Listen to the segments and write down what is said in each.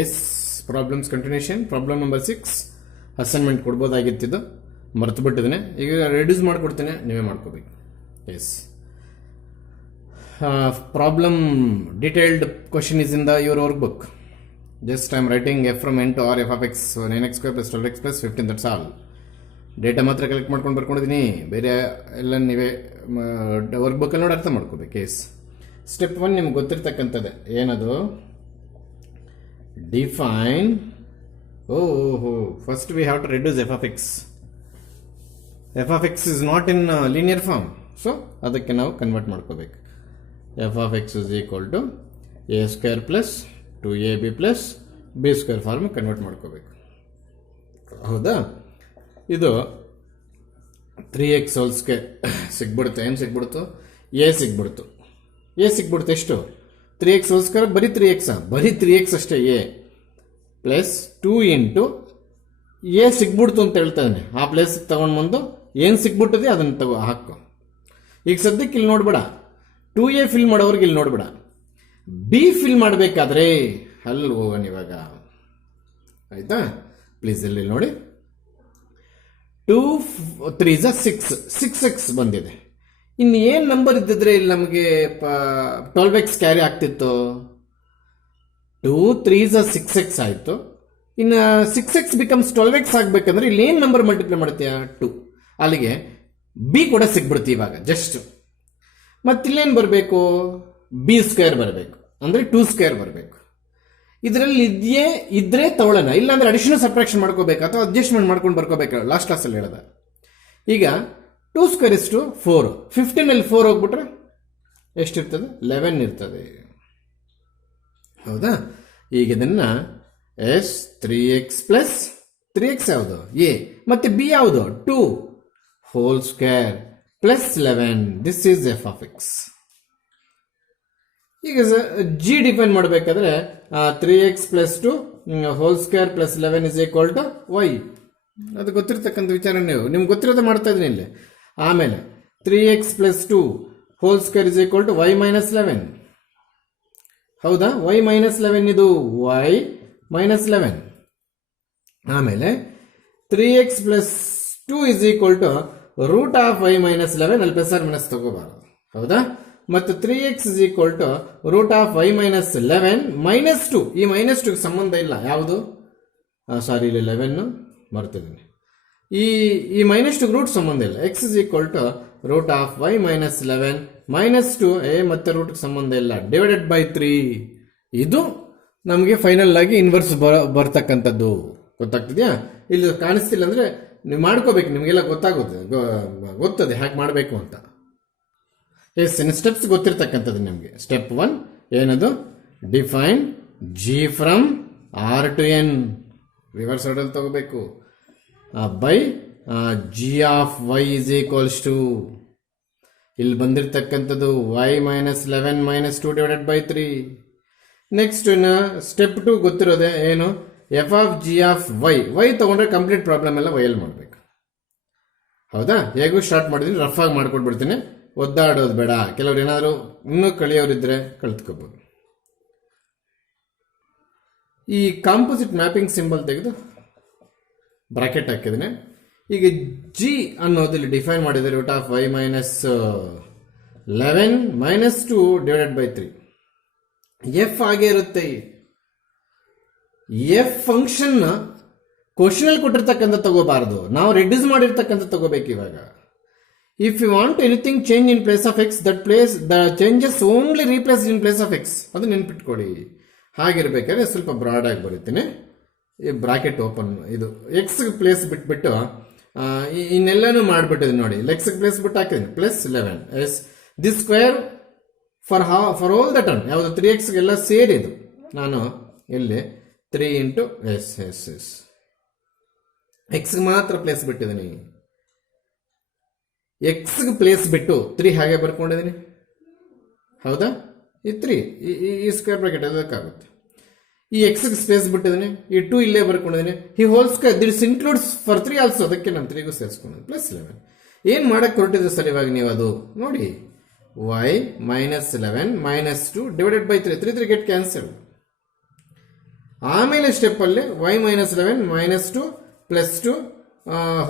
S problems continuation. Problem number 6 assignment ಕೊಡ್ಬೋದಾಗಿತ್ತಿದ್ದು ಮರೆತು ಬಿಟ್ಟಿದ್ದೇನೆ. ಈಗ ರೆಡ್ಯೂಸ್ ಮಾಡಿಕೊಡ್ತೇನೆ, ನೀವೇ ಮಾಡ್ಕೋಬೇಕು. Yes problem detailed question is in the your workbook. Just I am writing F from N to R F of X 9x² + 12x + 15, that's all. Data ಮಾತ್ರ collect ಮಾಡ್ಕೊಂಡು ಬರ್ಕೊಂಡಿದ್ದೀನಿ, ಬೇರೆ ಎಲ್ಲ ನೀವೇ ವರ್ಕ್ ಬುಕ್ಕಲ್ಲಿ ನೋಡಿ ಅರ್ಥ ಮಾಡ್ಕೋಬೇಕು. ಎಸ್ ಸ್ಟೆಪ್ 1 ನಿಮ್ಗೆ ಗೊತ್ತಿರ್ತಕ್ಕಂಥದ್ದೇ. ಏನದು? Define. First we have to reduce f of x. F of X is not in linear form, so ಅದಕ್ಕೆ ನಾವು ಕನ್ವರ್ಟ್ ಮಾಡ್ಕೋಬೇಕು. F of X is equal to a² + 2ab + b² form convert ಮಾಡ್ಕೋಬೇಕು. ಹೌದಾ? ಇದು 3x² ಸಿಗ್ಬಿಡುತ್ತೆ. ಏನು ಸಿಗ್ಬಿಡ್ತು? A ಸಿಗ್ಬಿಡ್ತು. A ಸಿಗ್ಬಿಡ್ತು. ಎಷ್ಟು? 3x² ಬರೀ 3x, ಬರೀ 3x ಅಷ್ಟೇ. ಎ ಪ್ಲಸ್ 2 ಇಂಟು ಎ ಸಿಗ್ಬಿಡ್ತು ಅಂತ ಹೇಳ್ತಾನೆ. ಆ ಪ್ಲೇಸ್ ತಗೊಂಡು ಬಂದು ಏನು ಸಿಗ್ಬಿಟ್ಟಿದೆ ಅದನ್ನು ಹಾಕು. ಈಗ ಸದ್ಯಕ್ಕೆ ಇಲ್ಲಿ ನೋಡ್ಬೇಡ, 2a ಫಿಲ್ ಮಾಡೋರ್ಗೆ ಇಲ್ಲಿ ನೋಡ್ಬೇಡ. ಬಿ ಫಿಲ್ ಮಾಡಬೇಕಾದ್ರೆ ಅಲ್ಲಿ ಹೋಗೋಣ ಇವಾಗ. ಆಯ್ತಾ? ಪ್ಲೀಸ್ ಇಲ್ಲಿ ನೋಡಿ. 2 3 6, 6x ಬಂದಿದೆ. ಇನ್ನು ಏನು ನಂಬರ್ ಇದ್ದಿದ್ರೆ ಇಲ್ಲಿ ನಮಗೆ 12x ಕ್ಯಾರಿ ಆಗ್ತಿತ್ತು. 2 3 6x ಆಯಿತು. ಇನ್ನು 6x ಬಿಕಮ್ಸ್ 12x ಆಗಬೇಕಂದ್ರೆ ಇಲ್ಲಿ ಏನು ನಂಬರ್ ಮಲ್ಟಿಪ್ಲೈ ಮಾಡ್ತೀಯಾ? 2. ಅಲ್ಲಿಗೆ ಬಿ ಕೂಡ ಸಿಗ್ಬಿಡ್ತೀವಿ ಇವಾಗ ಜಸ್ಟ್. ಮತ್ತಿಲ್ಲೇನು ಬರಬೇಕು? b² ಬರಬೇಕು, ಅಂದರೆ 2² ಬರಬೇಕು. ಇದರಲ್ಲಿ ಇದ್ರೆ ತಗೊಳ್ಳೋಣ, ಇಲ್ಲಾಂದ್ರೆ ಅಡಿಷನಲ್ ಸಬ್ಟ್ರಾಕ್ಷನ್ ಮಾಡ್ಕೋಬೇಕು ಅಥವಾ ಅಡ್ಜಸ್ಟ್ಮೆಂಟ್ ಮಾಡ್ಕೊಂಡು ಬರ್ಕೋಬೇಕು. ಲಾಸ್ಟ್ ಕ್ಲಾಸಲ್ಲಿ ಹೇಳ್ದೆ. ಈಗ 2² ಎಷ್ಟು? 4. 15 ಅಲ್ಲಿ 4 ಹೋಗ್ಬಿಟ್ರೆ ಎಷ್ಟಿರ್ತದೆ? 11 ಇರ್ತದೆ. ಹೌದಾ? ಈಗ ಇದನ್ನ ಎಸ್ 3x + 3x ಯಾವುದು? ಎ. ಮತ್ತೆ ಬಿ ಯಾವುದು? 2 ² + 11. This is F of X. ಈಗ ಜಿ ಡಿಫೈನ್ ಮಾಡಬೇಕಾದ್ರೆ 3x + 2 ² + 11 is equal to y. ಅದು ಗೊತ್ತಿರ್ತಕ್ಕಂಥ ವಿಚಾರ. ನಿಮ್ಗೆ ಗೊತ್ತಿರೋದೇ ಮಾಡ್ತಾ ಇದ್ದೀನಿ ಇಲ್ಲಿ. ಆಮೇಲೆ 3x + 2 ² is equal to y - 11. ಹೌದಾ? y - 11 ಇದು y - 11. ಆಮೇಲೆ 3x + 2 is equal to √y - 11. ಅಲ್ಲಿ ಪ್ಲಸ್ ಆರ್ ಮೈನಸ್ ತಗೋಬಾರದು. ಹೌದಾ? ಮತ್ತು 3x is equal to √y - 11 - 2. ಈ -2 ಸಂಬಂಧ ಇಲ್ಲ. ಯಾವುದು? ಸಾರಿ, ಇಲ್ಲಿ 11 ಮರ್ತಿದ್ದೀನಿ. ಈ -2 ರೂಟ್ ಸಂಬಂಧ ಇಲ್ಲ. x is equal to √y - 11 - 2. ಮತ್ತೆ ರೂಟ್ಗೆ ಸಂಬಂಧ ಇಲ್ಲ. /3. ಇದು ನಮಗೆ ಫೈನಲ್ ಆಗಿ ಇನ್ವರ್ಸ್ ಬರ್ತಕ್ಕಂಥದ್ದು. ಗೊತ್ತಾಗ್ತಿದ್ಯಾ? ಇಲ್ಲಿ ಕಾಣಿಸ್ತಿಲ್ಲ ಅಂದ್ರೆ ನೀವು ಮಾಡ್ಕೋಬೇಕು, ನಿಮಗೆಲ್ಲ ಗೊತ್ತದೆ ಹ್ಯಾಕ್ ಮಾಡಬೇಕು ಅಂತ. ಎಸ್, ಇನ್ನು ಸ್ಟೆಪ್ಸ್ ಗೊತ್ತಿರ್ತಕ್ಕಂಥದ್ದು ನಿಮಗೆ. ಸ್ಟೆಪ್ 1 ಏನದು? Define G from R to N. Reverse order ತಗೋಬೇಕು. By G of Y is equals to ಇಲ್ಲಿ ಬಂದಿರತಕ್ಕಂಥದ್ದು y - 11 - 2 /3. ನೆಕ್ಸ್ಟ್ ಸ್ಟೆಪ್ 2 ಗೊತ್ತಿರೋದೆ ಏನು? F of G of y. Y ತಗೊಂಡ್ರೆ ಕಂಪ್ಲೀಟ್ ಪ್ರಾಬ್ಲಮ್ ಎಲ್ಲ ವೈಯಲ್ಲಿ ಮಾಡಬೇಕು. ಹೌದಾ? ಹೇಗೂ ಸ್ಟಾರ್ಟ್ ಮಾಡಿದ್ದೀನಿ, ರಫ್ ಆಗಿ ಮಾಡ್ಕೊಟ್ಬಿಡ್ತೀನಿ. ಒದ್ದಾಡೋದು ಬೇಡ. ಕೆಲವ್ರು ಏನಾದರೂ ಇನ್ನೂ ಕಳಿಯೋರಿದ್ರೆ ಕಲ್ತ್ಕೋಬೋದು. ಈ ಕಾಂಪೋಸಿಟ್ ಮ್ಯಾಪಿಂಗ್ ಸಿಂಬಲ್ ತೆಗೆದು ಬ್ರಾಕೆಟ್ ಹಾಕಿದ್ದೀನಿ. ಈಗ ಜಿ ಅನ್ನೋದಲ್ಲಿ ಡಿಫೈನ್ ಮಾಡಿದರೆ √y - 11 - 2 /3. ಎಫ್ ಆಗೇ ಇರುತ್ತೆ. ಎಫ್ ಫಂಕ್ಷನ್ ಕ್ವಶನ್ ಅಲ್ಲಿ ಕೊಟ್ಟಿರ್ತಕ್ಕಂಥ ತಗೋಬಾರದು, ನಾವು ರೆಡ್ಯೂಸ್ ಮಾಡಿರ್ತಕ್ಕಂಥ ತಗೋಬೇಕು. ಇವಾಗ if you want anything change in place of x, the changes only replaced in place of x. ಅದು ನೆನ್ಪಿಟ್ಕೊಳ್ಳಿ. ಹಾಗಿರ್ಬೇಕಾದ್ರೆ ಸ್ವಲ್ಪ ಬ್ರಾಡ್ ಆಗಿ ಬರೀತೀನಿ. ಈ ಬ್ರಾಕೆಟ್ ಓಪನ್. ಇದು ಎಕ್ಸ್ ಪ್ಲೇಸ್ ಬಿಟ್ಬಿಟ್ಟು ಇನ್ನೆಲ್ಲಾನು ಮಾಡಿಬಿಟ್ಟಿದ್ದೀನಿ ನೋಡಿ. ಎಕ್ಸ್ ಪ್ಲೇಸ್ ಬಿಟ್ಟು ಹಾಕಿದ್ದೀನಿ +11. Yes this square for all the term. ಯಾವುದು? 3x ಎಲ್ಲ ಸೇರಿದು ನಾನು ಇಲ್ಲಿ 3 ಇಂಟು ಎಸ್ ಎಕ್ಸ್ ಮಾತ್ರ ಪ್ಲೇಸ್ ಬಿಟ್ಟಿದ್ದೀನಿ. ಎಕ್ಸ್ಗೆ ಪ್ಲೇಸ್ ಬಿಟ್ಟು 3 ಹಾಗೆ ಬರ್ಕೊಂಡಿದ್ದೀನಿ. ಹೌದಾ? ಈ 3 ಈ ಸ್ಕ್ವೇರ್ ಬ್ರಾಕೆಟ್ ಅದಕ್ಕಾಗುತ್ತೆ. ಈ ಎಕ್ಸ್ಗೆ ಸ್ಪೇಸ್ ಬಿಟ್ಟಿದ್ದೀನಿ. ಈ 2 ಇಲ್ಲೇ ಬರ್ಕೊಂಡಿದ್ದೀನಿ. ಈ whole square this includes for 3 also. ಅದಕ್ಕೆ ನಾನು 3ಗೂ ಸೇರಿಸ್ಕೊಂಡು +11. ಏನು ಮಾಡಕ್ಕೆ ಹೊರಟಿದ್ರೆ ಸರ್ ಇವಾಗ ನೀವು? ಅದು ನೋಡಿ, y - 11 - 2 /3. 3 get cancel. ಆಮೇಲೆ ಸ್ಟೆಪ್ಪಲ್ಲಿ y minus 11 minus 2 plus 2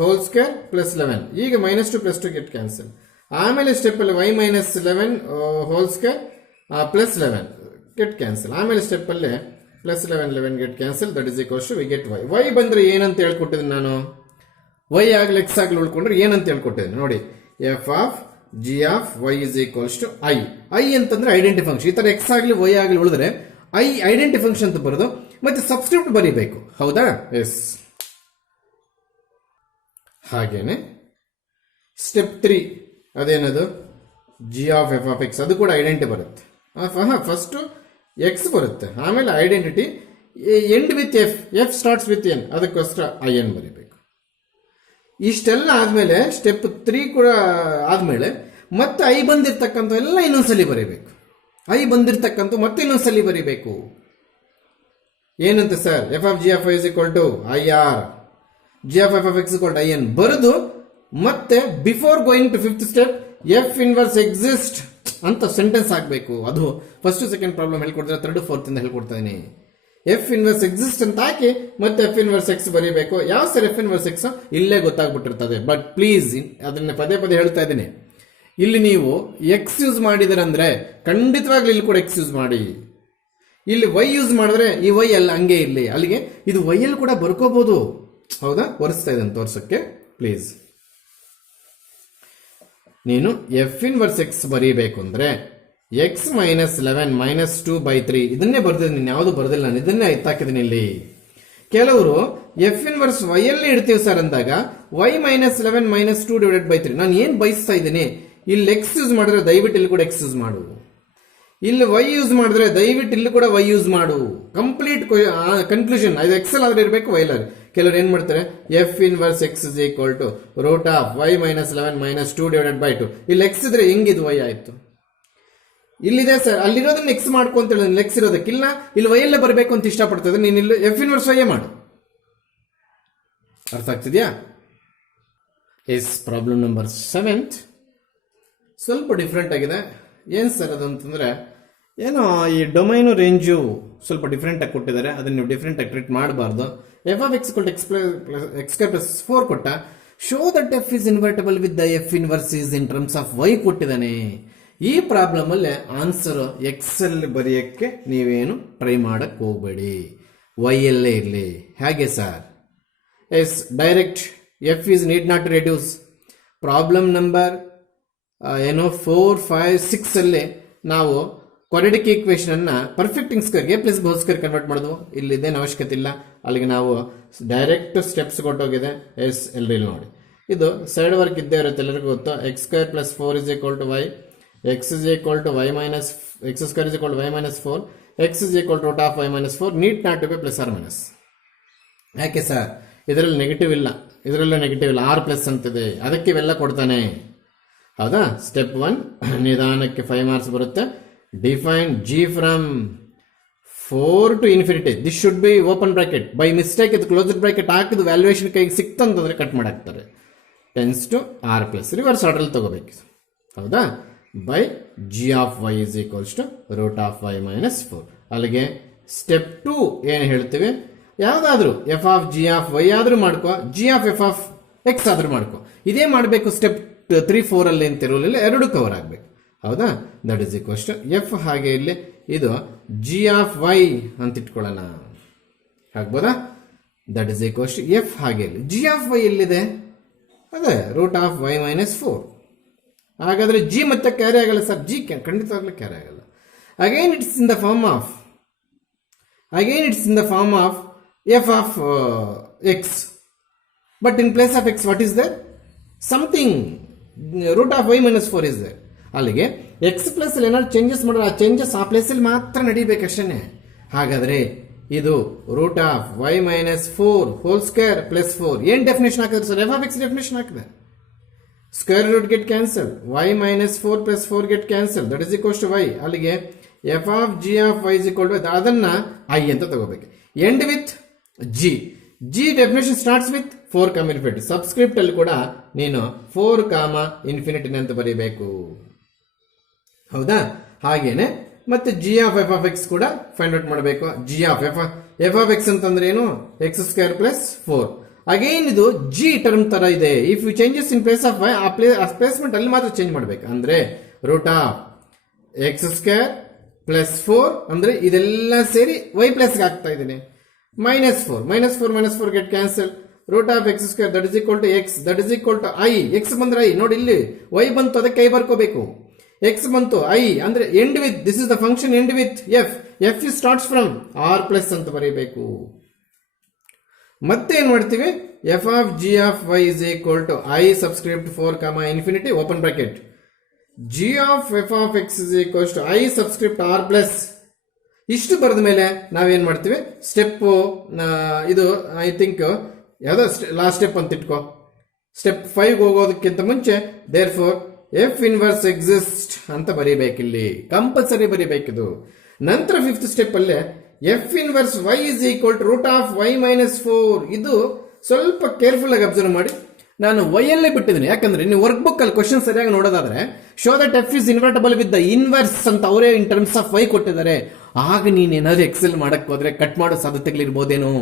whole square plus 11. ಈಗ ಮೈನಸ್ 2 ಪ್ಲಸ್ 2 ಗೆಟ್ ಕ್ಯಾನ್ಸಲ್. ಆಮೇಲೆ ಸ್ಟೆಪ್ಪಲ್ಲಿ y minus 11 whole square plus 11 get cancel. ಆಮೇಲೆ ಸ್ಟೆಪ್ಪಲ್ಲಿ plus 11 get cancel. That is equals to we get y. y ಬಂದರೆ ಏನಂತ ಹೇಳ್ಕೊಟ್ಟಿದ್ದೀನಿ ನಾನು? y ಆಗಲಿ x ಆಗಲಿ ಉಳ್ಕೊಂಡ್ರೆ ಏನಂತ ಹೇಳ್ಕೊಟ್ಟಿದ್ದೀನಿ ನೋಡಿ. F of G of Y is equals to I. I ಅಂತಂದ್ರೆ ಐಡೆಂಟಿ ಫಂಕ್ಷನ್. ಈ ತರ ಎಕ್ಸ್ ಆಗಲಿ ವೈ ಆಗಲಿ ಉಳಿದ್ರೆ ಐ ಐಡೆಂಟಿ ಫಂಕ್ಷನ್ ಅಂತ ಬರೋದು, ಮತ್ತೆ ಸಬ್ಸ್ಕ್ರಿಪ್ಟ್ ಬರೀಬೇಕು. ಹೌದಾ? ಎಸ್. ಹಾಗೇನೆ ಸ್ಟೆಪ್ 3 ಅದೇನದು? G of F of x. ಅದು ಕೂಡ ಐಡೆಂಟಿ ಬರುತ್ತೆ. ಫಸ್ಟ್ ಎಕ್ಸ್ ಬರುತ್ತೆ, ಆಮೇಲೆ identity end with F. F starts with N, ಅದಕ್ಕೋಸ್ಕರ ಐ ಎನ್ ಬರೀಬೇಕು. ಇಷ್ಟೆಲ್ಲ ಆದ್ಮೇಲೆ ಸ್ಟೆಪ್ 3 ಕೂಡ ಆದ್ಮೇಲೆ ಮತ್ತೆ ಐ ಬಂದಿರ್ತಕ್ಕಂಥ ಎಲ್ಲ ಇನ್ನೊಂದ್ಸಲಿ ಬರೀಬೇಕು. ಐ ಬಂದಿರ್ತಕ್ಕಂಥ ಮತ್ತೆ ಇನ್ನೊಂದ್ಸಲಿ ಬರೀಬೇಕು. ಏನಂತ sir? F of G of is equal to I R, g of F of x equal to I ಎನ್ ಬರೆದು ಮತ್ತೆ before going to 5th step f inverse exist ಅಂತ ಸೆಂಟೆನ್ಸ್ ಹಾಕಬೇಕು. ಅದು ಫಸ್ಟ್ ಸೆಕೆಂಡ್ ಪ್ರಾಬ್ಲಮ್ ಹೇಳ್ಕೊಡ್ತಾರೆ, 3rd 4th ಇಂದ ಹೇಳ್ಕೊಡ್ತಾ ಇದೀನಿ. ಎಫ್ ಇನ್ವರ್ಸ್ ಎಕ್ಸಿಸ್ಟ್ ಅಂತ ಹಾಕಿ ಮತ್ತೆ ಎಫ್ ಇನ್ವರ್ಸ್ ಎಕ್ಸ್ ಬರೀಬೇಕು. ಯಾವ ಸರ್ ಎಫ್ ಇನ್ವರ್ಸ್ ಎಕ್ಸ್? ಇಲ್ಲೇ ಗೊತ್ತಾಗ್ಬಿಟ್ಟಿರ್ತದೆ. ಬಟ್ ಪ್ಲೀಸ್ ಅದನ್ನ ಪದೇ ಪದೇ ಹೇಳ್ತಾ ಇದ್ದೀನಿ. ಇಲ್ಲಿ ನೀವು ಎಕ್ಸ್ ಯೂಸ್ ಮಾಡಿದ್ರಂದ್ರೆ ಖಂಡಿತವಾಗ್ಲೂ ಇಲ್ಲಿ ಕೂಡ ಎಕ್ಸ್ ಯೂಸ್ ಮಾಡಿ. ಇಲ್ಲಿ ವೈ ಯೂಸ್ ಮಾಡಿದ್ರೆ ಈ ವೈ ಅಲ್ಲ ಹಂಗೆ ಇರಲಿ, ಅಲ್ಲಿಗೆ ಇದು ವೈ ಅಲ್ಲಿ ಕೂಡ ಬರ್ಕೋಬಹುದು. ಹೌದಾ? ಒರೆಸ್ತಾ ಇದ್ದೇನೆ ತೋರ್ಸಕ್ಕೆ ಪ್ಲೀಸ್. ನೀನು ಎಫ್ ಇನ್ವರ್ಸ್ ಎಕ್ಸ್ ಬರೀಬೇಕು ಅಂದ್ರೆ ಎಕ್ಸ್ ಮೈನಸ್ 11 ಮೈನಸ್ 2/3 ಇದನ್ನೇ ಬರ್ದಿದ್ದೀನಿ, ಯಾವುದು ಬರ್ದಿಲ್ಲ ನಾನು, ಇದನ್ನೇ ಎತ್ತಾಕಿದ್ದೀನಿ ಇಲ್ಲಿ. ಕೆಲವರು ಎಫ್ ಇನ್ವರ್ಸ್ ವೈ ಅಲ್ಲಿ ಇಡ್ತೀವಿ ಸರ್ ಅಂದಾಗ y ಮೈನಸ್ 11 ಮೈನಸ್ 2/3. ನಾನು ಏನ್ ಬಯಸ್ತಾ ಇದ್ದೀನಿ? ಇಲ್ಲಿ ಎಕ್ಸ್ ಯೂಸ್ ಮಾಡಿದ್ರೆ ದಯವಿಟ್ಟು ಇಲ್ಲಿ ಕೂಡ ಎಕ್ಸ್ ಯೂಸ್ ಮಾಡು. ಇಲ್ಲಿ ವೈ ಯೂಸ್ ಮಾಡಿದ್ರೆ ದಯವಿಟ್ಟು ಇಲ್ಲಿ ಕೂಡ ವೈ ಯೂಸ್ ಮಾಡು. Complete conclusion. ಇದು ಎಕ್ಸೆಲ್ ಆದ್ರೆ ಇರಬೇಕು, ವೈ ಆದ್ರೆ. ಕೆಲವರು ಏನ್ ಮಾಡ್ತಾರೆ? F inverse X is equal to root of y minus 11 minus 2/2. ಇಲ್ಲಿ ಎಕ್ಸ್ ಇದ್ರೆ ಹೆಂಗಿದ್ ವೈ ಆಯ್ತು? ಇಲ್ಲಿದೆ ಸರ್, ಅಲ್ಲಿರೋದನ್ನ ಎಕ್ಸ್ ಮಾಡ್ಕೊಂತ ಹೇಳಿ ಎಕ್ಸ್ ಇರೋದಕ್ಕಿಲ್ಲ, ಇಲ್ಲಿ ವೈ ಅಲ್ಲೇ ಬರಬೇಕು ಅಂತ ಇಷ್ಟಪಡ್ತದೆ. ನೀನು ಇಲ್ಲಿ ಎಫ್ ಇನ್ವರ್ಸ್ ವೈ ಮಾಡು. ಅರ್ಥ ಆಗ್ತಿದ್ಯಾ? ಎಸ್. ಪ್ರಾಬ್ಲಮ್ ನಂಬರ್ 7 ಸ್ವಲ್ಪ ಡಿಫ್ರೆಂಟ್ ಆಗಿದೆ. ಏನ್ ಸರ್ ಅದಂತಂದ್ರೆ, ಏನೋ ಈ ಡೊಮೈನು ರೇಂಜು ಸ್ವಲ್ಪ ಡಿಫ್ರೆಂಟ್ ಆಗಿ ಕೊಟ್ಟಿದ್ದಾರೆ, ಅದನ್ನ ನೀವು ಡಿಫ್ರೆಂಟ್ ಆಗಿ ಟ್ರೀಟ್ ಮಾಡಬಾರ್ದು. F of X X plus 4 ಕೊಟ್ಟ. Show that F is invertible with the F inverse is in terms of Y ಕೊಟ್ಟಿದ್ದಾನೆ. ಈ ಪ್ರಾಬ್ಲಮ್ ಅಲ್ಲಿ ಆನ್ಸರ್ ಎಕ್ಸ್ ಅಲ್ಲಿ ಬರೆಯಕ್ಕೆ ನೀವೇನು ಟ್ರೈ ಮಾಡಕ್ ಹೋಗ್ಬೇಡಿ, ವೈ ಅಲ್ಲೇ ಇರಲಿ. ಹೇಗೆ sir? Yes, direct f is need not reduce. Problem number 4, 5, 6 ಅಲ್ಲಿ ನಾವು ಕ್ವಾಡ್ರಾಟಿಕ್ ಈಕ್ವೇಶನ್ ಅನ್ನ perfecting square a plus whole square convert ಮಾಡಿದ್ವು. ಇಲ್ಲಿ ಇದೇನು ಅವಶ್ಯಕತೆ ಇಲ್ಲ, ಅಲ್ಲಿಗೆ ನಾವು ಡೈರೆಕ್ಟ್ ಸ್ಟೆಪ್ಸ್ ಕೊಟ್ಟೋಗಿದೆ. ಎಸ್, ಎಲ್ರಿ ನೋಡಿ, ಇದು ಸೈಡ್ ವರ್ಕ್ ಇದ್ದೇ ಇರುತ್ತೆ, ಎಲ್ಲರಿಗೂ ಗೊತ್ತು. X square plus 4 is equal to y, x is equal to y minus x square is equal to y minus 4, x is equal to root of Y minus 4. Need not to be plus or minus. ಯಾಕೆ sir? ಇದರಲ್ಲಿ negative ಇಲ್ಲ, ಇದರಲ್ಲೂ negative ಇಲ್ಲ, R plus ಅಂತಿದೆ, ಅದಕ್ಕೆ ಇವೆಲ್ಲ ಕೊಡ್ತಾನೆ. ಹೌದಾ? ಸ್ಟೆಪ್ 1 ನಿಧಾನಕ್ಕೆ 5 ಮಾರ್ಕ್ಸ್ ಬರುತ್ತೆ. Define G from 4 to infinity. This should be open bracket. By mistake ಇದು ಕ್ಲೋಸ್ಡ್ ಬ್ರಾಕೆಟ್ ಹಾಕಿದ್ದು ವ್ಯಾಲ್ಯೂಯೇಷನ್ ಕೈಗೆ ಸಿಕ್ತಂತಂದ್ರೆ ಕಟ್ ಮಾಡಾಕ್ತಾರೆ. Tends to R plus reverse order ತಗೋಬೇಕು. ಹೌದಾ? By G of Y is equals to root of Y minus 4. ಅಲ್ಲಿಗೆ step 2 ಏನು ಹೇಳ್ತೀವಿ? ಯಾವ್ದಾದ್ರು F of G of Y ಆದ್ರೂ ಮಾಡ್ಕೋ, G of F of X ಆದ್ರೂ ಮಾಡ್ಕೋ. ಇದೇ ಮಾಡಬೇಕು. ಸ್ಟೆಪ್ 3, 4 ಅಲ್ಲಿ ಅಂತ ಇರೋಲ್ಲ, ಎರಡು ಕವರ್ ಆಗಬೇಕು. ಹೌದಾ? That is equals to f. ಹಾಗೆ ಇಲ್ಲಿ ಇದು ಜಿ ಆಫ್ ವೈ ಅಂತ ಇಟ್ಕೊಳ್ಳೋಣ, ಆಗ್ಬೋದಾ? That is equals to f. ಹಾಗೆ ಇಲ್ಲಿ ಜಿ ಆಫ್ ವೈ ಎಲ್ಲಿದೆ? ಅದೇ ರೂಟ್ ಆಫ್ ವೈ ಮೈನಸ್ 4. ಹಾಗಾದ್ರೆ ಜಿ ಮತ್ತೆ ಕ್ಯಾರಿ ಆಗಲ್ಲ ಸರ್? ಜಿ ಖಂಡಿತವಾಗ್ಲೂ ಕ್ಯಾರಿ ಆಗಲ್ಲ. Again it's in the form of F of x. But in place of x what is there? Something root of Y minus 4 is there. ಅಲ್ಲಿಗೆ x plus ಅಲ್ಲಿ ಏನಾದ್ರು changes ಮಾಡಿದ್ರೆ ಆ changes ಆ place ಅಲ್ಲಿ ಮಾತ್ರ ನಡೀಬೇಕಷ್ಟೇ. ಹಾಗಾದ್ರೆ ಇದು root of Y minus 4 whole square plus 4. ಏನ್ ಡೆಫಿನೇಷನ್ ಹಾಕಿದ್ರೆ sir? F of X definition ಹಾಕಿದೆ. Square root get cancel, Y minus 4 plus 4 get cancel, that is equals to Y. ಅಲ್ಲಿಗೆ F of G of Y is equal to ಅದನ್ನ I ಅಂತ ತಗೋಬೇಕು. End with G. G definition starts with 4, infinity. Subscript ಅಲ್ಲಿ ಕೂಡ ನೀನು 4, infinity ಅಂತ ಬರೀಬೇಕು. ಹೌದಾ? ಹಾಗೇನೆ ಮತ್ತೆ g of F of x ಕೂಡ ಫೈಂಡ್ ಔಟ್ ಮಾಡಬೇಕು. G of F of x ಅಂತಂದ್ರೆ ಏನು, ಎಕ್ಸ್ ಸ್ಕ್ವೇರ್ ಪ್ಲಸ್ 4. ಅಗೈನ್ ಇದು ಜಿ ಟರ್ಮ್ ತರ ಇದೆ. If you changes in place of ಆ ಪ್ಲೇಸ್ಮೆಂಟ್ ಅಲ್ಲಿ ಮಾತ್ರ ಚೇಂಜ್ ಮಾಡ್ಬೇಕು. ಅಂದ್ರೆ root of x square plus 4 ಅಂದ್ರೆ ಇದೆಲ್ಲ ಸೇರಿ ವೈ ಪ್ಲಸ್ ಆಗ್ತಾ ಇದ್ದೀನಿ. -4 get cancel. Root of x square that is equal to x that is equal to I. X ಬಂದ್ರೆ ಐ, ನೋಡಿ ಇಲ್ಲಿ ವೈ ಬಂತು ಅದಕ್ಕೆ ಐ ಬರ್ಕೋಬೇಕು. ಎಕ್ಸ್ ಬಂತು ಐ ಅಂದ್ರೆ end with, this is the function end with f starts from R plus ಅಂತ ಬರೀಬೇಕು. ಮತ್ತೆ ಏನ್ ಮಾಡ್ತೀವಿ, f of G of Y is equal to I subscript 4 infinity open bracket g of F of X is equal to I subscript R plus. ಇಷ್ಟು ಬರೆದ ಮೇಲೆ ನಾವೇನ್ ಮಾಡ್ತೀವಿ, ಸ್ಟೆಪ್ ಇದು ಐ ಥಿಂಕ್ ಯಾವ್ದೋ ಲಾಸ್ಟ್ ಸ್ಟೆಪ್ ಅಂತ ಇಟ್ಕೋ. ಸ್ಟೆಪ್ 5 ಹೋಗೋದಕ್ಕಿಂತ ಮುಂಚೆ therefore f inverse exist ಅಂತ ಬರೀಬೇಕಿಲ್ಲಿ, ಕಂಪಲ್ಸರಿ ಬರೀಬೇಕಿದು. ನಂತರ 5th ಸ್ಟೆಪ್ ಅಲ್ಲೇ f inverse y is equal to root of y -4. ಇದು ಸ್ವಲ್ಪ ಕೇರ್ಫುಲ್ ಆಗಿ ಅಬ್ಸರ್ವ್ ಮಾಡಿ. ನಾನು ವೈ ಅಲ್ಲೇ ಬಿಟ್ಟಿದ್ದೀನಿ, ಯಾಕಂದ್ರೆ ನೀವು ವರ್ಕ್ ಬುಕ್ ಅಲ್ಲಿ ಕ್ವಶನ್ ಸರಿಯಾಗಿ ನೋಡೋದಾದ್ರೆ show that F is invertible with the inverse ಅಂತ ಅವರೇ ಇನ್ ಟರ್ಮ್ಸ್ ಆಫ್ ವೈ ಕೊಟ್ಟಿದ್ದಾರೆ. ಆಗ ನೀನೇನಾದ್ರೂ ಎಕ್ಸೆಲ್ ಮಾಡಕ್ ಹೋದ್ರೆ ಕಟ್ ಮಾಡೋ ಸಾಧ್ಯತೆಗಳಿರ್ಬೋದೇನೋ,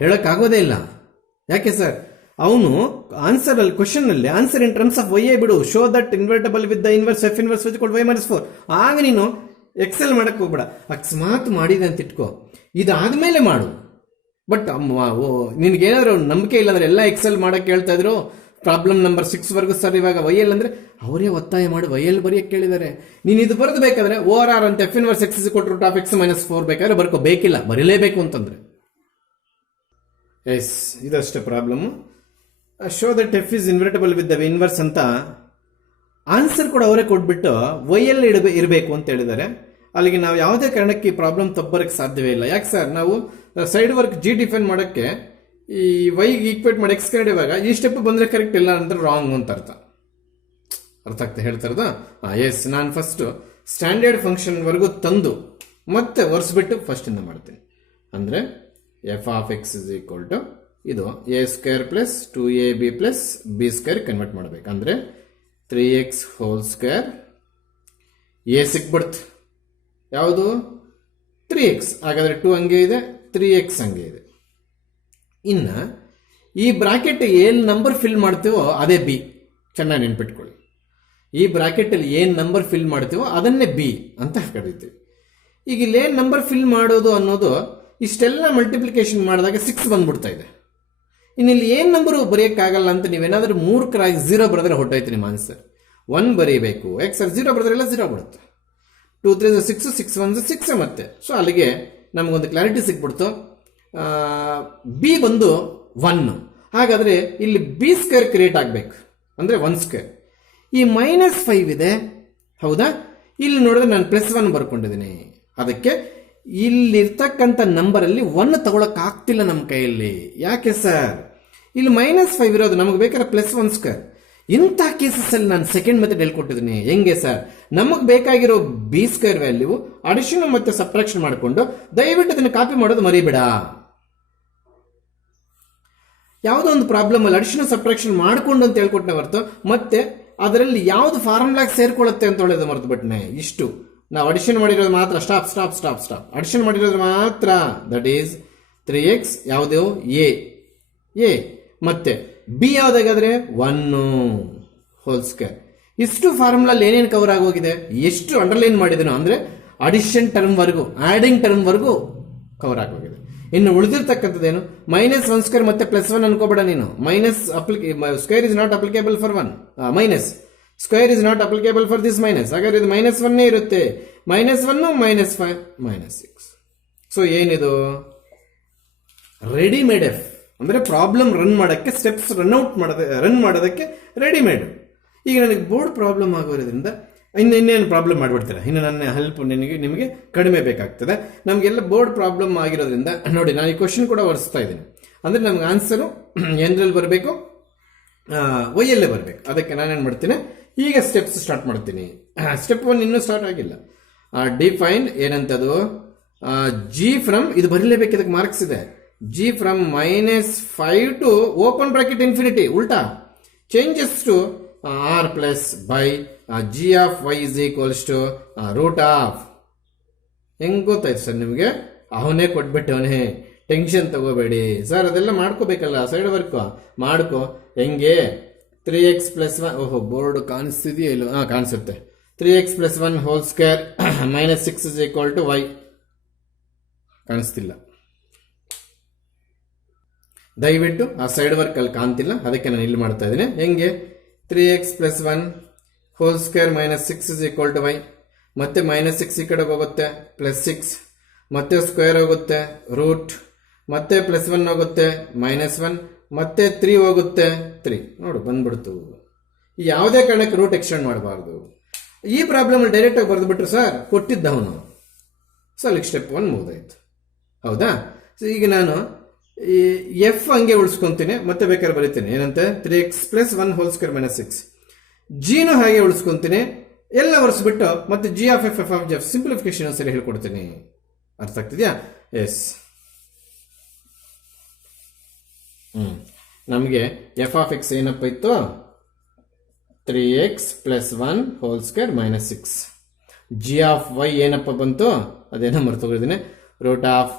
ಹೇಳಕ್ಕಾಗೋದೇ ಇಲ್ಲ. ಯಾಕೆ ಸರ್, ಅವನು ಆನ್ಸರ್ ಅಲ್ಲಿ ಕ್ವಶನ್ ಅಲ್ಲಿ answer in terms of Y ಬಿಡು, show that invertible with the inverse F inverse Y -4. ಆಗ ನೀನು ಎಕ್ಸೆಲ್ ಮಾಡಕ್ ಹೋಗ್ಬೇಡ. ಅಕಸ್ಮಾತ್ ಮಾಡಿದೆ ಅಂತ ಇಟ್ಕೋ, ಇದಾದ್ಮೇಲೆ ಮಾಡು. ಬಟ್ ನಿನ್ಗೇನಾದ್ರು ನಂಬಿಕೆ ಇಲ್ಲ ಅಂದ್ರೆ ಎಲ್ಲ ಎಕ್ಸೆಲ್ ಮಾಡಕ್ ಹೇಳ್ತಾ ಇದ್ರು. ಪ್ರಾಬ್ಲಮ್ ನಂಬರ್ 6 ವರ್ಗು ಸರ್ ಇವಾಗ ವೈಎಲ್ ಅಂದ್ರೆ ಅವರೇ ಒತ್ತಾಯ ಮಾಡಿ ವೈಎಲ್ ಬರೆಯಕ್ಕೆ ಕೇಳಿದ್ದಾರೆ. ನೀನು ಇದು ಬರೆದು ಬೇಕಾದ್ರೆ ಓವರ್ ಆರ್ ಅಂತ F inverse X is root of X -4 ಬೇಕಾದ್ರೆ ಬರ್ಕೋ, ಬೇಕಿಲ್ಲ ಬರೀಲೇಬೇಕು ಅಂತಂದ್ರೆ. ಎಸ್, ಇದಷ್ಟೇ problem. Show that F is invertible with the inverse ಅಂತ ಆನ್ಸರ್ ಕೂಡ ಅವರೇ ಕೊಟ್ಬಿಟ್ಟು ವೈಎಲ್ ಇರಬೇಕು ಅಂತ ಹೇಳಿದ್ದಾರೆ. ಅಲ್ಲಿಗೆ ನಾವು ಯಾವುದೇ ಕಾರಣಕ್ಕೆ ಈ ಪ್ರಾಬ್ಲಮ್ ತಪ್ಪರಕ್ಕೆ ಸಾಧ್ಯವೇ ಇಲ್ಲ. ಯಾಕೆ ಸರ್, ನಾವು ಸೈಡ್ ವರ್ಕ್ ಜಿ ಡಿಫೈನ್ ಮಾಡೋಕ್ಕೆ ಈ ವೈಗೆ ಈಕ್ವೇಟ್ ಮಾಡಿ ಎಕ್ಸ್ ಇವಾಗ ಈ ಸ್ಟೆಪ್ ಬಂದ್ರೆ ಕರೆಕ್ಟ್ ಇಲ್ಲ ಅಂದ್ರೆ ರಾಂಗ್ ಅಂತ ಅರ್ಥ ಆಗ್ತಾ ಹೇಳ್ತಾರದ. ಎಸ್, ನಾನು ಫಸ್ಟ್ ಸ್ಟ್ಯಾಂಡರ್ಡ್ ಫಂಕ್ಷನ್ ವರೆಗೂ ತಂದು ಮತ್ತೆ ಒರೆಸ್ಬಿಟ್ಟು ಫಸ್ಟ್ ಇಂದ ಮಾಡ್ತೀನಿ. ಅಂದ್ರೆ F of X is equal to ಇದು A square plus 2ab plus B square convert ಮಾಡ್ಬೇಕು. ಅಂದ್ರೆ 3x ಹೋಲ್ ಸ್ಕ್ವೇರ್ ಎ ಸಿಕ್ಬಿಡ್ತು, ಯಾವುದು 3x, ಹಾಗಾದ್ರೆ 2 ಹಂಗೆ ಇದೆ, 3x ಹಂಗೆ ಇದೆ. ಇನ್ನು ಈ ಬ್ರಾಕೆಟ್ ಏನ್ ನಂಬರ್ ಫಿಲ್ ಮಾಡ್ತೀವೋ ಅದೇ ಬಿ, ಚೆನ್ನಾಗಿ ನೆನ್ಪಿಟ್ಕೊಳ್ಳಿ. ಈ ಬ್ರಾಕೆಟ್ ಅಲ್ಲಿ ಏನ್ ನಂಬರ್ ಫಿಲ್ ಮಾಡ್ತೀವೋ ಅದನ್ನೇ ಬಿ ಅಂತ ಕರೀತೀವಿ. ಈಗ ಇಲ್ಲಿ ಏನ್ ನಂಬರ್ ಫಿಲ್ ಮಾಡೋದು ಅನ್ನೋದು ಇಷ್ಟೆಲ್ಲ ಮಲ್ಟಿಪ್ಲಿಕೇಶನ್ ಮಾಡಿದಾಗ 6 ಬಂದ್ಬಿಡ್ತಾ ಇದೆ. ಇನ್ನು ಇಲ್ಲಿ ಏನ್ ನಂಬರು ಬರೆಯಕ್ಕಾಗಲ್ಲ ಅಂತ ನೀವೇನಾದ್ರೂ ಮೂರ್ಖರಾಗಿ 0 ಬರೆದ್ರೆ ಹೊಟ್ಟೋಯ್ತು ನಿಮ್ಮ ಆನ್ಸರ್. 1 ಬರೀಬೇಕು, ಯಾಕೆ ಸರ್ 0 ಬರೆದ್ರೆಲ್ಲ 0 ಬಿಡುತ್ತೆ. 2 3 6 6 1 6 ಮತ್ತೆ. ಸೊ ಅಲ್ಲಿಗೆ ನಮಗೊಂದು ಕ್ಲಾರಿಟಿ ಸಿಕ್ಬಿಡ್ತು. ಬಿ ಬಂದು 1, ಹಾಗಾದ್ರೆ ಇಲ್ಲಿ ಬಿ ಸ್ಕ್ವೇರ್ ಕ್ರಿಯೇಟ್ ಆಗ್ಬೇಕು, ಅಂದ್ರೆ 1 ಸ್ಕ್ವೇರ್. ಈ -5 ಇದೆ ಹೌದಾ, ಇಲ್ಲಿ ನೋಡಿದ್ರೆ ನಾನು +1 ಬರ್ಕೊಂಡಿದ್ದೀನಿ. ಅದಕ್ಕೆ ಇಲ್ಲಿರ್ತಕ್ಕಂಥ ನಂಬರ್ ಅಲ್ಲಿ 1 ತಗೊಳಕ್ ಆಗ್ತಿಲ್ಲ ನಮ್ಮ ಕೈಯಲ್ಲಿ. ಯಾಕೆ ಸರ್, ಇಲ್ಲಿ -5 ಇರೋದು ನಮಗೆ ಬೇಕಾದ್ರೆ +1 ಸ್ಕ್ವೇರ್. ಇಂಥ ಕೇಸಸ್ ಅಲ್ಲಿ ನಾನು ಸೆಕೆಂಡ್ ಮೆಥಡ್ ಹೇಳ್ಕೊಟ್ಟಿದ್ದೀನಿ. ಹೆಂಗೆ ಸರ್, ನಮಗ್ ಬೇಕಾಗಿರೋ ಬಿ ಸ್ಕ್ವೇರ್ ವ್ಯಾಲ್ಯೂ ಅಡಿಷನ್ ಮತ್ತೆ ಸಬ್ಟ್ರಾಕ್ಷನ್ ಮಾಡಿಕೊಂಡು ದಯವಿಟ್ಟು ಅದನ್ನು ಕಾಪಿ ಮಾಡೋದು ಮರಿಬೇಡ. ಯಾವುದೋ ಒಂದು ಪ್ರಾಬ್ಲಮ್ ಅಲ್ಲಿ ಅಡಿಷನ್ ಸಬ್ಟ್ರಾಕ್ಷನ್ ಮಾಡ್ಕೊಂಡು ಅಂತ ಹೇಳ್ಕೊಟ್ಟೆ ಹೊರತು ಮತ್ತೆ ಅದರಲ್ಲಿ ಯಾವ್ದು ಫಾರ್ಮುಲಾಗೆ ಸೇರ್ಕೊಳ್ಳುತ್ತೆ ಅಂತ ಹೇಳೋದು ಮರೆತು ಬಿಟ್ನೆ. ಇಷ್ಟು ನಾವು ಅಡಿಷನ್ ಮಾಡಿರೋದು ಮಾತ್ರ, ಸ್ಟಾಪ್ ಅಡಿಷನ್ ಮಾಡಿರೋದು ಮಾತ್ರ. ದಟ್ ಈಸ್ 3x ಯಾವುದು ಎ ಮತ್ತೆ ಬಿ ಯಾವ್ದಾಗಾದ್ರೆ 1 ಹೋಲ್ ಸ್ಕ್ವೇರ್. ಇಷ್ಟು ಫಾರ್ಮುಲಾ ಏನೇನು ಕವರ್ ಆಗೋಗಿದೆ, ಎಷ್ಟು ಅಂಡರ್ಲೈನ್ ಮಾಡಿದನು ಅಂದ್ರೆ ಅಡಿಷನ್ ಟರ್ಮ್ ವರ್ಗು ಆಡಿಂಗ್ ಟರ್ಮ್ ವರ್ಗು ಕವರ್ ಆಗೋಗಿದೆ. ಇನ್ನು ಉಳಿದಿರ್ತಕ್ಕಂಥದ್ದೇನು -1 ಸ್ಕ್ವೇರ್ ಮತ್ತೆ +1 ಅನ್ಕೋಬೇಡ ನೀನು. Square is not applicable for 1, minus square is not applicable for this minus. ಹಾಗಾದ್ರೆ ಇದು -1 ಇರುತ್ತೆ. -1 -5 -6. ಸೊ ಏನಿದು ರೆಡಿಮೇಡ್ ಎಫ್ ಅಂದ್ರೆ ಪ್ರಾಬ್ಲಮ್ ರನ್ ಮಾಡೋಕ್ಕೆ ಸ್ಟೆಪ್ಸ್ ರನ್ ಮಾಡೋದಕ್ಕೆ ರೆಡಿಮೇಡ್. ಈಗ ನನಗೆ ಬೋರ್ಡ್ ಪ್ರಾಬ್ಲಮ್ ಆಗೋದ್ರಿಂದ ಇನ್ನೇನು ಪ್ರಾಬ್ಲಮ್ ಮಾಡಿಬಿಡ್ತೀರಾ, ಇನ್ನು ನನ್ನ ಹೆಲ್ಪ್ ನಿಮಗೆ ಕಡಿಮೆ ಬೇಕಾಗ್ತದೆ. ನಮಗೆಲ್ಲ ಬೋರ್ಡ್ ಪ್ರಾಬ್ಲಮ್ ಆಗಿರೋದ್ರಿಂದ ನೋಡಿ ನಾನು ಈ ಕ್ವಶನ್ ಕೂಡ ಒರೆಸ್ತಾ ಇದ್ದೀನಿ. ಅಂದ್ರೆ ನಮ್ಗೆ ಆನ್ಸರು ಏನರಲ್ಲಿ ಬರಬೇಕು, ವೈಯಲ್ಲೇ ಬರಬೇಕು. ಅದಕ್ಕೆ ನಾನೇನು ಮಾಡ್ತೀನಿ, ಈಗ ಸ್ಟೆಪ್ಸ್ ಸ್ಟಾರ್ಟ್ ಮಾಡ್ತೀನಿ. ಸ್ಟೆಪ್ 1 ಇನ್ನೂ ಸ್ಟಾರ್ಟ್ ಆಗಿಲ್ಲ. ಡಿಫೈನ್ ಏನಂತದು, ಜಿ ಫ್ರಮ್, ಇದು ಬರೀಲೇಬೇಕು, ಇದಕ್ಕೆ ಮಾರ್ಕ್ಸ್ ಇದೆ. G from -5 to open bracket infinity, ಉಲ್ಟಾ changes to R plus by G of Y is equals to root of. ಹೆಂಗ್ ಗೊತ್ತಾಯ್ತು ಸರ್ ನಿಮಗೆ? ಅವನೇ ಕೊಟ್ಬಿಟ್ಟವನೇ, ಟೆನ್ಷನ್ ತಗೋಬೇಡಿ ಸರ್. ಅದೆಲ್ಲ ಮಾಡ್ಕೋಬೇಕಲ್ಲ, ಸೈಡ್ ವರ್ಕ್ ಮಾಡ್ಕೋ. ಹೆಂಗೆ 3x ಪ್ಲಸ್ 1, ಓಹೋ ಬೋರ್ಡ್ ಕಾಣಿಸ್ತಿದೆಯೋ ಇಲ್ಲೋ? ಕಾಣಿಸುತ್ತೆ. 3x plus 1 whole square minus 6 is equal to y. ಕಾಣಿಸ್ತಿಲ್ಲ, ದಯವಿಟ್ಟು ಆ ಸೈಡ್ ವರ್ಕ್ ಅಲ್ಲಿ ಕಾಣ್ತಿಲ್ಲ, ಅದಕ್ಕೆ ನಾನು ಇಲ್ಲಿ ಮಾಡ್ತಾ ಇದ್ದೀನಿ. ಹೆಂಗೆ 3x plus 1 whole square minus 6 is equal to y. ಮತ್ತೆ ಮೈನಸ್ 6 ಈ ಕಡೆಗೆ ಹೋಗುತ್ತೆ, ಪ್ಲಸ್ 6, ಮತ್ತೆ ಸ್ಕ್ವೇರ್ ಹೋಗುತ್ತೆ ರೂಟ್, ಮತ್ತೆ ಪ್ಲಸ್ 1 ಹೋಗುತ್ತೆ ಮೈನಸ್ 1, ಮತ್ತೆ 3 ಹೋಗುತ್ತೆ 3. ನೋಡು ಬಂದ್ಬಿಡ್ತು. ಯಾವುದೇ ಕಾರಣಕ್ಕೆ ರೂಟ್ ಎಕ್ಸ್ಟೆಂಡ್ ಮಾಡಬಾರ್ದು. ಈ ಪ್ರಾಬ್ಲಮ್ ಡೈರೆಕ್ಟ್ ಆಗಿ ಬರೆದ್ಬಿಟ್ರು ಸರ್, ಕೊಟ್ಟಿದ್ದವನು. ಸೊ ಅಲ್ಲಿಗೆ ಸ್ಟೆಪ್ 1 ಮುಗಿದಾಯ್ತು, ಹೌದಾ? ಸೊ ಈಗ ನಾನು ಈ ಎಫ್ ಹಂಗೆ ಉಳಿಸ್ಕೊಂತೀನಿ, ಮತ್ತೆ ಬೇಕಾದ್ರೆ ಬರೀತೀನಿ ಏನಂತೆ 3x plus 1 whole square minus 6. ಜಿನು ಹಾಗೆ ಉಳಿಸ್ಕೊಂತೀನಿ, ಎಲ್ಲ ಒರೆಸ್ಬಿಟ್ಟು ಮತ್ತೆ g of F of Jeff simplification ಸರಿ ಹೇಳ್ಕೊಡ್ತೀನಿ. ಅರ್ಥ ಆಗ್ತಿದ್ಯಾ? ಎಸ್. ನಮಗೆ ಎಫ್ ಆಫ್ ಎಕ್ಸ್ ಏನಪ್ಪ ಇತ್ತು? 3x plus 1 whole square minus 6. G of Y ಏನಪ್ಪ ಬಂತು? ಅದೇನೋ ಮರ್ತೋಗಿದ್ದೀನಿ. Root of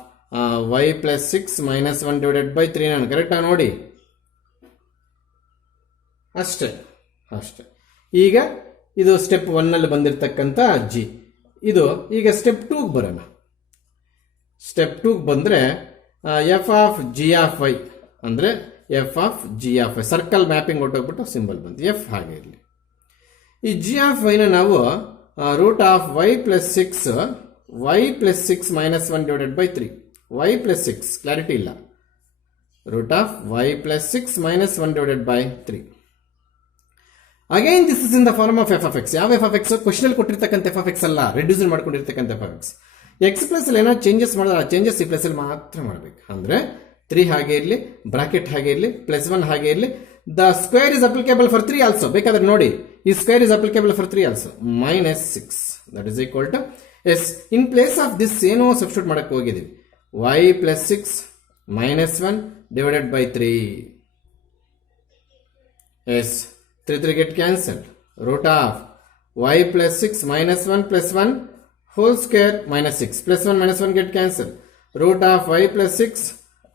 y plus 6 minus 1 divided by 3. ನಾನು ಕರೆಕ್ಟಾಗಿ ನೋಡಿ, ಅಷ್ಟೇ. ಈಗ ಇದು ಸ್ಟೆಪ್ 1 ಬಂದಿರತಕ್ಕಂಥ ಜಿ. ಇದು ಈಗ ಸ್ಟೆಪ್ 2 ಬರೋಣ. ಸ್ಟೆಪ್ 2 ಬಂದರೆ F of G of Y ಅಂದರೆ F of G of Y. Circle mapping ಹೊಟ್ಟೋಗ್ಬಿಟ್ಟು ಸಿಂಬಲ್ ಬಂತು, ಎಫ್ ಹಾಗೆ ಇರಲಿ. ಈ ಜಿ ಆಫ್ ವೈನ ನಾವು root of Y plus 6 minus 1 divided by 3. y plus 6 clarity ಇಲ್ಲ. Root of y plus 6 minus 1 divided by 3. Again this is in the form of F of X. ಯಾವ F of X? Question ಕೊಟ್ಟಿರ್ತಕ್ಕಂಥ F of X ಅಲ್ಲ, reduce ಮಾಡ್ಕೊಂಡಿರ್ತಕ್ಕಂಥ F of X. X plus ಅಲ್ಲಿ ಏನೋ changes ಮಾಡಿದ್ರೆ ಆ changes ಈ plus ಅಲ್ಲಿ ಮಾತ್ರ ಮಾಡಬೇಕು. ಅಂದ್ರೆ 3 ಹಾಗೆ ಇರಲಿ, ಬ್ರಾಕೆಟ್ ಹಾಗೆ ಇರಲಿ, ಪ್ಲಸ್ 1 ಹಾಗೆ ಇರಲಿ. The square is applicable for 3 also. ಬೇಕಾದ್ರೆ ನೋಡಿ, ಈ square is applicable for 3 also. Minus 6 that is equal to s. In place of this ಏನೋ ಸಬ್ಸ್ಟಿಟ್ಯೂಟ್ ಮಾಡಕ್ಕೆ ಹೋಗಿದ್ದೀವಿ. y plus 6 minus 1 divided by 3. Yes, 3 get cancelled. Root of y plus 6 minus 1 plus 1 whole square minus 6 plus 1 minus 1 get cancelled. Root of y plus 6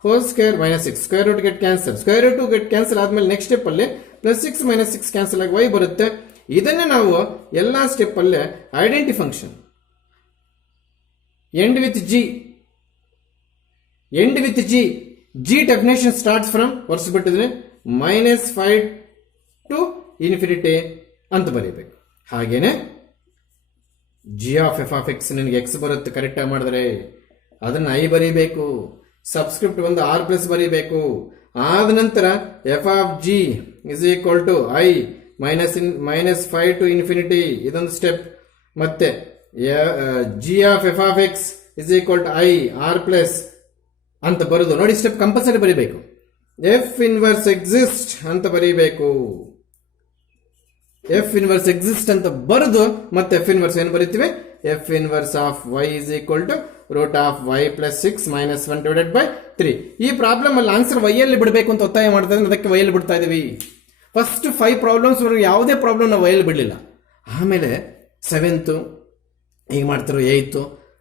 whole square minus 6. Square root get cancelled. Square root 2 get cancelled ಆದ್ಮೇಲೆ next step ಅಲ್ಲಿ plus 6 minus 6 cancel ಆಗಿ y ಬರುತ್ತೆ. ಇದನ್ನೇ ನಾವು ಎಲ್ಲ step ಅಲ್ಲಿ identity function end with G definition starts from ಹೊರಿಸ್ಬಿಟ್ಟಿದ್ರೆ minus 5 to infinity ಅಂತ ಬರೀಬೇಕು. ಹಾಗೇನೆ G of F of X ನಿನಗೆ ಎಕ್ಸ್ ಬರುತ್ತೆ ಕರೆಕ್ಟಾಗಿ ಮಾಡಿದ್ರೆ ಅದನ್ನ ಐ ಬರೀಬೇಕು, ಸಬ್ಸ್ಕ್ರಿಪ್ಟ್ ಒಂದು ಆರ್ ಪ್ಲಸ್ ಬರೀಬೇಕು. ಆದ ನಂತರ f of g is equal to I minus 5 to infinity, ಇದೊಂದು ಸ್ಟೆಪ್. ಮತ್ತೆ g of F of X is equal to I R plus ಅಂತ ಬರೋದು ನೋಡಿ. ಸ್ಟೆಪ್ ಕಂಪಲ್ಸರಿ ಬರೀಬೇಕು. ಎಫ್ ಇನ್ವರ್ಸ್ ಎಕ್ಸಿಸ್ಟ್ ಅಂತ ಬರೀಬೇಕು. ಎಫ್ ಇನ್ವರ್ಸ್ ಎಕ್ಸಿಸ್ಟ್ ಅಂತ ಬರೆದು ಮತ್ತೆ ಎಫ್ ಇನ್ವರ್ಸ್ ಏನು ಬರೀತೀವಿ? F inverse of Y is equal to root of Y plus 6 minus 1 divided by 3. ಈ ಪ್ರಾಬ್ಲಮ್ ಅಲ್ಲಿ ಆನ್ಸರ್ ವೈ ಅಲ್ಲಿ ಬಿಡಬೇಕು ಅಂತ ಒತ್ತಾಯ ಮಾಡ್ತಾ ಇದ್ರೆ ಅದಕ್ಕೆ ವೈ ಅಲ್ಲಿ ಬಿಡ್ತಾ ಇದೀವಿ. ಫಸ್ಟ್ 5 ಪ್ರಾಬ್ಲಮ್ಸ್ ಯಾವುದೇ ಪ್ರಾಬ್ಲಮ್ ನಾವು ವೈ ಅಲ್ಲಿ ಬಿಡಲಿಲ್ಲ. ಆಮೇಲೆ 7th ಈಗ ಮಾಡ್ತಿರೋ 8th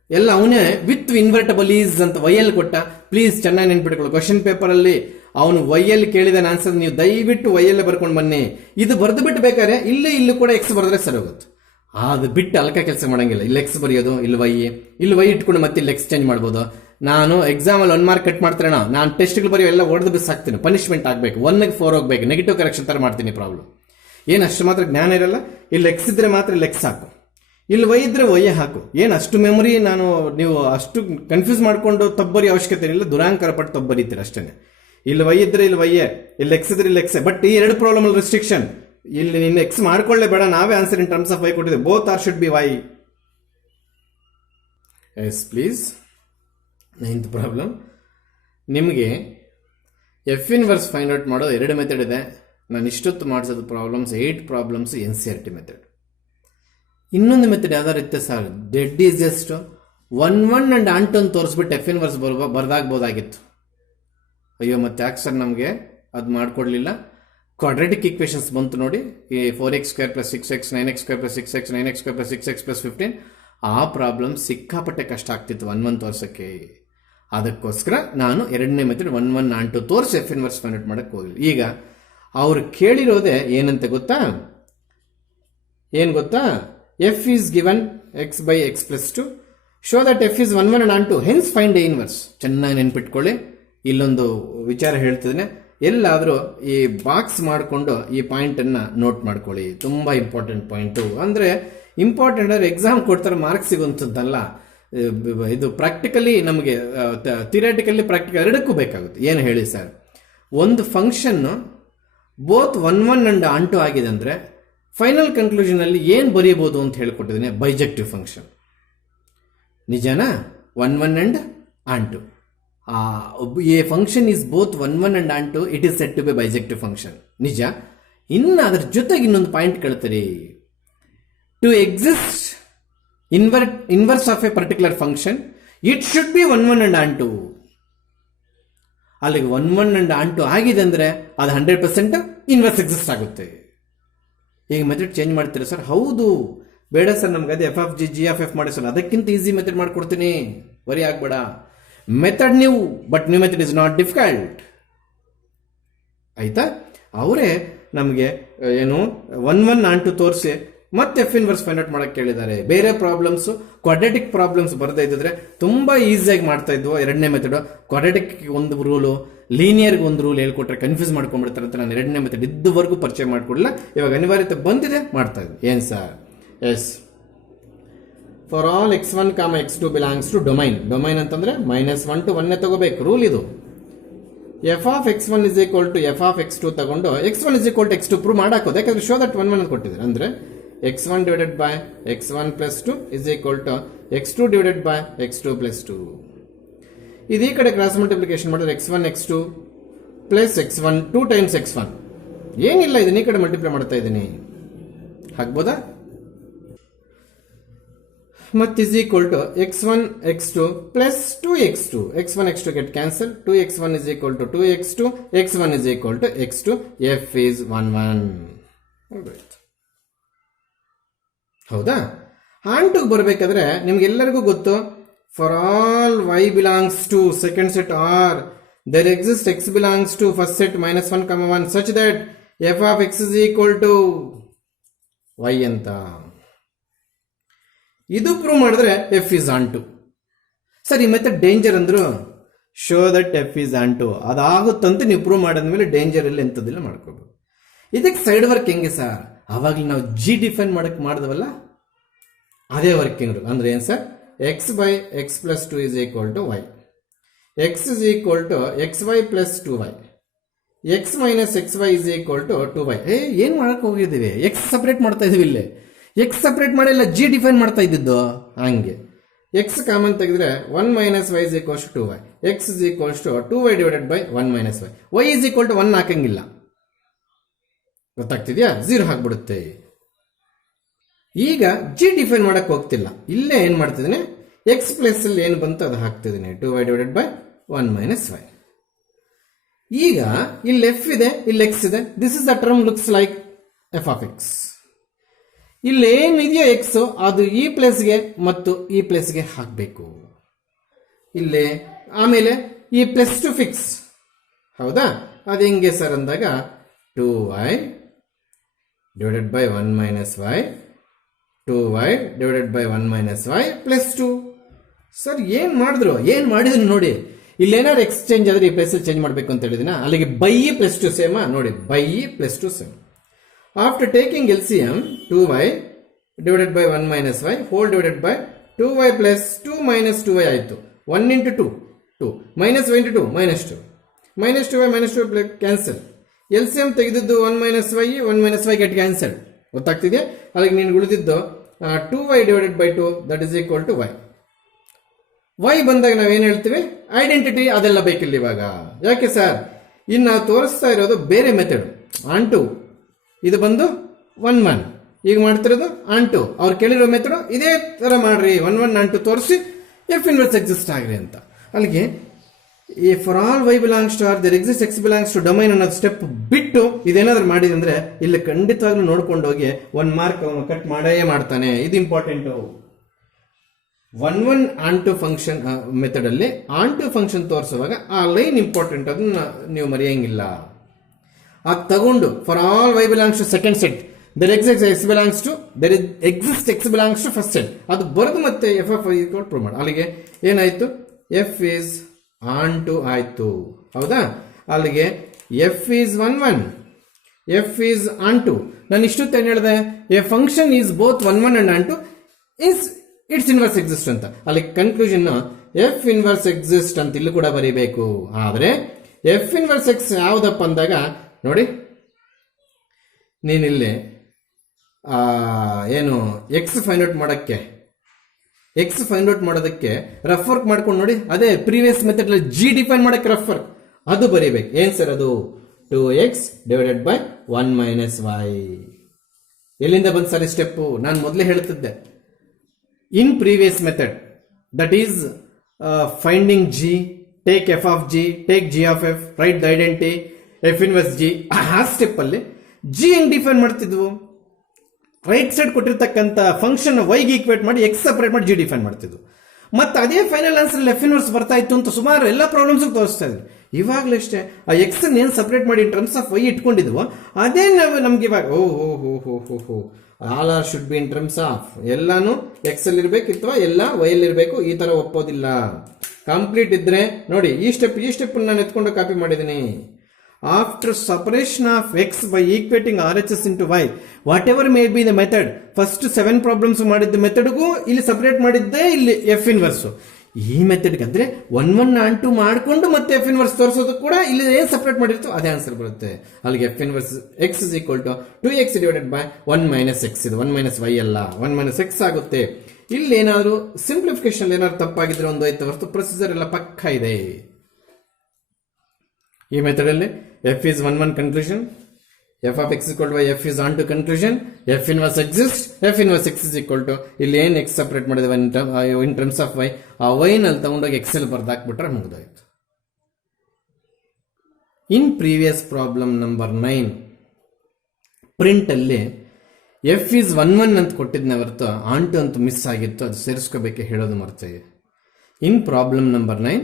ಎಲ್ಲ ಅವನೇ ವಿತ್ ಇನ್ವರ್ಟಬಲ್ ಈಸ್ ಅಂತ ವೈಯಲ್ಲಿ ಕೊಟ್ಟ. ಪ್ಲೀಸ್ ಚೆನ್ನಾಗಿ ನೆನ್ಪಿಟ್ಕೊಳ್ಳಿ, ಕ್ವಶನ್ ಪೇಪರ್ ಅಲ್ಲಿ ಅವನು ವೈಯಲ್ಲಿ ಕೇಳಿದ ಆನ್ಸರ್ ನೀವು ದಯವಿಟ್ಟು ವೈಯಲ್ಲೇ ಬರ್ಕೊಂಡು ಬನ್ನಿ. ಇದು ಬರೆದು ಬಿಟ್ಟು ಬೇಕಾದ್ರೆ ಇಲ್ಲಿ ಕೂಡ ಎಕ್ಸ್ ಬರೆದ್ರೆ ಸರಿ ಹೋಗುತ್ತೆ. ಅದು ಬಿಟ್ಟು ಅಲ್ಕ ಕೆಲಸ ಮಾಡಂಗಿಲ್ಲ. ಇಲ್ಲಿ ಎಕ್ಸ್ ಬರೆಯೋದು, ಇಲ್ಲಿ ವೈ ಇಟ್ಕೊಂಡು ಮತ್ತೆ ಇಲ್ಲಿ ಎಕ್ಸ್ ಚೇಂಜ್ ಮಾಡ್ಬೋದು. ನಾನು ಎಕ್ಸಾಮ್ ಅಲ್ಲಿ 1 ಮಾರ್ಕ್ ಕಟ್ ಮಾಡ್ತಾರೆ, ನಾನು ಟೆಸ್ಟ್ಗಳು ಬರೆಯೋ ಎಲ್ಲ ಹೊಡೆದು ಬಿಸಾಕ್ತೀನಿ. ಪನಿಷ್ಮೆಂಟ್ ಆಗಬೇಕು, 1ಗೆ 4 ಹೋಗ್ಬೇಕು, ನೆಗೆಟಿವ್ ಕರೆಕ್ಷನ್ ತರ ಮಾಡ್ತೀನಿ. ಪ್ರಾಬ್ಲಮ್ ಏನು ಅಷ್ಟು ಮಾತ್ರ ಜ್ಞಾನ ಇರಲ್ಲ. ಇಲ್ಲಿ ಎಕ್ಸ್ ಇದ್ರೆ ಮಾತ್ರ ಇಲ್ಲಿ ಎಕ್ಸ್ ಹಾಕು, ಇಲ್ಲಿ ವೈ ಇದ್ರೆ ವೈ ಹಾಕು. ಏನು ಅಷ್ಟು ಮೆಮೊರಿ ನೀವು ಅಷ್ಟು ಕನ್ಫ್ಯೂಸ್ ಮಾಡ್ಕೊಂಡು ತಬ್ಬರಿ ಅವಶ್ಯಕತೆ ಇಲ್ಲ. ದುರಾಂಕಾರ ಪಟ್ಟು ತಬ್ಬರಿತೀರ ಅಷ್ಟೇ. ಇಲ್ಲಿ ವೈ ಇದ್ರೆ ಇಲ್ಲಿ ವೈಯೇ, ಇಲ್ಲಿ ಎಕ್ಸ್ ಇದ್ರೆ ಇಲ್ಲಿ ಎಕ್ಸ್. ಬಟ್ ಈ 2 ಪ್ರಾಬ್ಲಮ್ ಅಲ್ಲಿ ರೆಸ್ಟ್ರಿಕ್ಷನ್, ಇಲ್ಲಿ ನೀನು ಎಕ್ಸ್ ಮಾಡ್ಕೊಳ್ಳೇ ಬೇಡ, ನಾವೇ answer in terms of Y ಕೊಟ್ಟಿದ್ದೆ. Both are should be Y. Yes please. 9th problem ನಿಮಗೆ ಎಫ್ ಇನ್ವರ್ಸ್ ಫೈಂಡ್ ಔಟ್ ಮಾಡೋದು 2 ಮೆಥಡ್ ಇದೆ. ನಾನು ಇಷ್ಟೊತ್ತು ಮಾಡಿಸೋದು ಪ್ರಾಬ್ಲಮ್ಸ್ 8 ಪ್ರಾಬ್ಲಮ್ಸ್ NCERT ಮೆಥಡ್. ಇನ್ನೊಂದು ಮೆಥಡ್ ಯಾವ್ದಾರು ಇತ್ತೆ sir, that is just 1 and onto ತೋರಿಸ್ಬಿಟ್ಟು ಎಫ್ ಇನ್ವರ್ಸ್ ಬರ್ದಾಗ್ಬೋದಾಗಿತ್ತು. ಅಯ್ಯೋ ಮತ್ತೆ ಯಾಕೆ ಸರ್ ನಮಗೆ ಅದು ಮಾಡಿಕೊಡ್ಲಿಲ್ಲ? ಕ್ವಾಡ್ರಾಟಿಕ್ ಈಕ್ವೇಷನ್ಸ್ ಬಂತು ನೋಡಿ, ಈ 4x² + 6x 9x² + 6x 9x² + 6x + 15. ಆ ಪ್ರಾಬ್ಲಮ್ ಸಿಕ್ಕಾಪಟ್ಟೆ ಕಷ್ಟ ಆಗ್ತಿತ್ತು 1 ತೋರ್ಸೋಕ್ಕೆ. ಅದಕ್ಕೋಸ್ಕರ ನಾನು ಎರಡನೇ ಮೆಥಡ್ 1 1 and 2 ತೋರಿಸಿ ಎಫ್ ಇನ್ವರ್ಸ್ ಫೈಂಡ್ ಔಟ್ ಮಾಡಕ್ಕೆ ಹೋಗಿಲ್ಲ. ಈಗ ಅವ್ರು ಕೇಳಿರೋದೇ ಏನಂತ ಗೊತ್ತಾ? ಏನು ಗೊತ್ತಾ? F is given x/x + 2. Show that F is 1 1 and 2. Hence find A inverse. ಚೆನ್ನಾಗಿ ನೆನ್ಪಿಟ್ಕೊಳ್ಳಿ. ಇಲ್ಲೊಂದು ವಿಚಾರ ಹೇಳ್ತಿದ್ದೇನೆ, ಎಲ್ಲಾದರೂ ಈ ಬಾಕ್ಸ್ ಮಾಡಿಕೊಂಡು ಈ ಪಾಯಿಂಟನ್ನು ನೋಟ್ ಮಾಡ್ಕೊಳ್ಳಿ. ತುಂಬ ಇಂಪಾರ್ಟೆಂಟ್ ಪಾಯಿಂಟು. ಅಂದರೆ ಇಂಪಾರ್ಟೆಂಟ್ ಅಂದರೆ ಎಕ್ಸಾಮ್ ಕೊಡ್ತಾರೆ ಮಾರ್ಕ್ಸ್ ಸಿಗುವಂಥದ್ದಲ್ಲ. ಇದು ಪ್ರಾಕ್ಟಿಕಲಿ ನಮಗೆ ಥಿಯರಿಟಿಕಲಿ ಪ್ರಾಕ್ಟಿಕಲ್ ಎರಡಕ್ಕೂ ಬೇಕಾಗುತ್ತೆ. ಏನು ಹೇಳಿ ಸರ್, ಒಂದು ಫಂಕ್ಷನ್ನು ಬೋತ್ 1 1 and 2 ಆಗಿದೆ ಅಂದರೆ ಫೈನಲ್ ಕನ್ಕ್ಲೂಷನಲ್ಲಿ ಏನು ಬರೀಬೋದು ಅಂತ ಹೇಳ್ಕೊಟ್ಟಿದ್ದೀನಿ. Bijective function. ನಿಜನಾ? 1 1 and 2. A function is both 1 1 and 2. It is set to be bijective function. ನಿಜ. ಇನ್ನು ಅದ್ರ ಜೊತೆಗೆ ಇನ್ನೊಂದು ಪಾಯಿಂಟ್ ಕೇಳ್ತೀರಿ. To exist inverse of a particular function it should be 1 1 and 2. ಅಲ್ಲಿಗೆ 1 1 and 2 ಆಗಿದೆ ಅಂದರೆ ಅದು 100% ಇನ್ವರ್ಸ್ ಎಕ್ಸಿಸ್ಟ್ ಆಗುತ್ತೆ. ಈಗ ಮೆಥಡ್ ಚೇಂಜ್ ಮಾಡ್ತೀರಾ ಸರ್? ಹೌದು. ಬೇಡ ಸರ್, ನಮ್ಗೆ ಅದು FG GF ಮಾಡಿ ಸರ್, ಅದಕ್ಕಿಂತ ಈಸಿ ಮೆಥಡ್ ಮಾಡ್ಕೊಡ್ತೀನಿ, ವರಿ ಆಗ್ಬೇಡ. ಮೆಥಡ್ ನೀವು, but new method is not difficult. ಆಯ್ತಾ? ಅವರೇ ನಮಗೆ ಏನು 1 1 and 2 ತೋರಿಸಿ ಮತ್ತೆ ಎಫ್ ಇನ್ವರ್ಸ್ ಫೈಂಡ್ ಔಟ್ ಮಾಡಕ್ಕೆ ಕೇಳಿದ್ದಾರೆ. ಬೇರೆ ಪ್ರಾಬ್ಲಮ್ಸ್, ಕ್ವಾಡ್ರಾಟಿಕ್ ಪ್ರಾಬ್ಲಮ್ಸ್ ಬರದೇ ಇದ್ದಿದ್ರೆ ತುಂಬಾ ಈಸಿಯಾಗಿ ಮಾಡ್ತಾ ಇದ್ವು. ಎರಡನೇ ಮೆಥಡ್ ಕ್ವಾಡ್ರಾಟಿಕ್ ಒಂದು ರೂಲು, ಲೀನಿಯರ್ಗೆ ಒಂದು ರೂಲ್ ಹೇಳ್ಕೊಟ್ರೆ ಕನ್ಫ್ಯೂಸ್ ಮಾಡ್ಕೊಂಡ್ಬಿಡ್ತಾರೆ ಅಂತ ನಾನು ಎರಡನೇ ಮೆಥಡ್ ಇದುವರೆಗೂ ಪರಿಚಯ ಮಾಡ್ಕೊಡಲ್ಲ. ಇವಾಗ ಅನಿವಾರ್ಯತೆ ಬಂದಿದೆ, ಮಾಡ್ತಾ ಇದ್ವಿ. ಏನು sir? Yes. For all x1, x2 belongs to domain. Domain ಅಂತಂದ್ರೆ -1 to 1 ತಗೋಬೇಕು, ರೂಲ್ ಇದು. f of x1 is equal to f of x2 ತಗೊಂಡು x1 is equal to x2 prove ಮಾಡಾಕೋದು. ಯಾಕಂದ್ರೆ ಶೋ ದಟ್ 1 1 ಅಂತ ಕೊಟ್ಟಿದ್ದಾರೆ. ಅಂದ್ರೆ x1 divided by x1 plus 2 is equal to x2 divided by x2 plus 2. ಇದು ಈ ಕಡೆ ಕ್ರಾಸ್ ಮಲ್ಟಿಪ್ಲಿಕೇಶನ್ ಮಾಡಿದ್ರೆ x1 x2 plus x1 2 times x1. ಏನಿಲ್ಲ, ಇದನ್ನ ಈ ಕಡೆ ಮಲ್ಟಿಪ್ಲೈ ಮಾಡ್ತಾ ಇದ್ದೀನಿ, ಹಾಕ್ಬೋದಾ? ಮತ್ತೆ is equal to x1 x2 plus 2x2. x1 x2 get cancel. 2x1 is equal to 2x2. x1 is equal to x2. f is 1 1. Alright. ಹೌದಾ? Onto ಬರಬೇಕಾದ್ರೆ ನಿಮ್ಗೆಲ್ಲರಿಗೂ ಗೊತ್ತು, for all y belongs to second set or there exist x belongs to first set -1, 1 such that f of x is equal to y ಅಂತ. ಇದು prove ಮಾಡಿದ್ರೆ f is on to. Sir, ಈ method danger ಅಂದ್ರು. Show that f is on to ಅದಾಗುತ್ತಂತ ನೀವು prove ಮಾಡಿದ್ಮೇಲೆ danger ಇಲ್ಲಿ ಎಂಥದಿಲ್ಲ ಮಾಡ್ಕೋಬಹುದು. ಇದಕ್ಕೆ ಸೈಡ್ ವರ್ಕ್ ಹೆಂಗೆ ಸರ್? ಅವಾಗಲೇ ನಾವು ಜಿ ಡಿಫೈನ್ ಮಾಡಿದವಲ್ಲ, ಅದೇ ವರ್ಕಿಂಗ್ ರೂಲ್. ಅಂದ್ರೆ ಏನು sir? x/x + 2 is equal to y. x is equal to xy plus 2y. x minus xy is equal to 2y. ಏನು ಮಾಡಕ್ಕೆ ಹೋಗಿದ್ದೀವಿ? x ಸಪ್ರೇಟ್ ಮಾಡ್ತಾ ಇದೀವಿ ಇಲ್ಲಿ. x ಸಪ್ರೇಟ್ ಮಾಡಿಲ್ಲ, ಜಿ ಡಿಫೈನ್ ಮಾಡ್ತಾ ಇದ್ದಿದ್ದು. ಹಂಗೆ x ಕಾಮನ್ ತೆಗೆದ್ರೆ 1 minus y is equal to 2y. x is equal to 2y divided by 1 minus y. y is equal to 1 ಹಾಕಂಗಿಲ್ಲ. ಗೊತ್ತಾಗ್ತಿದ್ಯಾ? 0 ಹಾಕ್ಬಿಡುತ್ತೆ. ಈಗ ಜಿ ಡಿಫೈನ್ ಮಾಡಕ್ ಹೋಗ್ತಿಲ್ಲ, ಇಲ್ಲೇ ಏನ್ ಮಾಡ್ತಿದ್ದೀನಿ, ಎಕ್ಸ್ ಪ್ಲಸ್ ಅಲ್ಲಿ ಏನು ಬಂತು ಅದು ಹಾಕ್ತಿದ್ದೀನಿ, 2y divided by 1 minus y. ಈಗ ಇಲ್ಲಿ ಎಫ್ ಇದೆ, ಇಲ್ಲಿ ಎಕ್ಸ್ ಇದೆ. This is the term looks like F of X. ಇಲ್ಲಿ ಏನಿದೆಯೋ ಎಕ್ಸ್ ಅದು ಈ ಪ್ಲೇಸ್ಗೆ ಮತ್ತು ಈ ಪ್ಲೇಸ್ಗೆ ಹಾಕಬೇಕು ಇಲ್ಲಿ. ಆಮೇಲೆ ಈ ಪ್ಲಸ್ ಟು ಫಿಕ್ಸ್. ಹೌದಾ? ಅದು ಹೆಂಗೆ ಸರ್ ಅಂದಾಗ 2y divided by 1 minus y, 2y divided by 1 minus y plus 2. Sir ಏನ್ ಮಾಡಿದ್ರು ನೋಡಿ. ಇಲ್ಲೇನಾದ್ರು ಎಕ್ಸ್ಚೇಂಜ್ ಆದ್ರೆ ಈ ಪ್ಲೇಸ್ ಚೇಂಜ್ ಮಾಡಬೇಕು ಅಂತ ಹೇಳಿದಿನ. ಅಲ್ಲಿಗೆ ಬೈ ಪ್ಲಸ್ 2 ಸೇಮ್ ನೋಡಿ, by plus 2 same. After taking LCM 2y divided by 1 minus y whole divided by 2y plus 2 minus 2y ಆಯಿತು. 1 into 2 2 minus y into 2 minus 2 minus 2y minus 2 cancel. LCM ತೆಗೆದಿದ್ದು 1 minus y 1 minus y get cancel. ಗೊತ್ತಾಗ್ತಿದೆಯಾ? ಅಲ್ಲಿಗೆ ನೀನು ಉಳಿದಿದ್ದು 2y divided by 2 that is equal to y. y ಬಂದಾಗ ನಾವೇನು ಹೇಳ್ತೀವಿ? Identity ಅದೆಲ್ಲ ಬೇಕಿಲ್ಲ ಇವಾಗ. ಯಾಕೆ ಸರ್? ಇನ್ನು ನಾವು ತೋರಿಸ್ತಾ ಇರೋದು ಬೇರೆ ಮೆಥಡ್. ಆಂಟು ಇದು ಬಂದು 1 1. ಈಗ ಮಾಡ್ತಿರೋದು ಆಂಟು. ಅವ್ರು ಕೇಳಿರೋ ಮೆಥಡ್ ಇದೇ ತರ ಮಾಡ್ರಿ, 1 1 ಆಂಟು ತೋರಿಸಿ ಎಫ್ ಇನ್ವರ್ಸ್ ಎಕ್ಸಿಸ್ಟ್ ಆಗ್ರಿ ಅಂತ. ಅಲ್ಲಿಗೆ ಈ for all Y belongs to or there exist x belongs to domain ಅನ್ನೋದು ಸ್ಟೆಪ್ ಬಿಟ್ಟು ಇದೇನಾದ್ರೂ ಮಾಡಿದ್ರೆ ಇಲ್ಲಿ ಖಂಡಿತವಾಗ್ಲೂ ನೋಡ್ಕೊಂಡು ಹೋಗಿ 1 ಮಾರ್ಕ್ ಅವನು ಕಟ್ ಮಾಡೇ ಮಾಡ್ತಾನೆ. ಇದು important. 1 onto function method ಅಲ್ಲಿ ಆನ್ ಟು ಫಂಕ್ಷನ್ ತೋರಿಸುವಾಗ ಆ ಲೈನ್ ಇಂಪಾರ್ಟೆಂಟ್, ಅದನ್ನ ನೀವು ಮರೆಯಂಗಿಲ್ಲ. ಆಗ ತಗೊಂಡು for all Y belongs to second set there exist x belongs to there exist x belongs to first set, ಅದು ಬರೆದು ಮತ್ತೆ ಎಫ್ ಆಫ್ ವೈ ಪ್ರೂವ್ ಮಾಡಿ. ಅಲ್ಲಿಗೆ ಏನಾಯ್ತು, ಎಫ್ ಈಸ್ ಆನ್ ಟು ಆಯ್ತು. ಹೌದಾ? ಅಲ್ಲಿಗೆ f is 1 f is onto. ನಾನು ಇಷ್ಟೊತ್ತು ಏನು ಹೇಳಿದೆ, a function is both 1 and onto is its inverse exist ಅಂತ. ಅಲ್ಲಿ ಕನ್ಕ್ಲೂಷನ್ ಎಫ್ ಇನ್ವರ್ಸ್ ಎಕ್ಸಿಸ್ಟ್ ಅಂತ ಇಲ್ಲಿ ಕೂಡ ಬರೀಬೇಕು. ಆದ್ರೆ ಎಫ್ ಇನ್ವರ್ಸ್ ಎಕ್ಸ್ ಯಾವುದಪ್ಪ ಅಂದಾಗ ನೋಡಿ, ನೀನಿಲ್ಲಿ ಏನು ಎಕ್ಸ್ ಫೈಂಡ್ ಔಟ್ ಮಾಡೋದಕ್ಕೆ ರಫ್ ವರ್ಕ್ ಮಾಡ್ಕೊಂಡು ನೋಡಿ, ಅದೇ ಪ್ರೀವಿಯಸ್ ಮೆಥಡ್ ಜಿ ಡಿಫೈನ್ ಮಾಡಕ್ಕೆ ರಫ್ ವರ್ಕ್ ಅದು ಬರೀಬೇಕು. ಏನ್ ಸರ್ ಅದು? 2x divided by 1 minus Y. ಎಲ್ಲಿಂದ ಬಂದ್ ಸರ್ ಈ ಸ್ಟೆಪ್? ನಾನು ಮೊದಲೇ ಹೇಳ್ತಿದ್ದೆ, ಇನ್ previous method that is finding G, take F of G, take G of F, right the identity F inverse G. ಆ ಸ್ಟೆಪ್ ಅಲ್ಲಿ ಜಿ ಹೆಂಗ್ ಡಿಫೈನ್ ಮಾಡ್ತಿದ್ವು? ರೈಟ್ ಸೈಡ್ ಕೊಟ್ಟಿರ್ತಕ್ಕಂಥ ಫಂಕ್ಷನ್ ವೈಗೆ ಈಕ್ವೇಟ್ ಮಾಡಿ ಎಕ್ಸ್ ಸಪರೇಟ್ ಮಾಡಿ ಜಿ ಡಿಫೈನ್ ಮಾಡ್ತಿದ್ವು. ಮತ್ತೆ ಅದೇ final answer F inverse ಬರ್ತಾ ಇತ್ತು ಅಂತ ಸುಮಾರು ಎಲ್ಲ ಪ್ರಾಬ್ಲಮ್ಸ್ ತೋರಿಸ್ತಾ ಇದ್ರು. ಇವಾಗಲೂ ಅಷ್ಟೇ ಆ ಎಕ್ಸ್ ಏನ್ ಸಪರೇಟ್ ಮಾಡಿ ಇನ್ ಟರ್ಮ್ಸ್ ಆಫ್ ವೈ ಇಟ್ಕೊಂಡಿದ್ವು, ಅದೇ ನಮ್ಗೆ ಇವಾಗ oh all are should be in terms of, ಎಲ್ಲಾನು ಎಕ್ಸ್ ಅಲ್ಲಿ ಇರ್ಬೇಕಿತ್ತು, ಎಲ್ಲ ವೈ ಅಲ್ಲಿ ಇರಬೇಕು. ಈ ತರ ಒಪ್ಪೋದಿಲ್ಲ. ಕಂಪ್ಲೀಟ್ ಇದ್ರೆ ನೋಡಿ, ಈ ಸ್ಟೆಪ್ ನಾನು ಎತ್ಕೊಂಡು ಕಾಪಿ ಮಾಡಿದ್ದೀನಿ. After separation of x by equating R H S into y, whatever may be the method, first 7 problems ಮಾಡಿದ್ದ ಮೆಥಡ್ಗೂ ಇಲ್ಲಿ ಸಪರೇಟ್ ಮಾಡಿದ್ದೆ ಇಲ್ಲಿ ಎಫ್ ಇನ್ವರ್ಸ್. ಈ ಮೆಥಡ್ಗೆ ಅಂದ್ರೆ 1 ಆನ್ ಟು ಮಾಡ್ಕೊಂಡು ಮತ್ತೆ ಎಫ್ ಇನ್ವರ್ಸ್ ತೋರಿಸೋದು ಕೂಡ ಇಲ್ಲಿ ಏನ್ ಸಪರೇಟ್ ಮಾಡಿರ್ತೋ ಅದೇ ಆನ್ಸರ್ ಬರುತ್ತೆ. ಅಲ್ಲಿಗೆ f inverse X is equal to 2x divided by 1 minus x. ಇದು 1 ಮೈನಸ್ ವೈ ಅಲ್ಲ, 1 ಮೈನಸ್ ಎಕ್ಸ್ ಆಗುತ್ತೆ. ಇಲ್ಲಿ ಏನಾದ್ರು ಸಿಂಪ್ಲಿಫಿಕೇಶನ್ ಏನಾದ್ರು ತಪ್ಪಾಗಿದ್ರೆ ಒಂದು ಐತೆ ಹೊರತು ಪ್ರೊಸೀಜರ್ ಎಲ್ಲ ಪಕ್ಕ ಇದೆ. ಈ ಮೆಥಡ್ ಅಲ್ಲಿ f is 1 conclusion, f of x equal to y, f is onto conclusion, f inverse exist, f inverse X is equal to ಇಲ್ಲಿ ಏನ್ ಎಕ್ಸ್ ಸಪರೇಟ್ ಮಾಡಿದೆ ಇನ್ ಟರ್ಮ್ಸ್ ಆಫ್ ವೈ, ಆ y ನಲ್ಲಿ ತಗೊಂಡೋಗಿ x ಎಲ್ ಬರ್ದಾಕ್ಬಿಟ್ರೆ ಮುಗಿದೋಯ್ತು. In previous problem number 9 print ಅಲ್ಲಿ ಎಫ್ ಇಸ್ 1 ಅಂತ ಕೊಟ್ಟಿದ್ನ ಹೊರತು ಆನ್ ಟು ಅಂತ ಮಿಸ್ ಆಗಿತ್ತು, ಅದು ಸೇರಿಸ್ಕೋಬೇಕೆ ಹೇಳೋದು ಮರ್ತೇವೆ. In problem number 9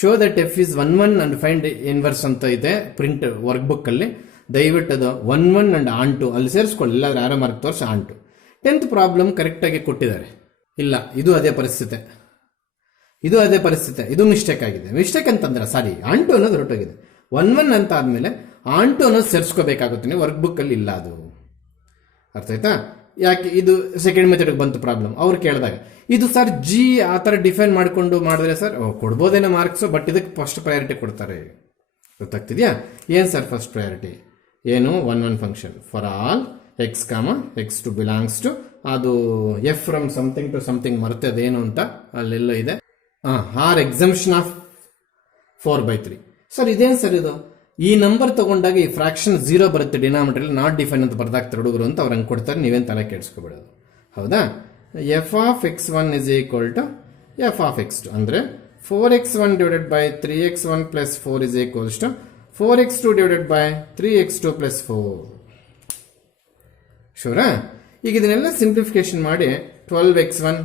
show that F is 1 and find inverse ಅಂತ ಇದೆ ಪ್ರಿಂಟ್ ವರ್ಕ್ ಬುಕ್ ಅಲ್ಲಿ. ದಯವಿಟ್ಟು ಅದು 1 ಅಂಡ್ ಆನ್ ಟು ಅಲ್ಲಿ ಸೇರಿಸ್ಕೊಳ್ಳಿ, ಇಲ್ಲಾಂದ್ರೆ ಆರೋ ಮಾರ್ಕ್ ತೋರಿಸಿ onto. 10th problem correct ಆಗಿ ಕೊಟ್ಟಿದ್ದಾರೆ. ಇಲ್ಲ, ಇದು ಅದೇ ಪರಿಸ್ಥಿತಿ, ಇದು ಮಿಸ್ಟೇಕ್ ಆಗಿದೆ. ಮಿಸ್ಟೇಕ್ ಅಂತಂದ್ರೆ ಸಾರಿ, ಆನ್ ಟು ಅನ್ನೋದು ಹೊರಟೋಗಿದೆ. 1 ಅಂತ ಆದ್ಮೇಲೆ ಆನ್ ಟು ಅನ್ನೋದು ಸೇರಿಸ್ಕೋಬೇಕಾಗುತ್ತೆ, ವರ್ಕ್ ಬುಕ್ ಅಲ್ಲಿ ಇಲ್ಲ ಅದು. ಅರ್ಥ ಆಯ್ತಾ? ಯಾಕೆ ಇದು ಸೆಕೆಂಡ್ ಮೆಥಡ್ಗೆ ಬಂತು ಪ್ರಾಬ್ಲಮ್. ಅವ್ರು ಕೇಳಿದಾಗ ಇದು ಸರ್ ಜಿ ಆ ಥರ ಡಿಫೈನ್ ಮಾಡಿಕೊಂಡು ಮಾಡಿದ್ರೆ ಸರ್ ಕೊಡ್ಬೋದೇನೋ ಮಾರ್ಕ್ಸು, ಬಟ್ ಇದಕ್ಕೆ ಫಸ್ಟ್ ಪ್ರಯಾರಿಟಿ ಕೊಡ್ತಾರೆ. ಗೊತ್ತಾಗ್ತಿದ್ಯಾ? ಏನು ಸರ್ ಫಸ್ಟ್ ಪ್ರಯಾರಿಟಿ? ಏನು 1 function for all X comma X to belongs to, ಅದು F from something to something ಮರುತ್ತೆ, ಅದೇನು ಅಂತ ಅಲ್ಲೆಲ್ಲ ಇದೆ. R exemption of 4/3. ಸರ್ ಇದೇನು ಸರ್ ಇದು? ಈ ನಂಬರ್ ತಗೊಂಡಾಗ ಈ ಫ್ರಾಕ್ಷನ್ 0 ಬರುತ್ತೆ ಡಿನಾಮಿನೇಟರ್, ನಾಟ್ ಡಿಫೈನ್ ಅಂತ ಬರ್ದಾಕ್ತಾರೆ ಹುಡುಗರು ಅಂತ ಅವ್ರು ಹಂಗೆ ಕೊಡ್ತಾರೆ. ನೀವೇನು ತಲೆ ಕೆಡಿಸ್ಕೊಬಿಡೋದು. ಹೌದಾ? F of x1 is equal to f of x2 ಅಂದ್ರೆ 4x1 divided by 3x1 plus 4 is equals to 4x2 divided by 3x2 plus 4. ಶೂರಾ? ಈಗ ಇದನ್ನೆಲ್ಲ ಸಿಂಪ್ಲಿಫಿಕೇಶನ್ ಮಾಡಿ 12x1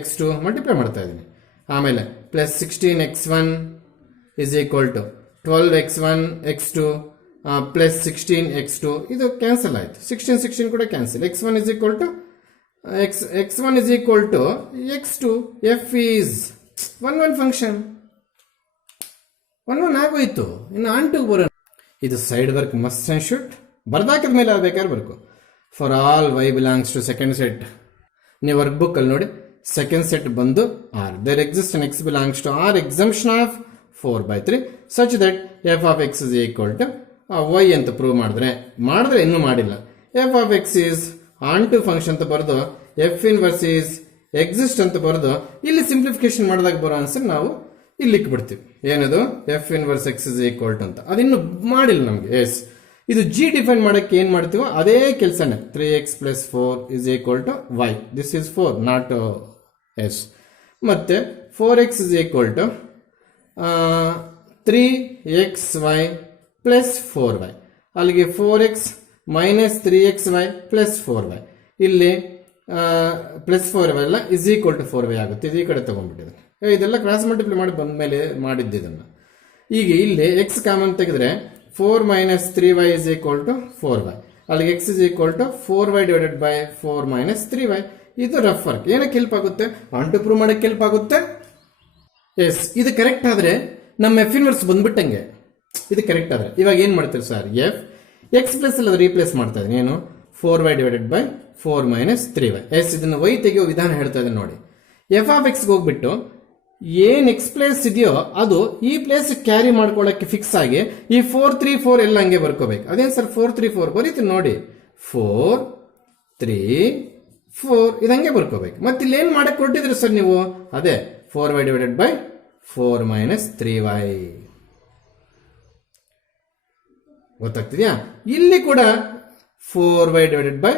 x2 ಮಲ್ಟಿಪ್ಲೈ ಮಾಡ್ತಾ ಇದ್ದೀನಿ. ಆಮೇಲೆ plus 16x1 is equal to 12x1 x2 plus 16x2, ಇದು cancel ಆಯ್ತು. 16 ಕೂಡ cancel. x1 is equal to x1 is equal to x2. f is 1 function 1 ಆಗೋಯ್ತು. ಇನ್ನು ಆನ್ ಟು ಬರೋಣ. ಇದು side work must and should ಬರ್ದಾಕಿದ ಮೇಲೆ ಬೇಕಾದ್ರೆ ಬರ್ಕೊ. For all Y belongs to second set, ನೀವು ವರ್ಕ್ ಬುಕ್ ಅಲ್ಲಿ ನೋಡಿ ಸೆಕೆಂಡ್ ಸೆಟ್ ಬಂದು R, there exist an X belongs to R exemption of 4/3 such that f of X is equal to y ಅಂತ prove ಮಾಡಿದ್ರೆ ಇನ್ನೂ ಮಾಡಿಲ್ಲ. F of x is onto function ಅಂತ ಬರೆದು F inverse is exist ಅಂತ ಬರೆದು ಇಲ್ಲಿ simplification ಮಾಡಿದಾಗ ಬರೋ ಆನ್ಸರ್ ನಾವು ಇಲ್ಲಿ ಇಕ್ಬಿಡ್ತೀವಿ. ಏನದು? F inverse X is equal to ಅಂತ. ಅದಿನ್ನು ಮಾಡಿಲ್ಲ ನಮಗೆ. ಎಸ್, ಇದು ಜಿ ಡಿಫೈನ್ ಮಾಡಕ್ಕೆ ಏನ್ ಮಾಡ್ತೀವೋ ಅದೇ ಕೆಲಸನೇ. 3x plus 4 is equal to y. This is 4 not yes. ಮತ್ತೆ 4x is equal to 3xy plus 4y, ಅಲ್ಲಿಗೆ 4x minus 3xy plus 4y, ಇಲ್ಲಿ ಪ್ಲಸ್ 4y ಎಲ್ಲ ಇಸ್ ಈಕ್ವಲ್ ಟು 4y ಆಗುತ್ತೆ. ಇದು ಈ ಕಡೆ ತಗೊಂಡ್ಬಿಟ್ಟಿದೆ. ಇದೆಲ್ಲ ಕ್ರಾಸ್ ಮಲ್ಟಿಪ್ಲೈ ಮಾಡಿ ಬಂದ ಮೇಲೆ ಮಾಡಿದ್ದು ಇದನ್ನು. ಈಗ ಇಲ್ಲಿ ಎಕ್ಸ್ ಕಾಮನ್ ತೆಗೆದ್ರೆ 4 minus 3y is equal to 4y, ಅಲ್ಲಿಗೆ x is equal to 4y divided by 4 minus 3y. ಇದು ರಫ್ ವರ್ಕ್. ಏನಕ್ಕೆ ಹೆಲ್ಪ್ ಆಗುತ್ತೆ? ಆನ್ ಟು ಪ್ರೂವ್ ಮಾಡಕ್ಕೆ ಹೆಲ್ಪ್ ಆಗುತ್ತೆ. ಎಸ್, ಇದು ಕರೆಕ್ಟ್ ಆದ್ರೆ ನಮ್ಮ ಎಫ್ ಇನ್ವರ್ಸ್ ಬಂದ್ಬಿಟ್ಟಂಗೆ. ಇದು ಕರೆಕ್ಟ್ ಆದ್ರೆ ಇವಾಗ ಏನ್ ಮಾಡ್ತೀರಿ ಸರ್? ಎಕ್ಸ್ ಪ್ಲಸ್ ಎಲ್ಲ ರೀಪ್ಲೇಸ್ ಮಾಡ್ತಾ ಇದ್ದೀನಿ. ಏನು? 4y divided by 4 minus 3y. Yes, ಇದನ್ನು y ತೆಗೆಯೋ ವಿಧಾನ ಹೇಳ್ತಾ ಇದ್ದೀನಿ ನೋಡಿ. ಎಫ್ ಆಫ್ ಎಕ್ಸ್ಗೆ ಹೋಗ್ಬಿಟ್ಟು ಏನ್ ಎಕ್ಸ್ ಪ್ಲೇಸ್ ಇದೆಯೋ ಅದು ಈ ಪ್ಲೇಸ್ ಕ್ಯಾರಿ ಮಾಡ್ಕೊಳ್ಳಕ್ಕೆ ಫಿಕ್ಸ್ ಆಗಿ ಈ 4 3 4 ಎಲ್ಲ ಹಂಗೆ ಬರ್ಕೋಬೇಕು. ಅದೇನು ಸರ್ 4 3 4 ಬರೀತೀನಿ ನೋಡಿ. 4 3 4 ಇದಂಗೆ ಬರ್ಕೋಬೇಕು. ಮತ್ತೆ ಇಲ್ಲಿ ಏನ್ ಮಾಡಕ್ ಕೊಟ್ಟಿದ್ರಿ ಸರ್ ನೀವು? ಅದೇ 4y divided by 4 minus 3y. ಗೊತ್ತಾಗ್ತಿದ್ಯಾ? ಇಲ್ಲಿ ಕೂಡ 4y divided by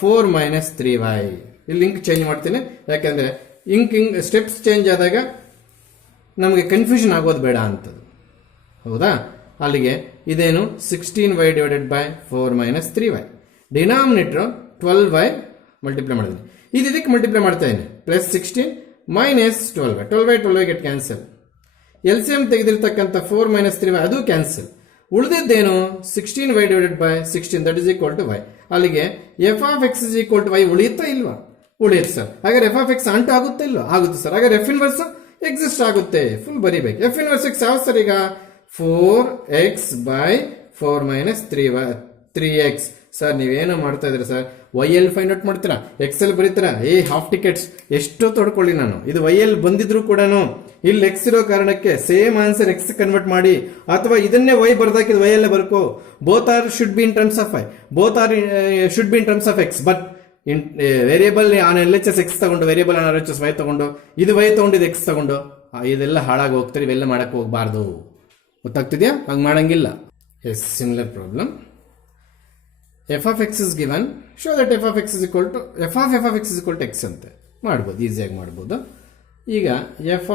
4 minus 3y. ಇಲ್ಲಿ ಲಿಂಕ್ ಚೇಂಜ್ ಮಾಡ್ತೀನಿ, ಯಾಕಂದ್ರೆ ಹಿಂಗ್ ಸ್ಟೆಪ್ಸ್ ಚೇಂಜ್ ಆದಾಗ ನಮಗೆ ಕನ್ಫ್ಯೂಷನ್ ಆಗೋದು ಬೇಡ ಅಂತದ್ದು. ಹೌದಾ? ಅಲ್ಲಿಗೆ ಇದೇನು 16y divided by 4 minus 3y. Denominator 12y multiply ಮಾಡಿದ್ದೀನಿ. ಇದಕ್ಕೆ ಮಲ್ಟಿಪ್ಲೈ ಮಾಡ್ತಾ ಇದ್ದೀನಿ. Plus 16 minus 12y. 12y get cancel. L C M ತೆಗೆದಿರ್ತಕ್ಕಂಥ 4 ಮೈನಸ್ 3y ಅದು ಕ್ಯಾನ್ಸಲ್. ಉಳಿದಿದ್ದೇನು? 16y divided by 16 that is equal to y. ಅಲ್ಲಿಗೆ F of X is equal to y ಉಳಿಯುತ್ತಾ ಇಲ್ವಾ? ಉಳಿಯುತ್ತೆ ಸರ್. ಹಾಗಾದ್ರೆ ಎಫ್ ಆಫ್ ಎಕ್ಸ್ ಆಂಟು ಆಗುತ್ತೆ ಇಲ್ವಾ? ಆಗುತ್ತೆ ಸರ್. ಹಾಗಾದ್ರೆ ಎಫ್ ಇನ್ವರ್ಸ್ ಎಕ್ಸಿಸ್ಟ್ ಆಗುತ್ತೆ. ಫುಲ್ ಬರಿಬೇಕು. ಎಫ್ ಇನ್ವರ್ಸ್ ಎಕ್ಸ್ ಯಾವ ಸರ್? ಈಗ 4x by 4 minus 3x. Sir ನೀವೇನೋ ಮಾಡ್ತಾ ಇದ್ರಿ ಸರ್. ವೈ ಎಲ್ ಫೈಂಡ್ ಔಟ್ ಮಾಡ್ತೀರಾ, ಎಕ್ಸ್ ಎಲ್ ಬರೀತೀರಾ. ಹಾಫ್ ಟಿಕೆಟ್ಸ್ ಎಷ್ಟೋ ತೊಡ್ಕೊಳ್ಳಿ ನಾನು. ಇದು ವೈ ಎಲ್ ಬಂದಿದ್ರು ಕೂಡ ಇಲ್ಲಿ ಎಕ್ಸ್ ಇರೋ ಕಾರಣಕ್ಕೆ ಸೇಮ್ ಆನ್ಸರ್ ಎಕ್ಸ್ ಕನ್ವರ್ಟ್ ಮಾಡಿ, ಅಥವಾ ಇದನ್ನೇ ವೈ ಬರ್ದಾಕಿದ್ ವೈ ಎಲ್ಲ ಬರ್ಕೋ. Both are should be in terms of y, both are should be in terms of x. But variable on L H S x ತಗೊಂಡು, variable on L H S y ತಗೊಂಡು, ಇದು Y ತಗೊಂಡು ಇದು X ತಗೊಂಡು, ಇದೆಲ್ಲ ಹಾಳಾಗಿ ಹೋಗ್ತಾರೆ. ಇವೆಲ್ಲ ಮಾಡಕ್ ಹೋಗ್ಬಾರ್ದು. ಗೊತ್ತಾಗ್ತಿದ್ಯಾ? ಹಂಗೆ ಮಾಡಂಗಿಲ್ಲ. Yes, similar problem. F of X is given, show that f of X is equal to f of X is equal to x ಅಂತ ಮಾಡ್ಬೋದು. ಈಸಿಯಾಗಿ ಮಾಡ್ಬೋದು. ಈಗ ಎಫ್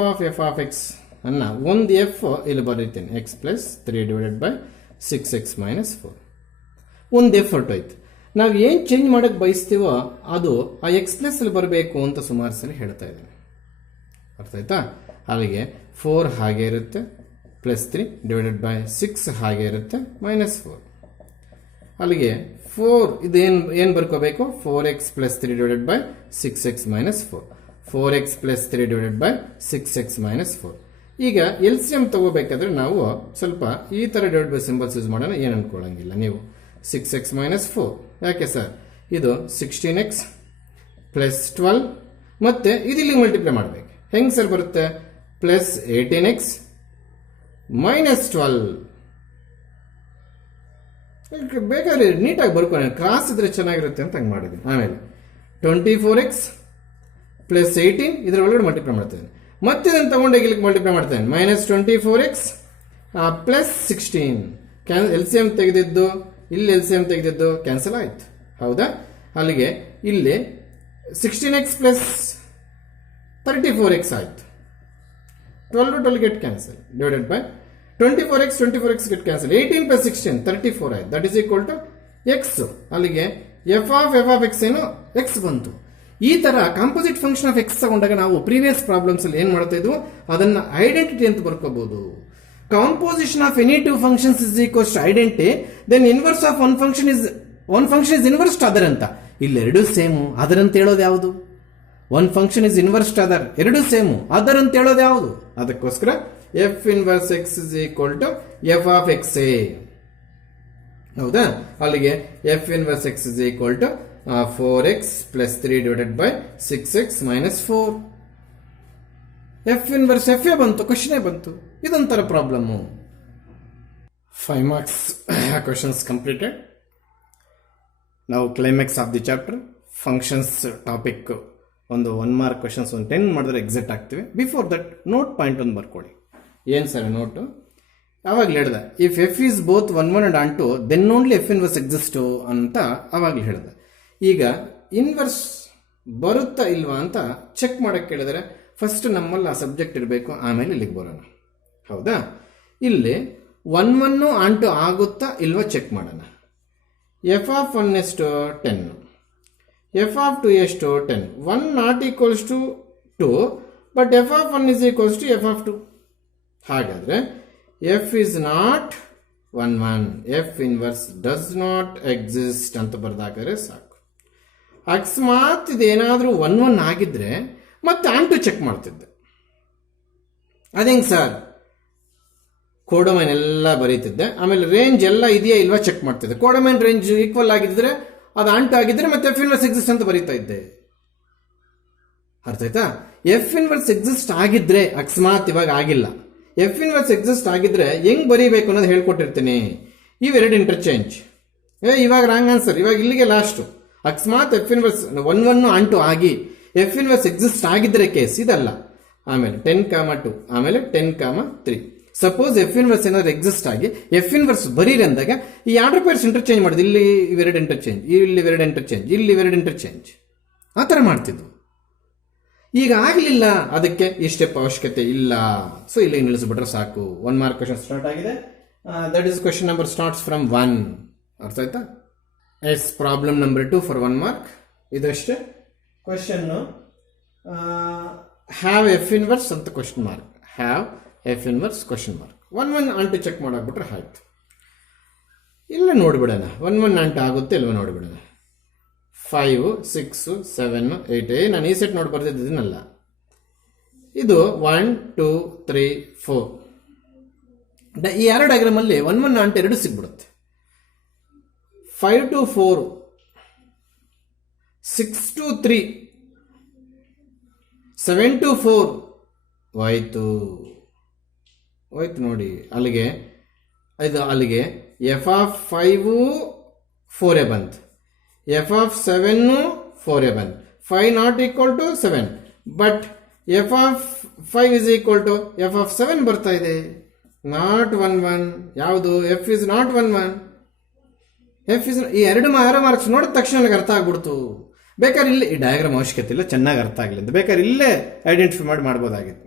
ಆಫ್ ಎಕ್ಸ್ ಅನ್ನ ಒಂದು ಎಫ್ ಇಲ್ಲಿ ಬರೀತೀನಿ. X plus 3 divided by 6x minus 4. ಒಂದು ಎಫ್ ಹೊರಟೋಯ್ತು. ನಾವು ಏನು ಚೇಂಜ್ ಮಾಡಕ್ಕೆ ಬಯಸ್ತೀವೋ ಅದು ಆ ಎಕ್ಸ್ ಪ್ಲಸ್ ಅಲ್ಲಿ ಬರಬೇಕು ಅಂತ ಸುಮಾರು ಸಲ ಹೇಳ್ತಾ ಇದ್ದೀನಿ. ಅರ್ಥ ಆಯ್ತಾ? ಅಲ್ಲಿಗೆ 4 ಹಾಗೆ ಇರುತ್ತೆ, ಪ್ಲಸ್ 3 ಡಿವೈಡೆಡ್ ಬೈ 6 ಹಾಗೆ ಇರುತ್ತೆ, ಮೈನಸ್ 4. ಅಲ್ಲಿಗೆ 4 ಏನು ಬರ್ಕೋಬೇಕು? 4x plus 3 divided by 6x minus 4. 4x plus 3 divided by 6x minus 4. ಈಗ ಎಲ್ ಸಿ ಎಂ ತಗೋಬೇಕಾದ್ರೆ ನಾವು ಸ್ವಲ್ಪ ಈ ಥರ ಡಿವೈಡ್ ಬೈ ಸಿಂಬಲ್ಸ್ ಯೂಸ್ ಮಾಡೋಣ. ಏನು ಅನ್ಕೊಳ್ಳಂಗಿಲ್ಲ ನೀವು. 6x minus 4. ಯಾಕೆ ಸರ್? ಇದು 16x ಪ್ಲಸ್ 12 ಮತ್ತೆ ಇದಿಲ್ಲಿ ಮಲ್ಟಿಪ್ಲೈ ಮಾಡಬೇಕು. ಹೆಂಗೆ ಸರ್ ಬರುತ್ತೆ? Plus 18x minus 12. ಬೇಕಾದ್ರೆ ನೀಟಾಗಿ ಬರ್ಕೊಂಡು ಕ್ರಾಸ್ ಇದ್ರೆ ಚೆನ್ನಾಗಿರುತ್ತೆ ಅಂತ ಹಂಗೆ ಮಾಡಿದ್ದೀನಿ. ಆಮೇಲೆ 24x ಪ್ಲಸ್ 18 ಇದರ ಒಳಗಡೆ ಮಲ್ಟಿಪ್ಲೈ ಮಾಡ್ತೇನೆ. ಮತ್ತೆ ಇದನ್ನು ತಗೊಂಡೋಗಿ ಇಲ್ಲಿಗೆ ಮಲ್ಟಿಪ್ಲೈ ಮಾಡ್ತೇನೆ. Minus 24x plus 16. L C M ತೆಗೆದಿದ್ದು ಇಲ್ಲಿ ಎಲ್ ಸಿ ಎಂ ತೆಗೆದಿದ್ದು ಕ್ಯಾನ್ಸಲ್ ಆಯ್ತು. ಹೌದಾ? ಅಲ್ಲಿಗೆ ಇಲ್ಲಿ 16x ಪ್ಲಸ್ 34x ಆಯ್ತು. 12 12 get cancel divided by 24x get cancel. 18 plus 16 34 ಆಯ್ತು. That is equal to x. ಅಲ್ಲಿಗೆ ಎಫ್ ಆಫ್ ಎಕ್ಸ್ ಏನು ಎಕ್ಸ್ ಬಂತು. ಈ ತರ ಕಾಂಪೋಸಿಟ್ ಫಂಕ್ಷನ್ ಆಫ್ ಎಕ್ಸ್ ತಗೊಂಡಾಗ ನಾವು ಪ್ರೀವಿಯಸ್ ಪ್ರಾಬ್ಲಮ್ಸ್ ಅಲ್ಲಿ ಏನ್ ಮಾಡ್ತಾ ಇದ್ವು ಅದನ್ನ ಐಡೆಂಟಿಟಿ ಅಂತ ಬರ್ಕೋಬಹುದು. Composition of any two functions is equals to identity, then inverse of one function is inverse to other ಅಂತ. ಇಲ್ಲಿ ಎರಡು ಸೇಮು. ಅದರ್ ಅಂತ ಹೇಳೋದು ಯಾವುದು? One function is inverse to other. ಎರಡು ಸೇಮು. ಅದರ್ ಅಂತ ಹೇಳೋದು ಯಾವುದು? ಅದಕ್ಕೋಸ್ಕರ f inverse X is equal to f of x a. ಹೌದಾ? ಅಲ್ಲಿಗೆ f inverse X is equal to 4x plus 3 divided by 6x minus 4. F inverse F A ಬಂತು, ಕ್ವಶನೇ ಬಂತು. ಇದೊಂಥರ problem. 5 marks questions completed. Now climax of the chapter functions topic ಒಂದು 1 mark questions ಒಂದು 10 ಮಾಡಿದ್ರೆ exact ಆಗ್ತಿವೆ. Before that note point ಒಂದು ಬರ್ಕೊಳ್ಳಿ. ಏನು ಸರ್ ನೋಟು? ಅವಾಗಲೇ ಹೇಳ್ದೆ if f is both 1 1 and onto then only f inverse exist ಅಂತ ಅವಾಗಲೇ ಹೇಳ್ದೆ. ಈಗ ಇನ್ವರ್ಸ್ ಬರುತ್ತಾ ಇಲ್ವಾ ಅಂತ ಚೆಕ್ ಮಾಡಕ್ಕೆ ಕೇಳಿದರೆ ಫಸ್ಟ್ ನಮ್ಮಲ್ಲಿ ಆ ಸಬ್ಜೆಕ್ಟ್ ಇರಬೇಕು, ಆಮೇಲೆ ಇಲ್ಲಿಗೆ ಬರೋಣ. ಹೌದಾ? ಇಲ್ಲಿ 1 1 ಆಂಟು ಆಗುತ್ತಾ ಇಲ್ವಾ ಚೆಕ್ ಮಾಡೋಣ. ಎಫ್ ಆಫ್ 1 ಎಷ್ಟು 10, ಎಫ್ ಆಫ್ 2 ಎಷ್ಟು 10. 1 not equals to 2, but f of 1 is equals to f of 2. ಹಾಗಾದರೆ f is not 1 1, f inverse does not exist ಅಂತ ಬರ್ದಾಕರೆ ಸಾಕು. ಅಕಸ್ಮಾತ್ ಇದೇನಾದರೂ 1 1 ಆಗಿದ್ರೆ ಮತ್ತೆ ಆಂಟು ಚೆಕ್ ಮಾಡ್ತಿದ್ದೆ. ಅದೇಂಗೆ ಸರ್? ಕೋಡೊಮೈನ್ ಎಲ್ಲ ಬರೀತಿದ್ದೆ, ಆಮೇಲೆ ರೇಂಜ್ ಎಲ್ಲ ಇದೆಯಾ ಇಲ್ವಾ ಚೆಕ್ ಮಾಡ್ತಿದ್ದೆ. ಕೋಡೊಮೈನ್ ರೇಂಜ್ ಈಕ್ವಲ್ ಆಗಿದ್ರೆ ಅದು ಆಂಟು ಆಗಿದ್ರೆ ಮತ್ತೆ ಎಫ್ ಇನ್ವರ್ಸ್ ಎಕ್ಸಿಸ್ಟ್ ಅಂತ ಬರೀತಾ ಇದ್ದೆ. ಅರ್ಥ ಆಯ್ತಾ? ಎಫ್ ಇನ್ವರ್ಸ್ ಎಕ್ಸಿಸ್ಟ್ ಆಗಿದ್ರೆ, ಅಕಸ್ಮಾತ್ ಇವಾಗ ಆಗಿಲ್ಲ, ಎಫ್ ಇನ್ವರ್ಸ್ ಎಕ್ಸಿಸ್ಟ್ ಆಗಿದ್ರೆ ಹೆಂಗ್ ಬರೀಬೇಕು ಅನ್ನೋದು ಹೇಳ್ಕೊಟ್ಟಿರ್ತೀನಿ. ಇವೆರಡು ಇಂಟರ್ಚೇಂಜ್. ಇವಾಗ ರಾಂಗ್ ಆನ್ಸರ್. ಇವಾಗ ಇಲ್ಲಿಗೆ ಲಾಸ್ಟು. ಅಕಸ್ಮಾತ್ ಎಫ್ ಇನ್ವರ್ಸ್ 1 1 ಆಂಟು ಆಗಿ ಎಫ್ ಇನ್ವರ್ಸ್ ಎಕ್ಸಿಸ್ಟ್ ಆಗಿದ್ರೆ ಕೇಸ್ ಇದಲ್ಲ. ಆಮೇಲೆ 10, 2 ಆಮೇಲೆ 10, 3. ಸಪೋಸ್ ಎಫ್ ಇನ್ವರ್ಸ್ ಏನಾದ್ರು ಎಕ್ಸಿಸ್ಟ್ ಆಗಿ ಎಫ್ ಇನ್ವರ್ಸ್ ಬರೀರಿ ಅಂದಾಗ ಈ ಆರ್ಡರ್ ಪೇರ್ಸ್ ಇಂಟರ್ಚೇಂಜ್ ಮಾಡಿದ್. ಇಲ್ಲಿ ಇವೆರಡು ಇಂಟರ್ಚೇಂಜ್, ಇಲ್ಲಿ ಇವೆರಡು ಇಂಟರ್ಚೇಂಜ್, ಇಲ್ಲಿ ಇವೆರಡು ಇಂಟರ್ಚೇಂಜ್, ಆ ಥರ ಮಾಡ್ತಿದ್ವು. ಈಗ ಆಗಲಿಲ್ಲ, ಅದಕ್ಕೆ ಈ ಸ್ಟೆಪ್ ಅವಶ್ಯಕತೆ ಇಲ್ಲ. ಸೊ ಇಲ್ಲಿ ನಿಲ್ಲಿಸ್ಬಿಟ್ರೆ ಸಾಕು. 1 ಮಾರ್ಕ್ ಕ್ವಶನ್ ಸ್ಟಾರ್ಟ್ ಆಗಿದೆ. That is question number starts from 1. ಅರ್ಥ ಆಯ್ತಾ? Yes, problem number 2 for 1 mark. ಇದಷ್ಟೇ ಕ್ವಶನ್. ಹ್ಯಾವ್ ಎಫ್ ಇನ್ವರ್ಸ್ ಅಂತ question mark. Have f inverse question mark. 1 1 onto check ಮಾಡಾಕ್ಬಿಟ್ರೆ ಆಯ್ತು. ಇಲ್ಲ ನೋಡ್ಬಿಡೋಣ 1 1 ಆಂಟು ಆಗುತ್ತೆ ಇಲ್ವ ನೋಡ್ಬಿಡೋಣ. 5 6 7 8. ನಾನು ಈ ಸೆಟ್ ನೋಡಿ ಬರ್ದಿದ್ದೀನಲ್ಲ, ಇದು 1 2 3 4. ಈ ಎರಡು ಡಯಾಗ್ರಾಮಲ್ಲಿ 1 1 ಆಂಟು ಎರಡು ಸಿಗ್ಬಿಡುತ್ತೆ. 5 to 4, 6 to 3, 7 to 4 ಹೋಯ್ತು ನೋಡಿ. ಅಲ್ಲಿಗೆ ಇದು ಅಲ್ಲಿಗೆ ಎಫ್ ಆಫ್ 5 4 ಬಂತು, ಎಫ್ ಆಫ್ 7 4 ಬಂತು. 5 not equal to 7, but f of 5 is equal to f of 7 ಬರ್ತಾ ಇದೆ. ನಾಟ್ 1 1. ಯಾವುದು? F is not 1 1. F is ಈ ಎರಡು ಮಾರ್ಕ್ಸ್ ನೋಡಿದ ತಕ್ಷಣ ನನಗೆ ಅರ್ಥ ಆಗ್ಬಿಡ್ತು. ಬೇಕಾದ್ರೆ ಇಲ್ಲೇ ಈ ಡಯಾಗ್ರಾಮ್ ಅವಶ್ಯಕತೆ ಇಲ್ಲ, ಚೆನ್ನಾಗಿ ಅರ್ಥ ಆಗಲಿ ಅಂತ ಬೇಕಾದ್ರೆ ಇಲ್ಲೇ ಐಡೆಂಟಿಫೈ ಮಾಡ್ಬೋದಾಗಿತ್ತು.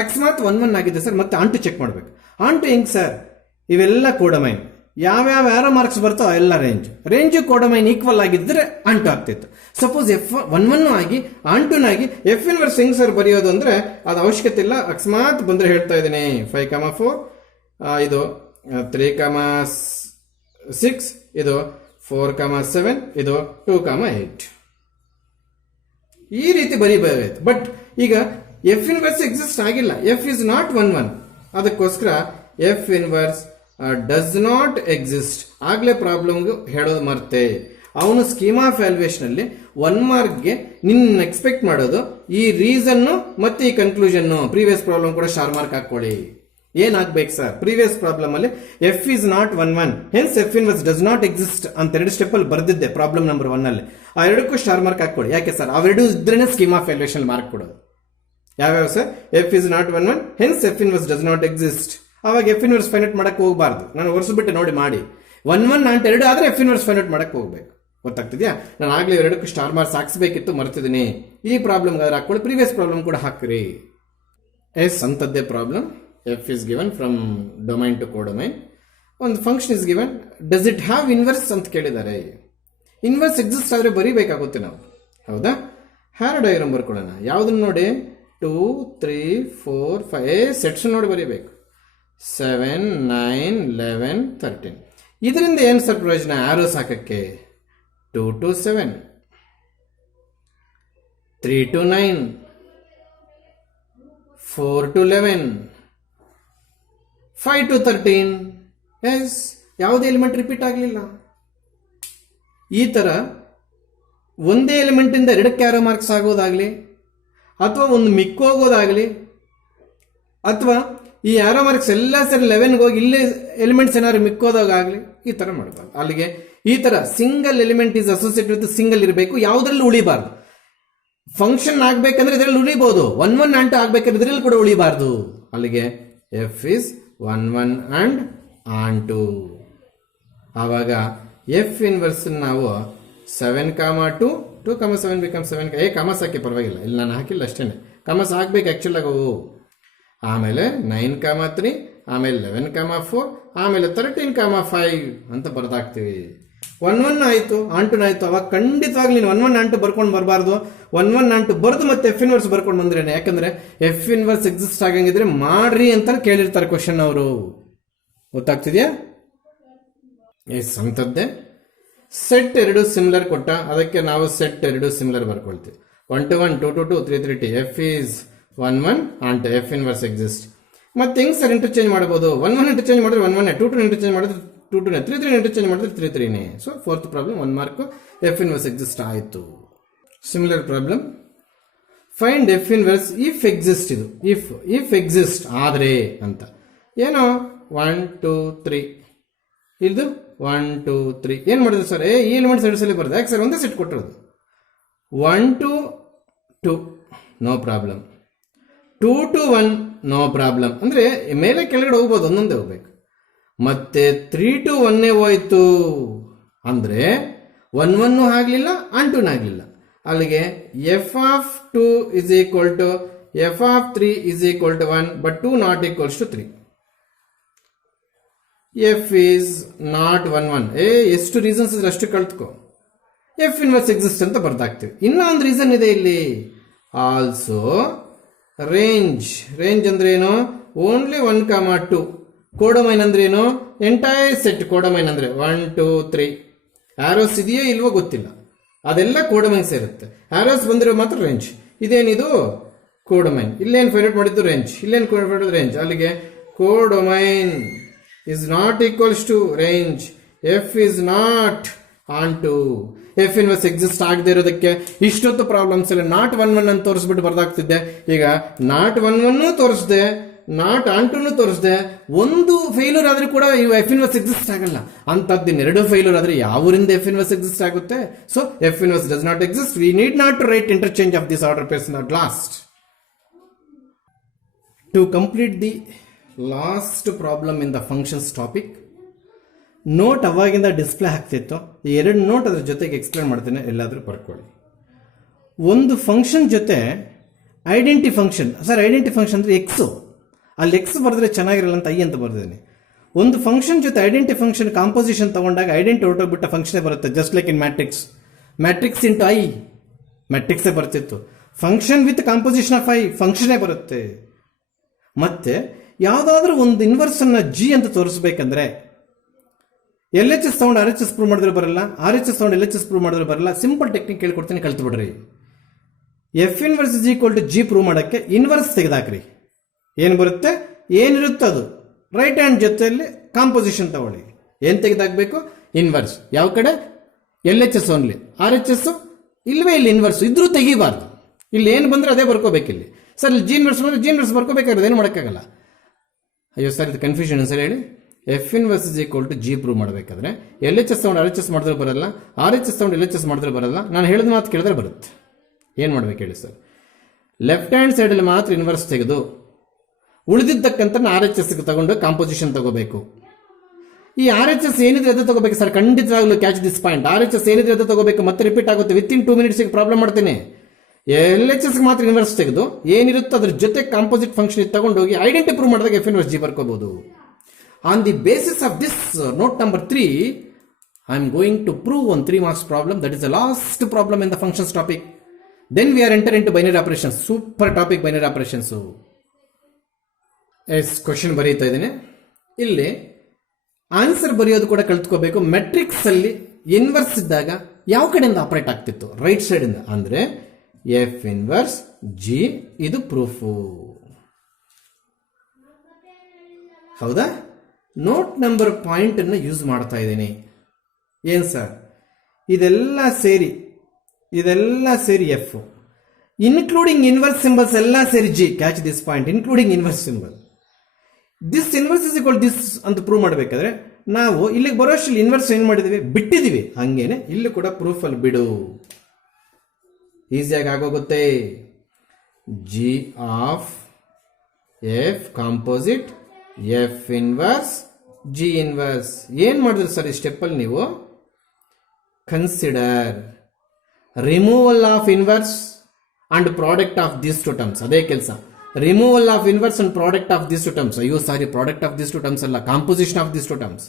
ಅಕಸ್ಮಾತ್ 1 1 ಆಗಿದೆ ಸರ್, ಮತ್ತೆ ಆಂಟು ಚೆಕ್ ಮಾಡಬೇಕು. ಆಂಟು ಹೆಂಗೆ ಸರ್? ಇವೆಲ್ಲ ಕೋಡಮೈನ್, ಯಾವ್ಯಾವ ಯಾರೋ ಮಾರ್ಕ್ಸ್ ಬರ್ತಾವ ಎಲ್ಲ ರೇಂಜು ಕೋಡಮೈನ್ ಈಕ್ವಲ್ ಆಗಿದ್ದರೆ ಆಂಟು ಆಗ್ತಿತ್ತು. ಸಪೋಸ್ ಎಫ್ 1 1 ಆಗಿ ಆಂಟುನಾಗಿ ಎಫ್ ಇನ್ವರ್ಸ್ ಹೆಂಗ್ ಸರ್ ಬರೆಯೋದು ಅಂದರೆ ಅದು ಅವಶ್ಯಕತೆ ಇಲ್ಲ. ಅಕಸ್ಮಾತ್ ಬಂದರೆ ಹೇಳ್ತಾ ಇದ್ದೀನಿ. 5, 4 ಇದು 3, 6 ಇದು 4, 7 ಇದು 2, 8. ಈ ರೀತಿ ಬರೀಬೇಕಾಯ್ತು. ಬಟ್ ಈಗ ಎಫ್ ಇನ್ವರ್ಸ್ ಎಕ್ಸಿಸ್ಟ್ ಆಗಿಲ್ಲ, ಎಫ್ ಇಸ್ ನಾಟ್ 1 1. ಅದಕ್ಕೋಸ್ಕರ f inverse does not exist. ಆಗ್ಲೇ ಪ್ರಾಬ್ಲಮ್ಗೆ ಹೇಳೋದು ಮರ್ತೆ. ಅವನು ಸ್ಕೀಮ್ ಆಫ್ ವ್ಯಾಲ್ಯೂಯೇಷನ್ ಅಲ್ಲಿ 1 ಮಾರ್ಕ್ಗೆ ನಿನ್ನ ಎಕ್ಸ್ಪೆಕ್ಟ್ ಮಾಡೋದು ಈ ರೀಸನ್ನು ಮತ್ತೆ ಈ ಕನ್ಕ್ಲೂಷನ್. ಪ್ರೀವಿಯಸ್ ಪ್ರಾಬ್ಲಮ್ ಕೂಡ ಸ್ಟಾರ್ ಮಾರ್ಕ್ ಹಾಕೊಳ್ಳಿ. ಏನಾಗ್ಬೇಕು ಸರ್? ಪ್ರೀವಿಯಸ್ ಪ್ರಾಬ್ಲಮ್ ಅಲ್ಲಿ f is not 1 1, hence F inverse does not exist ಅಂತ 2 ಸ್ಟೆಪ್ ಅಲ್ಲಿ ಬರ್ದಿದ್ದೆ ಪ್ರಾಬ್ಲಮ್ ನಂಬರ್ 1 ಅಲ್ಲಿ. ಆ ಎರಡಕ್ಕೂ ಸ್ಟಾರ್ ಮಾರ್ಕ್ ಹಾಕೊಳ್ಳಿ. ಯಾಕೆ ಸರ್? ಅವೆರಡು ಇದ್ರೇನೆ ಸ್ಕೀಮ್ ಆಫ್ ವ್ಯಾಲ್ಯೂಯೇಷನ್ ಮಾರ್ಕ್ ಕೊಡೋದು. ಯಾವ್ಯಾವ sir? F is not 1 1, hence F inverse does not exist. ಅವಾಗ ಎಫ್ ಇನ್ವರ್ಸ್ ಫೈಂಡ್ ಔಟ್ ಮಾಡಕ್ಕೆ ಹೋಗಬಾರ್ದು. ನಾನು ಒರೆಸ್ಬಿಟ್ಟು ನೋಡಿ ಮಾಡಿ 1 1 ಆಂಟ್ 2 ಆದ್ರೆ ಎಫ್ ಇನ್ವರ್ಸ್ ಫೈಂಡ್ ಔಟ್ ಮಾಡಕ್ಕೆ ಹೋಗ್ಬೇಕು. ಗೊತ್ತಾಗ್ತಿದ್ಯಾ? ನಾನು ಆಗ್ಲೇ ಎರಡಕ್ಕೂ ಸ್ಟಾರ್ ಮಾರ್ಕ್ಸ್ ಹಾಕ್ಸ್ಬೇಕಿತ್ತು, ಮರ್ತಿದ್ದೀನಿ. ಈ ಪ್ರಾಬ್ಲಮ್ ಹಾಕೊಳ್ಳಿ, ಪ್ರೀವಿಯಸ್ ಪ್ರಾಬ್ಲಮ್ ಕೂಡ ಹಾಕ್ರಿ. ಎಸ್ ಅಂತದ್ದೇ problem. F is given from domain to codomain. ಒಂದು function is given, does it have inverse ಅಂತ ಕೇಳಿದ್ದಾರೆ. ಇನ್ವರ್ಸ್ ಎಕ್ಸಿಸ್ಟ್ ಆದರೆ ಬರೀಬೇಕಾಗುತ್ತೆ ನಾವು. ಹೌದಾ? ಹ್ಯಾರೋ ಡಯಾಗ್ರಾಮ್ ಬರ್ಕೊಳ್ಳೋಣ. ಯಾವುದನ್ನು ನೋಡಿ? 2 3 4 5 ಸೆಟ್ಸ್ ನೋಡಿ ಬರೀಬೇಕು. 7 9 11 13. ಇದರಿಂದ ಏನು ಸರ್ ಪ್ರಯೋಜನ? ಆರೋಸ್ ಹಾಕಕ್ಕೆ 2 to 7, 3 to 9, 4 to 11, 5 to 13. S, ಯಾವುದೇ ಎಲಿಮೆಂಟ್ ರಿಪೀಟ್ ಆಗಲಿಲ್ಲ. ಈ ಥರ ಒಂದೇ ಎಲಿಮೆಂಟಿಂದ 2ಕ್ಕೆ ಆರೋ ಮಾರ್ಕ್ಸ್ ಆಗೋದಾಗಲಿ, ಅಥವಾ ಒಂದು ಮಿಕ್ಕೋಗೋದಾಗಲಿ, ಅಥವಾ ಈ ಆರೋ ಮಾರ್ಕ್ಸ್ ಎಲ್ಲ ಸರಿ 11ಗೆ ಹೋಗಿ ಇಲ್ಲೇ ಎಲಿಮೆಂಟ್ಸ್ ಏನಾದ್ರು ಮಿಕ್ಕೋದಾಗಲಿ, ಈ ಥರ ಮಾಡಬಾರ್ದು. ಅಲ್ಲಿಗೆ ಈ ಥರ single element is associate with single ಇರಬೇಕು. ಯಾವುದ್ರಲ್ಲಿ ಉಳಿಬಾರ್ದು. ಫಂಕ್ಷನ್ ಆಗ್ಬೇಕಂದ್ರೆ ಇದರಲ್ಲಿ ಉಳಿಬಹುದು. 1 1 ಆಂಟು ಆಗ್ಬೇಕಾದ್ರೆ ಇದರಲ್ಲಿ ಕೂಡ ಉಳಿಬಾರ್ದು. ಅಲ್ಲಿಗೆ ಎಫ್ ಇಸ್ 1 1 ಅಂಡ್ ಆಂಟು. ಆವಾಗ ಎಫ್ ಇನ್ವರ್ಸ್ ನಾವು 7, 2, 2, 7 ಬಿಕಮ್ 7. ಕಮಸ್ ಹಾಕಿ ಪರವಾಗಿಲ್ಲ, ಇಲ್ಲಿ ನಾನು ಹಾಕಿಲ್ಲ ಅಷ್ಟೇ. ಕಮಸ್ ಹಾಕ್ಬೇಕು ಆ್ಯಕ್ಚುಲಾಗಿ ಅವು. ಆಮೇಲೆ 9, 3, ಆಮೇಲೆ 11, 4, ಆಮೇಲೆ 13, 5 ಅಂತ ಬರ್ದಾಕ್ತೀವಿ. 1 ಆಯಿತು, ಆಂಟುನ ಆಯಿತು. ಅವಾಗ ಖಂಡಿತವಾಗ್ಲಿ ನೀನು 1 ಆಂಟು ಬರ್ಕೊಂಡು ಬರಬಾರ್ದು. 1 ಆಂಟು ಬರೆದು ಮತ್ತೆ ಎಫ್ ಇನ್ವರ್ಸ್ ಬರ್ಕೊಂಡು ಬಂದ್ರೇನೆ. ಯಾಕಂದ್ರೆ ಎಫ್ ಇನ್ವರ್ಸ್ ಎಕ್ಸಿಸ್ಟ್ ಆಗಂಗಿದ್ರೆ ಮಾಡ್ರಿ ಅಂತ ಕೇಳಿರ್ತಾರೆ ಕ್ವಶನ್ ಅವರು. ಗೊತ್ತಾಗ್ತಿದ್ಯಾ? ಎಸ್ ಅಂತದ್ದೇ. ಸೆಟ್ 2 ಸಿಮಿಲರ್ ಕೊಟ್ಟ, ಅದಕ್ಕೆ ನಾವು ಸೆಟ್ 2 ಸಿಮಿಲರ್ ಬರ್ಕೊಳ್ತೀವಿ. 1 to 1, 2 to 2, 3 3 t. F is 1 onto f inverse exist. ಮತ್ತೆ ಹೆಂಗ್ ಸರ್ ಇಂಟರ್ಚೇಂಜ್ ಮಾಡಬಹುದು? 1 ಇಂಟರ್ಚೇಂಜ್ ಮಾಡಿದ್ರೆ 1 2 ಇಂಟರ್ಚೇಂಜ್ ಮಾಡಿದ್ರೆ 2 3 ಇಂಟರ್ಚೇಂಜ್ ಮಾಡಿದ್ರೆ 3 so fourth problem 1 mark. F inverse exist ಆಯಿತು. Similar problem, find f inverse if exist. ಇದು ಇಫ್ ಎಕ್ಸಿಸ್ಟ್ ಆದ್ರೆ ಅಂತ. ಏನೋ 1 2 3 ಇದು 1 2 3 ಏನ್ ಮಾಡಿದ್ರು ಸರ್? ಈ ಎಲಿಮೆಂಟ್ಸ್ 2 ಸಲ ಬರ್ತದೆ. ಯಾಕೆ ಸರ್? ಒಂದೇ ಸೆಟ್ ಕೊಟ್ಟಿರೋದು. 1 to 2 no problem, 2 to 1 no problem. ಅಂದ್ರೆ ಮೇಲೆ ಕೆಳಗಡೆ ಹೋಗ್ಬೋದು, ಒಂದೊಂದೇ ಹೋಗ್ಬೇಕು. ಮತ್ತೆ 3 to 1 ಹೋಯ್ತು ಅಂದ್ರೆ 1 ಆಗ್ಲಿಲ್ಲ, ಆಂಟೂನ್ ಆಗ್ಲಿಲ್ಲ. ಅಲ್ಲಿಗೆ F of 2 is equal to f of 3 is equal to 1, but 2 not equals to 3. F is not 1 ಎಷ್ಟು ರೀಸನ್ಸ್ ಇದ್ರೆ ಅಷ್ಟು ಕಳ್ತ್ಕೊ. ಎಫ್ ಇನ್ವರ್ಸ್ ಎಕ್ಸಿಸ್ಟ್ ಅಂತ ಬರ್ದಾಕ್ತೀವಿ. ಇನ್ನೂ ಒಂದು ರೀಸನ್ ಇದೆ ಇಲ್ಲಿ. ಆಲ್ಸೋ ರೇಂಜ್ ಅಂದ್ರೆ ಏನು? ಓನ್ಲಿ 1, 2. ಕೋಡಮೈನ್ ಅಂದ್ರೆ ಏನು? ಎಂಟೈರ್ ಸೆಟ್ ಕೋಡಮೈನ್ ಅಂದ್ರೆ 1 2 3. ಆರೋಸ್ ಇದೆಯೋ ಇಲ್ವೋ ಗೊತ್ತಿಲ್ಲ, ಅದೆಲ್ಲ ಕೋಡಮೈನ್ ಸೇರುತ್ತೆ. ಆರೋಸ್ ಬಂದಿರೋ ಮಾತ್ರ ರೇಂಜ್. ಇದೇನಿದು? ಕೋಡಮೈನ್. ಇಲ್ಲೇನು ಫೈಂಡ್ ಮಾಡಿದ್ದು? ರೇಂಜ್. ಇಲ್ಲೇನು ಫೈಂಡ್ ಮಾಡಿದ್ದು? ರೇಂಜ್. ಅಲ್ಲಿಗೆ ಕೋಡಮೈನ್ is not equals to range. F is not onto. F inverse exist ಆಗದೆ ಇರೋದಕ್ಕೆ ಇಷ್ಟೊತ್ತು ಪ್ರಾಬ್ಲಮ್ಸ್ ಅಲ್ಲಿ ನಾಟ್ 1 1 ಅಂತ ತೋರಿಸ್ಬಿಟ್ಟು ಬರ್ದಾಗ್ತಿದ್ದೆ. ಈಗ ನಾಟ್ 1 1 ತೋರಿಸ್ದೆ, ನಾಟ್ ಆಂಟೂನು ತೋರಿಸ್ದೆ. ಒಂದು ಫೇಲ್ಯೂರ್ ಆದ್ರೂ ಕೂಡ ಇವು ಎಫ್ ಇನ್ವರ್ಸ್ ಎಕ್ಸಿಸ್ಟ್ ಆಗಲ್ಲ. ಅಂತದ್ದಿನ 2 ಫೇಲ್ಯೂರ್ ಆದ್ರೆ ಯಾವರಿಂದ ಎಫ್ ಇನ್ವರ್ಸ್ ಎಕ್ಸಿಸ್ಟ್ ಆಗುತ್ತೆ? So f inverse does not exist. We need not to write interchange of this order pairs at last. To complete the last problem in the functions topic, note ಅವಾಗಿಂದ display ಆಗ್ತಿತ್ತು. ಈ 2 note ಅದ್ರ ಜೊತೆಗೆ explain ಮಾಡ್ತೇನೆ, ಎಲ್ಲಾದರೂ ಬರ್ಕೊಳ್ಳಿ. ಒಂದು function ಜೊತೆ identity function. Sir identity function ಅಂದರೆ ಎಕ್ಸು, ಅಲ್ಲಿ ಎಕ್ಸ್ ಬರೆದ್ರೆ ಚೆನ್ನಾಗಿರಲ್ಲ ಅಂತ ಐ ಅಂತ ಬರ್ದೇನೆ. ಒಂದು ಫಂಕ್ಷನ್ ಜೊತೆ ಐಡೆಂಟಿ ಫಂಕ್ಷನ್ ಕಾಂಪೋಸಿಷನ್ ತಗೊಂಡಾಗ ಐಡೆಂಟಿ ಹೊರಟೋಗ್ಬಿಟ್ಟ ಫಂಕ್ಷನೇ ಬರುತ್ತೆ. Just like in matrix into I, ಮ್ಯಾಟ್ರಿಕ್ಸೇ ಬರ್ತಿತ್ತು. Function with composition of I, ಫಂಕ್ಷನೇ ಬರುತ್ತೆ. ಮತ್ತೆ ಯಾವುದಾದ್ರೂ ಒಂದು ಇನ್ವರ್ಸ್ ಅನ್ನ ಜಿ ಅಂತ ತೋರಿಸ್ಬೇಕಂದ್ರೆ ಎಲ್ ಎಚ್ ಎಸ್ ತಗೊಂಡು ಆರ್ ಎಚ್ ಎಸ್ ಪ್ರೂವ್ ಮಾಡಿದ್ರೆ ಬರಲ್ಲ, ಆರ್ ಎಚ್ ಎಸ್ ತಗೊಂಡು ಎಲ್ ಎಚ್ ಎಸ್ ಪ್ರೂವ್ ಮಾಡಿದ್ರೆ ಬರಲ್ಲ. ಸಿಂಪಲ್ ಟೆಕ್ನಿಕ್ ಹೇಳ್ಕೊಡ್ತೀನಿ, ಕಲ್ತು ಬಿಡ್ರಿ. F inverse is equal to g prove ಮಾಡೋಕ್ಕೆ ಇನ್ವರ್ಸ್ ತೆಗೆದಾಕ್ರಿ. ಏನು ಬರುತ್ತೆ? ಏನಿರುತ್ತೆ ಅದು ರೈಟ್ ಹ್ಯಾಂಡ್ ಜೊತೆಯಲ್ಲಿ ಕಾಂಪೋಸಿಷನ್ ತಗೊಳ್ಳಿ. ಏನು ತೆಗೆದಾಕಬೇಕು? ಇನ್ವರ್ಸ್. ಯಾವ ಕಡೆ? L H S only, R H S ಇಲ್ವೇ ಇಲ್ಲಿ ಇನ್ವರ್ಸ್ ಇದ್ರೂ ತೆಗಿಬಾರ್ದು. ಇಲ್ಲಿ ಏನು ಬಂದ್ರೆ ಅದೇ ಬರ್ಕೋಬೇಕಿಲ್ಲಿ. ಸರ್ ಇಲ್ಲಿ ಜಿ ಇನ್ವರ್ಸ್ ಬಂದ್ರೆ ಜಿ ಇನ್ವರ್ಸ್ ಬರ್ಕೋಬೇಕಾದ್ರೆ ಏನು ಮಾಡೋಕ್ಕಾಗಲ್ಲ. ಅಯ್ಯೋ ಸರ್ ಇದು ಕನ್ಫ್ಯೂಷನ್ ಸರ್ ಹೇಳಿ. F inverse is equal to g prove ಮಾಡಬೇಕಾದ್ರೆ ಎಲ್ ಎಚ್ ಎಸ್ ತಗೊಂಡು ಆರ್ ಎಚ್ ಎಸ್ ಮಾಡಿದ್ರೆ ಬರಲ್ಲ, ಆರ್ ಎಚ್ ಎಸ್ ತಗೊಂಡು ಎಲ್ ಎಚ್ ಎಸ್ ಮಾಡಿದ್ರೆ ಬರಲ್ಲ. ನಾನು ಹೇಳಿದ ಮಾತು ಕೇಳಿದ್ರೆ ಬರುತ್ತೆ. ಏನು ಮಾಡ್ಬೇಕು ಹೇಳಿ ಸರ್? ಲೆಫ್ಟ್ ಹ್ಯಾಂಡ್ ಸೈಡಲ್ಲಿ ಮಾತ್ರ ಇನ್ವರ್ಸ್ ತೆಗೆದು ಉಳಿದಿದ್ದಕ್ಕಂತ ಆರ್ ಎಚ್ ಎಸ್ ತಗೊಂಡು ಕಾಂಪೋಸಿಷನ್ ತಗೋಬೇಕು. ಈ ಆರ್ ಎಚ್ ಎಸ್ ಏನಿದ್ರೆ ಅದು ತಗೋಬೇಕು ಸರ್, ಖಂಡಿತವಾಗ್ಲೂ catch this point. R H S ಏನಿದ್ರೆ ಅದು ತಗೋಬೇಕು, ಮತ್ತೆ ರಿಪೀಟ್ ಆಗುತ್ತೆ. ವಿತಿನ್ 2 ಮಿನಿಟ್ಸ್ ಪ್ರಾಬ್ಲಮ್ ಮಾಡ್ತೀನಿ. ಎಲ್ ಎಚ್ ಎಸ್ ಮಾತ್ರ ಇನ್ವರ್ಸ್ ತೆಗೆದು ಏನಿರುತ್ತೋ ಅದ್ರ ಜೊತೆ ಕಾಂಪೋಸಿಟ್ ಫಂಕ್ಷನ್ ತಗೊಂಡೋಗಿ ಐಡೆಂಟಿ ಪ್ರೂವ್ ಮಾಡಿದಾಗ ಎಫ್ ಇನ್ವರ್ಸ್ ಜಿ ಬರ್ಕೋಬಹುದು. On the basis of this note number 3, I am going to prove one 3 marks problem. That is the last problem in the functions topic. Then we are enter in to binary operations. Super topic binary operations. Yes question ಬರೀತಾ ಇದ್ದೀನಿ. ಇಲ್ಲಿ answer ಬರೆಯೋದು ಕೂಡ ಕಲ್ತ್ಕೋಬೇಕು. Matrix ಅಲ್ಲಿ inverse ಇದ್ದಾಗ ಯಾವ ಕಡೆಯಿಂದ operate ಆಗ್ತಿತ್ತು? ರೈಟ್ ಸೈಡ್ ಇಂದ. ಅಂದ್ರೆ ಎಫ್ ಇನ್ವರ್ಸ್ ಜಿ, ಇದು ಪ್ರೂಫ್. ಹೌದಾ? ನೋಟ್ ನಂಬರ್ ಪಾಯಿಂಟ್ ಅನ್ನು ಯೂಸ್ ಮಾಡ್ತಾ ಇದ್ದೀನಿ. ಏನ್ ಸರ್ ಇದೆಲ್ಲ ಸೇರಿ ಎಫ್, ಇನ್ಕ್ಲೂಡಿಂಗ್ ಇನ್ವರ್ಸ್ ಸಿಂಬಲ್ಸ್ ಎಲ್ಲ ಸೇರಿ G. Catch this point, including inverse symbol. This inverse is equal this ಅಂತ ಪ್ರೂವ್ ಮಾಡಬೇಕಾದ್ರೆ ನಾವು ಇಲ್ಲಿಗೆ ಬರೋಷ್ಟು ಇನ್ವರ್ಸ್ ಏನ್ ಮಾಡಿದೀವಿ? ಬಿಟ್ಟಿದೀವಿ. ಹಂಗೇನೆ ಇಲ್ಲಿ ಕೂಡ ಪ್ರೂಫ್ ಅಲ್ಲಿ ಬಿಡು, ಈಸಿಯಾಗಿ ಆಗೋಗುತ್ತೆ. G of f composite f inverse g inverse. ಏನ್ ಮಾಡಿದ್ರಿ ಸರ್ ಈ ಸ್ಟೆಪ್ ಅಲ್ಲಿ ನೀವು? Consider removal of inverse and product of these 2 terms. ಅದೇ ಕೆಲಸ. Removal of inverse and product of this two terms. ಅಯ್ಯೋ sorry, product of this two terms ಅಲ್ಲ, composition of this two terms.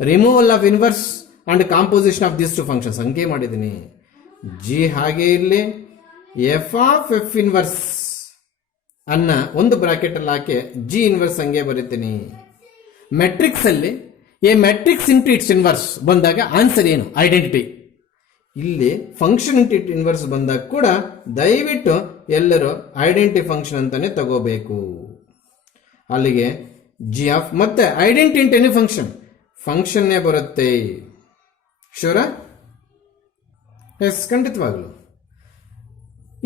Removal of inverse and composition of this two functions ಹಂಗೆ ಮಾಡಿದ್ದೀನಿ. G ಹಾಗೆ ಇಲ್ಲಿ F of f inverse ಅನ್ನ ಒಂದು bracket ಅಲ್ಲಿ ಹಾಕಿ G inverse ಹಂಗೆ ಬರೀತೀನಿ. ಮೆಟ್ರಿಕ್ಸ್ ಅಲ್ಲಿ A matrix into its inverse ಬಂದಾಗ ಆನ್ಸರ್ ಏನು? ಐಡೆಂಟಿಟಿ. ಇಲ್ಲಿ ಫಂಕ್ಷನ್ ಇಂಟು ಇಟ್ ಇನ್ವರ್ಸ್ ಬಂದಾಗ ಕೂಡ ದಯವಿಟ್ಟು ಎಲ್ಲರೂ ಐಡೆಂಟಿಟಿ ಫಂಕ್ಷನ್ ಅಂತಾನೆ ತಗೋಬೇಕು. ಅಲ್ಲಿಗೆ ಜಿ ಆಫ್ ಮತ್ತೆ ಐಡೆಂಟಿಟಿ ಇಂಟು ಎನಿ ಫಂಕ್ಷನ್ನೇ ಬರುತ್ತೆ. ಶೂರ? ಎಸ್, ಖಂಡಿತವಾಗ್ಲು.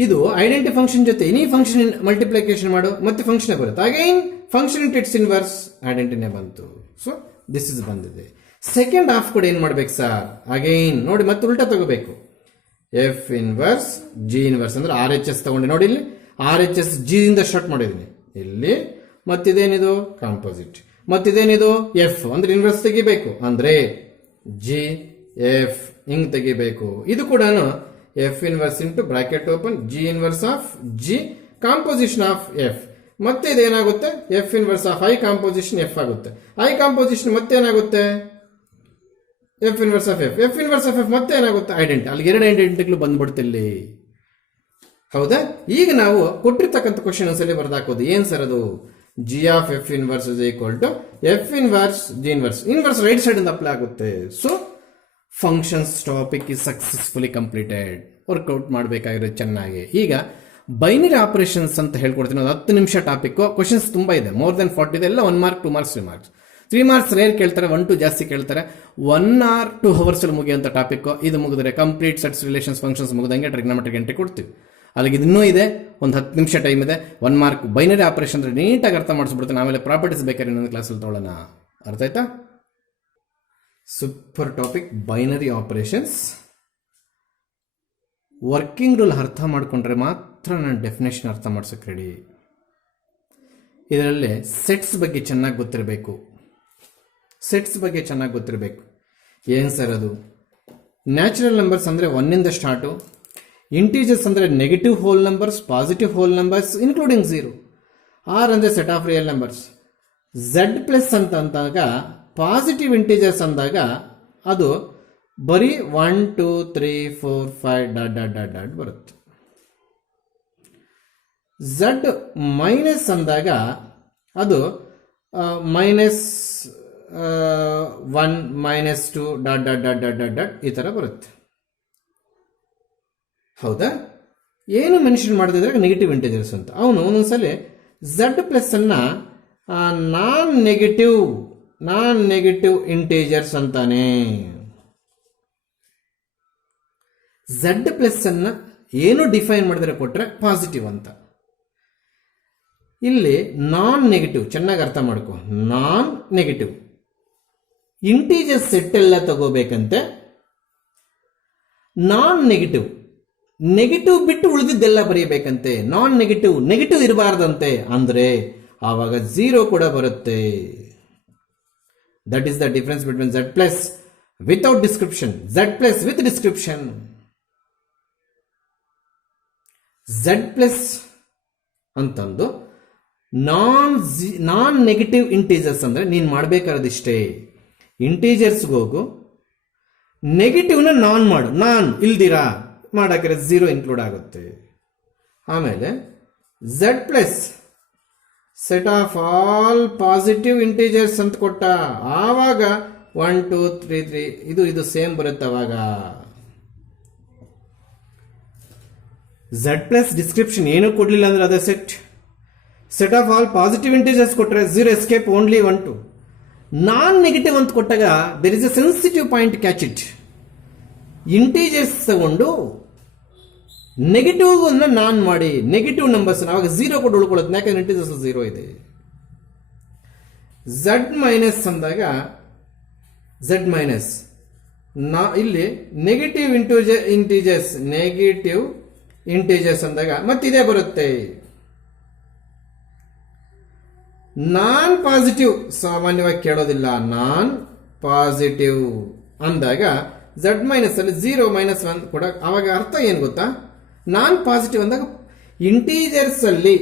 ಇದು ಐಡೆಂಟಿ ಫಂಕ್ಷನ್ ಜೊತೆ ಎನಿ ಫಂಕ್ಷನ್ ಮಲ್ಟಿಪ್ಲಿಕೇಶನ್ ಮಾಡು ಮತ್ತೆ ಫಂಕ್ಷನ್ ಬರುತ್ತೆ. Again function into its inverse ಐಡೆಂಟಿನೇ ಬಂತು. ಸೊ ದಿಸ್ ಇಸ್ ಬಂದಿದೆ. ಸೆಕೆಂಡ್ ಹಾಫ್ ಕೂಡ ಏನ್ ಮಾಡ್ಬೇಕು ಸರ್? ಅಗೈನ್ ನೋಡಿ ಮತ್ತೆ ಉಲ್ಟಾ ತಗೋಬೇಕು. ಎಫ್ ಇನ್ವರ್ಸ್ ಜಿ ಇನ್ವರ್ಸ್ ಅಂದ್ರೆ ಆರ್ ಎಚ್ ಎಸ್ ತಗೊಂಡೆ ನೋಡಿ. ಇಲ್ಲಿ ಆರ್ ಎಚ್ ಎಸ್ ಜಿ ಇಂದ ಸ್ಟಾರ್ಟ್ ಮಾಡಿದೀನಿ ಇಲ್ಲಿ. ಮತ್ತಿದೇನಿದು? ಕಾಂಪೋಸಿಟ್. ಮತ್ತಿದೇನಿದು? ಎಫ್ ಅಂದ್ರೆ ಇನ್ವರ್ಸ್ ತೆಗಿಬೇಕು ಅಂದ್ರೆ ಜಿ ಎಫ್ ಹಿಂಗ್ ತೆಗಿಬೇಕು. ಇದು ಕೂಡ f inverse into bracket open g inverse of g composition of f. ಮತ್ತೆ ಇದೇನಾಗುತ್ತೆ? F inverse of I composition f ಆಗುತ್ತೆ. ಐ ಕಾಂಪೋಸಿಷನ್ ಮತ್ತೆ ಏನಾಗುತ್ತೆ? F inverse of f. F inverse of f ಮತ್ತೆ ಏನಾಗುತ್ತೆ? ಐಡೆಂಟಿ. ಅಲ್ಲಿ ಎರಡು ಐಡೆಂಟಿಗಳು ಬಂದ್ಬಿಡುತ್ತೆ ಇಲ್ಲಿ. ಹೌದಾ? ಈಗ ನಾವು ಕೊಟ್ಟಿರ್ತಕ್ಕಂಥ ಕ್ವಶನ್ ಒಂದ್ಸಲಿ ಬರ್ದಾಕೋದು. ಏನ್ ಸರ್ ಅದು? G of f inverse is equal to f inverse g inverse. Inverse right side ಇಂದ ಅಪ್ಲೈ ಆಗುತ್ತೆ. So functions topic is successfully completed. Work out ಮಾಡಬೇಕಾಗಿರೋದು ಚೆನ್ನಾಗಿ. ಈಗ ಬೈನರಿ ಆಪರೇಷನ್ಸ್ ಅಂತ ಹೇಳ್ಕೊಡ್ತೀನಿ. ಒಂದು 10 ನಿಮಿಷ ಟಾಪಿಕ್. ಕ್ವಶನ್ಸ್ ತುಂಬಾ ಇದೆ, ಮೋರ್ ದೆನ್ 40 ಇದೆ. ಎಲ್ಲ 1 mark 2 marks 3 marks. 3 marks rare ಕೇಳ್ತಾರೆ, 1 2 ಜಾಸ್ತಿ ಕೇಳ್ತಾರೆ. 1 or 2 hours ಅಲ್ಲಿ ಮುಗಿಯುವಂತ ಟಾಪಿಕ್. ಇದು ಮುಗಿದ್ರೆ ಕಂಪ್ಲೀಟ್ ಸೆಟ್ಸ್ ರಿಲೇಷನ್ಸ್ ಫಂಕ್ಷನ್ಸ್ ಮುಗಿದಂಗೆ ಟ್ರಿಗ್ನೋಮೆಟ್ರಿಕ್ ಎಂಟ್ರಿ ಕೊಡ್ತೀವಿ. ಅಲ್ಲಿಗೆ ಇನ್ನೂ ಇದೆ, ಒಂದು 10 ನಿಮಿಷ ಟೈಮ್ ಇದೆ. 1 ಮಾರ್ಕ್ ಬೈನರಿ ಆಪರೇಷನ್ ನೀಟಾಗಿ ಅರ್ಥ ಮಾಡಿಸ್ಬಿಡ್ತೀನಿ. ಆಮೇಲೆ ಪ್ರಾಪರ್ಟೀಸ್ ಬೇಕಾದ್ರೆ ಇನ್ನೊಂದು ಕ್ಲಾಸಲ್ಲಿ ತೊಗೊಳ್ಳೋಣ. ಅರ್ಥ ಆಯ್ತಾ? Super topic binary operations. Working rule ಅರ್ಥ ಮಾಡ್ಕೊಂಡ್ರೆ ಮಾತ್ರ ನಾನು ಡೆಫಿನೇಷನ್ ಅರ್ಥ ಮಾಡ್ಸೋಕೆ ರೆಡಿ. ಇದರಲ್ಲಿ ಸೆಟ್ಸ್ ಬಗ್ಗೆ ಚೆನ್ನಾಗಿ ಗೊತ್ತಿರಬೇಕು. ಸೆಟ್ಸ್ ಬಗ್ಗೆ ಚೆನ್ನಾಗಿ ಗೊತ್ತಿರಬೇಕು. ಏನು ಸರ್ ಅದು? ನ್ಯಾಚುರಲ್ ನಂಬರ್ಸ್ ಅಂದರೆ 1 ಇಂದ ಸ್ಟಾರ್ಟು. ಇಂಟೀಜರ್ಸ್ ಅಂದರೆ negative whole numbers, positive whole numbers including 0. R ಅಂದರೆ set of real numbers. Z plus ಅಂತ ಅಂದಾಗ ಪಾಸಿಟಿವ್ ಇಂಟೀಜರ್ಸ್ ಅಂದಾಗ ಅದು ಬರೀ 1 2 3 4 5 ಡಾಟ್ ಡಾಟ್ ಡಾಟ್ ಡಾಟ್ ಬರುತ್ತೆ. ಝಡ್ ಮೈನಸ್ ಅಂದಾಗ ಅದು -1 -2 dot dot dot dot dot dot ಈ ಥರ ಬರುತ್ತೆ. ಹೌದಾ? ಏನು ಮೆನ್ಷನ್ ಮಾಡಿದ್ರೆ ನೆಗೆಟಿವ್ ಇಂಟೀಜರ್ಸ್ ಅಂತ. ಅವನು ಒಂದೊಂದ್ಸಲಿ ಝಡ್ ಪ್ಲಸ್ ಅನ್ನ ನಾನ್ ನೆಗೆಟಿವ್ ಇಂಟೀಜರ್ಸ್ ಅಂತಾನೆ. ಝಡ್ ಪ್ಲಸ್ ಅನ್ನ ಏನು ಡಿಫೈನ್ ಮಾಡಿದ್ರೆ ಕೊಟ್ರೆ ಪಾಸಿಟಿವ್ ಅಂತ. ಇಲ್ಲಿ ನಾನ್ ನೆಗೆಟಿವ್ ಚೆನ್ನಾಗಿ ಅರ್ಥ ಮಾಡ್ಕೊ. ನಾನ್ ನೆಗೆಟಿವ್ ಇಂಟೀಜರ್ ಸೆಟ್ ಎಲ್ಲ ತಗೋಬೇಕಂತೆ. ನಾನ್ ನೆಗೆಟಿವ್ ಬಿಟ್ಟು ಉಳಿದಿದ್ದೆಲ್ಲ ಬರೀಬೇಕಂತೆ. ನಾನ್ ನೆಗೆಟಿವ್ ಇರಬಾರ್ದಂತೆ. ಅಂದ್ರೆ ಆವಾಗ 0 ಕೂಡ ಬರುತ್ತೆ. That is the difference between Z plus without description, Z plus with description. Z plus ಅಂತಂದು ನಾನ್ ನೆಗೆಟಿವ್ ಇಂಟೀಜರ್ಸ್ ಅಂದ್ರೆ ನೀನು ಮಾಡಬೇಕಾದಿಷ್ಟೇ. ಇಂಟೀಜರ್ಸ್ಗೆ ಹೋಗು, ನೆಗೆಟಿವ್ನ ನಾನ್ ಮಾಡು. ನಾನ್ ಇಲ್ದಿರಾ ಮಾಡಾಕಿದ್ರೆ 0 ಇನ್ಕ್ಲೂಡ್ ಆಗುತ್ತೆ. ಆಮೇಲೆ Z plus set of all positive integers ಅಂತ ಕೊಟ್ಟ. ಆವಾಗ 1 2 3 3 ಇದು ಸೇಮ್ ಬರುತ್ತೆ. ಅವಾಗ ಝಡ್ ಪ್ಲಸ್ ಡಿಸ್ಕ್ರಿಪ್ಷನ್ ಏನು ಕೊಡ್ಲಿಲ್ಲ ಅಂದ್ರೆ ಅದೇ set of all positive integers ಕೊಟ್ಟರೆ 0 ಎಸ್ಕೇಪ್ ಓನ್ಲಿ 1 2. ನಾನ್ ನೆಗೆಟಿವ್ ಅಂತ ಕೊಟ್ಟಾಗ there is a sensitive point, catch it. Integers ತಗೊಂಡು ನೆಗೆಟಿವ್ ಅನ್ನ ನಾನ್ ಮಾಡಿ ನೆಗೆಟಿವ್ ನಂಬರ್ಸ್ ಅವಾಗ 0 ಕೂಡ ಉಳ್ಕೊಳ್ಳುತ್ತೆ. ಯಾಕಂದ್ರೆ ಇಂಟೀಜರ್ಸ್ 0 ಇದೆ. ಝಡ್ ಮೈನಸ್ ಅಂದಾಗ ಝಡ್ ಮೈನಸ್ ಇಲ್ಲಿ ನೆಗೆಟಿವ್ ಇಂಟೀಜರ್ಸ್ ಅಂದಾಗ ಮತ್ತಿದೇ ಬರುತ್ತೆ. ನಾನ್ ಪಾಸಿಟಿವ್ ಸಾಮಾನ್ಯವಾಗಿ ಕೇಳೋದಿಲ್ಲ. ನಾನ್ ಪಾಸಿಟಿವ್ ಅಂದಾಗ ಝಡ್ ಮೈನಸ್ ಅಲ್ಲಿ 0 -1 ಕೂಡ. ಅವಾಗ ಅರ್ಥ ಏನ್ ಗೊತ್ತಾ? ನಾನ್ ಪಾಸಿಟಿವ್ ಅಂದಾಗ ಇಂಟೀಜರ್ಸ್ ಅಲ್ಲಿ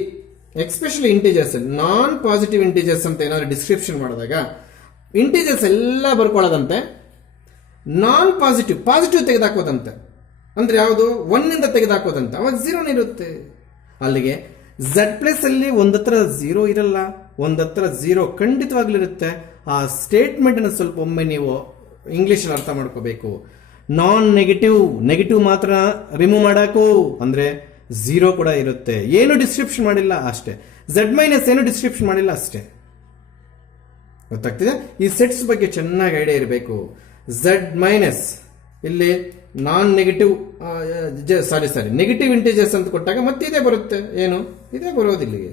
ಎಕ್ಸ್ಪೆಷಲಿ ಇಂಟೀಜರ್ಸ್, ನಾನ್ ಪಾಸಿಟಿವ್ ಇಂಟೀಜರ್ಸ್ ಅಂತ ಏನಾದ್ರು ಡಿಸ್ಕ್ರಿಪ್ಷನ್ ಮಾಡಿದಾಗ ಇಂಟೀಜರ್ಸ್ ಎಲ್ಲ ಬರ್ಕೊಳ್ಳೋದಂತೆ, ನಾನ್ ಪಾಸಿಟಿವ್ ಪಾಸಿಟಿವ್ ತೆಗೆದಾಕೋದಂತೆ. ಅಂದ್ರೆ ಯಾವುದು? 1 ಇಂದ ತೆಗೆದಾಕೋದಂತೆ, ಅವಾಗ 0 ಇರುತ್ತೆ. ಅಲ್ಲಿಗೆ ಝಡ್ ಪ್ಲಸ್ ಅಲ್ಲಿ ಒಂದತ್ರ 0 ಇರಲ್ಲ, ಒಂದತ್ರ 0 ಖಂಡಿತವಾಗ್ಲೂ ಇರುತ್ತೆ. ಆ ಸ್ಟೇಟ್ಮೆಂಟ್ ಅನ್ನು ಸ್ವಲ್ಪ ಒಮ್ಮೆ ನೀವು ಇಂಗ್ಲಿಷ್ ಅರ್ಥ ಮಾಡ್ಕೋಬೇಕು. ನಾನ್ ನೆಗೆಟಿವ್ ಮಾತ್ರ ರಿಮೂವ್ ಮಾಡಾಕು ಅಂದ್ರೆ 0 ಕೂಡ ಇರುತ್ತೆ. ಏನು ಡಿಸ್ಕ್ರಿಪ್ಷನ್ ಮಾಡಿಲ್ಲ ಅಷ್ಟೇ. ಝಡ್ ಮೈನಸ್ ಏನು ಡಿಸ್ಕ್ರಿಪ್ಷನ್ ಮಾಡಿಲ್ಲ ಅಷ್ಟೇ. ಗೊತ್ತಾಗ್ತಿದೆ? ಈ ಸೆಟ್ಸ್ ಬಗ್ಗೆ ಚೆನ್ನಾಗಿ ಐಡಿಯಾ ಇರಬೇಕು. ಝಡ್ ಮೈನಸ್ ಇಲ್ಲಿ ನಾನ್ ನೆಗೆಟಿವ್ ನೆಗೆಟಿವ್ ಇಂಟೀಜರ್ಸ್ ಅಂತ ಕೊಟ್ಟಾಗ ಮತ್ತೆ ಇದೇ ಬರುತ್ತೆ. ಏನು? ಇದೇ ಬರೋದಿಲ್ಲಿಗೆ.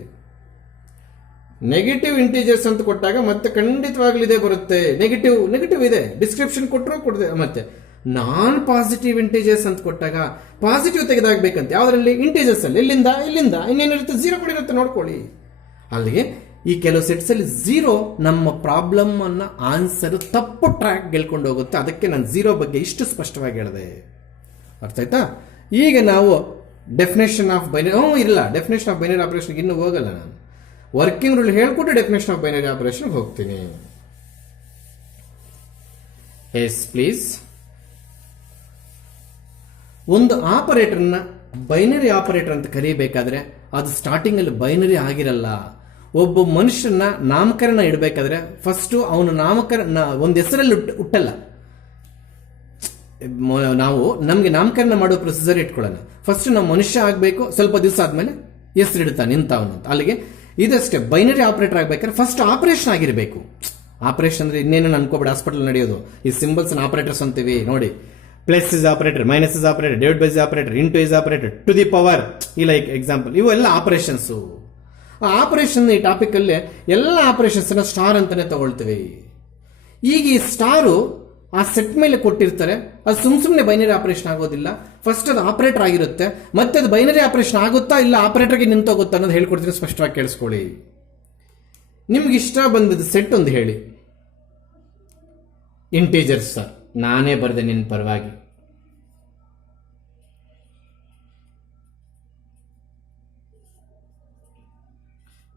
ನೆಗೆಟಿವ್ ಇಂಟೀಜರ್ಸ್ ಅಂತ ಕೊಟ್ಟಾಗ ಮತ್ತೆ ಖಂಡಿತವಾಗ್ಲೂ ಇದೇ ಬರುತ್ತೆ. ನೆಗೆಟಿವ್ ಇದೆ, ಡಿಸ್ಕ್ರಿಪ್ಷನ್ ಕೊಟ್ಟರೆ ಮತ್ತೆ ನಾನ್ ಪಾಸಿಟಿವ್ ಇಂಟೀಜರ್ಸ್ ಅಂತ ಕೊಟ್ಟಾಗ ಪಾಸಿಟಿವ್ ತೆಗೆದಾಗಬೇಕಂತ. ಯಾವ್ದ್ರಲ್ಲಿ? ಇಂಟೀಜರ್ಸ್ ಅಲ್ಲಿ. ಇಲ್ಲಿಂದ ಇನ್ನೇನಿರುತ್ತೆ? 0 ಕೂಡ ಇರುತ್ತೆ, ನೋಡ್ಕೊಳ್ಳಿ. ಅಲ್ಲಿಗೆ ಈ ಕೆಲವು ಸೆಟ್ಸ್ ಅಲ್ಲಿ 0 ನಮ್ಮ ಪ್ರಾಬ್ಲಮ್ ಅನ್ನ ಆನ್ಸರ್ ತಪ್ಪು ಟ್ರ್ಯಾಕ್ ಗೆಲ್ಕೊಂಡು ಹೋಗುತ್ತೆ. ಅದಕ್ಕೆ ನಾನು 0 ಬಗ್ಗೆ ಇಷ್ಟು ಸ್ಪಷ್ಟವಾಗಿ ಹೇಳಿದೆ. ಅರ್ಥ ಆಯ್ತಾ? ಈಗ ನಾವು ಡೆಫಿನೇಷನ್ ಆಫ್ ಬೈನರಿ ಇಲ್ಲ, ಡೆಫಿನೇಷನ್ ಆಫ್ ಬೈನರಿ ಆಪರೇಷನ್ಗೆ ಇನ್ನೂ ಹೋಗಲ್ಲ. ನಾನು ವರ್ಕಿಂಗ್ ರೂಲ್ ಹೇಳ್ಕೊಟ್ಟು ಡೆಫಿನೇಷನ್ ಆಫ್ ಬೈನರಿ ಆಪರೇಷನ್ ಹೋಗ್ತೀನಿ. Yes please. ಒಂದು ಆಪರೇಟರ್ನ ಬೈನರಿ ಆಪರೇಟರ್ ಅಂತ ಕರೀಬೇಕಾದ್ರೆ ಅದು ಸ್ಟಾರ್ಟಿಂಗ್ ಅಲ್ಲಿ ಬೈನರಿ ಆಗಿರಲ್ಲ. ಒಬ್ಬ ಮನುಷ್ಯನ ನಾಮಕರಣ ಇಡಬೇಕಾದ್ರೆ ಫಸ್ಟ್ ಅವನು ನಾಮಕರಣ ಒಂದು ಹೆಸರಲ್ಲಿ ಹುಟ್ಟಲ್ಲ. ನಾವು ನಮ್ಗೆ ನಾಮಕರಣ ಮಾಡೋ ಪ್ರೊಸೀಜರ್ ಇಟ್ಕೊಳ್ಳೋಣ. ಫಸ್ಟ್ ನಾವು ಮನುಷ್ಯ ಆಗಬೇಕು, ಸ್ವಲ್ಪ ದಿವಸ ಆದ್ಮೇಲೆ ಹೆಸರು ಇಡ್ತಾನೆ ಇಂಥವನು ಅಂತ. ಅಲ್ಲಿಗೆ ಇದಷ್ಟೇ. ಬೈನರಿ ಆಪರೇಟರ್ ಆಗ್ಬೇಕಾದ್ರೆ ಫಸ್ಟ್ ಆಪರೇಷನ್ ಆಗಿರಬೇಕು. ಆಪರೇಷನ್ ಅಂದ್ರೆ ಇನ್ನೇನು ಅನ್ಕೋಬೇಡಿ, ಹಾಸ್ಪಿಟಲ್ ನಡೆಯೋದು. ಈ ಸಿಂಬಲ್ಸ್ ಆಪರೇಟರ್ಸ್ ಅಂತೀವಿ ನೋಡಿ. Plus is operator, minus is operator, divide by is operator, into is operator, to the power, ಈ ಲೈಕ್ ಎಕ್ಸಾಂಪಲ್. ಇವೆಲ್ಲ ಆಪರೇಷನ್ಸ್. ಆ ಆಪರೇಷನ್ ಈ ಟಾಪಿಕ್ ಅಲ್ಲಿ ಎಲ್ಲ ಆಪರೇಷನ್ಸ್ ಸ್ಟಾರ್ ಅಂತಾನೆ ತಗೊಳ್ತೀವಿ. ಈಗ ಈ ಸ್ಟಾರು ಆ ಸೆಟ್ ಮೇಲೆ ಕೊಟ್ಟಿರ್ತಾರೆ. ಅದು ಸುಮ್ಮನೆ ಬೈನರಿ ಆಪರೇಷನ್ ಆಗೋದಿಲ್ಲ. ಫಸ್ಟ್ ಅದು ಆಪರೇಟರ್ ಆಗಿರುತ್ತೆ, ಮತ್ತೆ ಅದು ಬೈನರಿ ಆಪರೇಷನ್ ಆಗುತ್ತಾ ಇಲ್ಲ ಆಪರೇಟರ್ಗೆ ನಿಂತೋಗುತ್ತಾ ಅನ್ನೋದು ಹೇಳ್ಕೊಡ್ತೀನಿ, ಸ್ಪಷ್ಟವಾಗಿ ಕೇಳಿಸ್ಕೊಳ್ಳಿ. ನಿಮ್ಗೆ ಇಷ್ಟ ಬಂದದ್ದು ಸೆಟ್ ಒಂದು ಹೇಳಿ. ಇಂಟೀಜರ್ಸ್ ಸರ್, ನಾನೇ ಬರೆದೆ ನಿನ್ನ ಪರವಾಗಿ.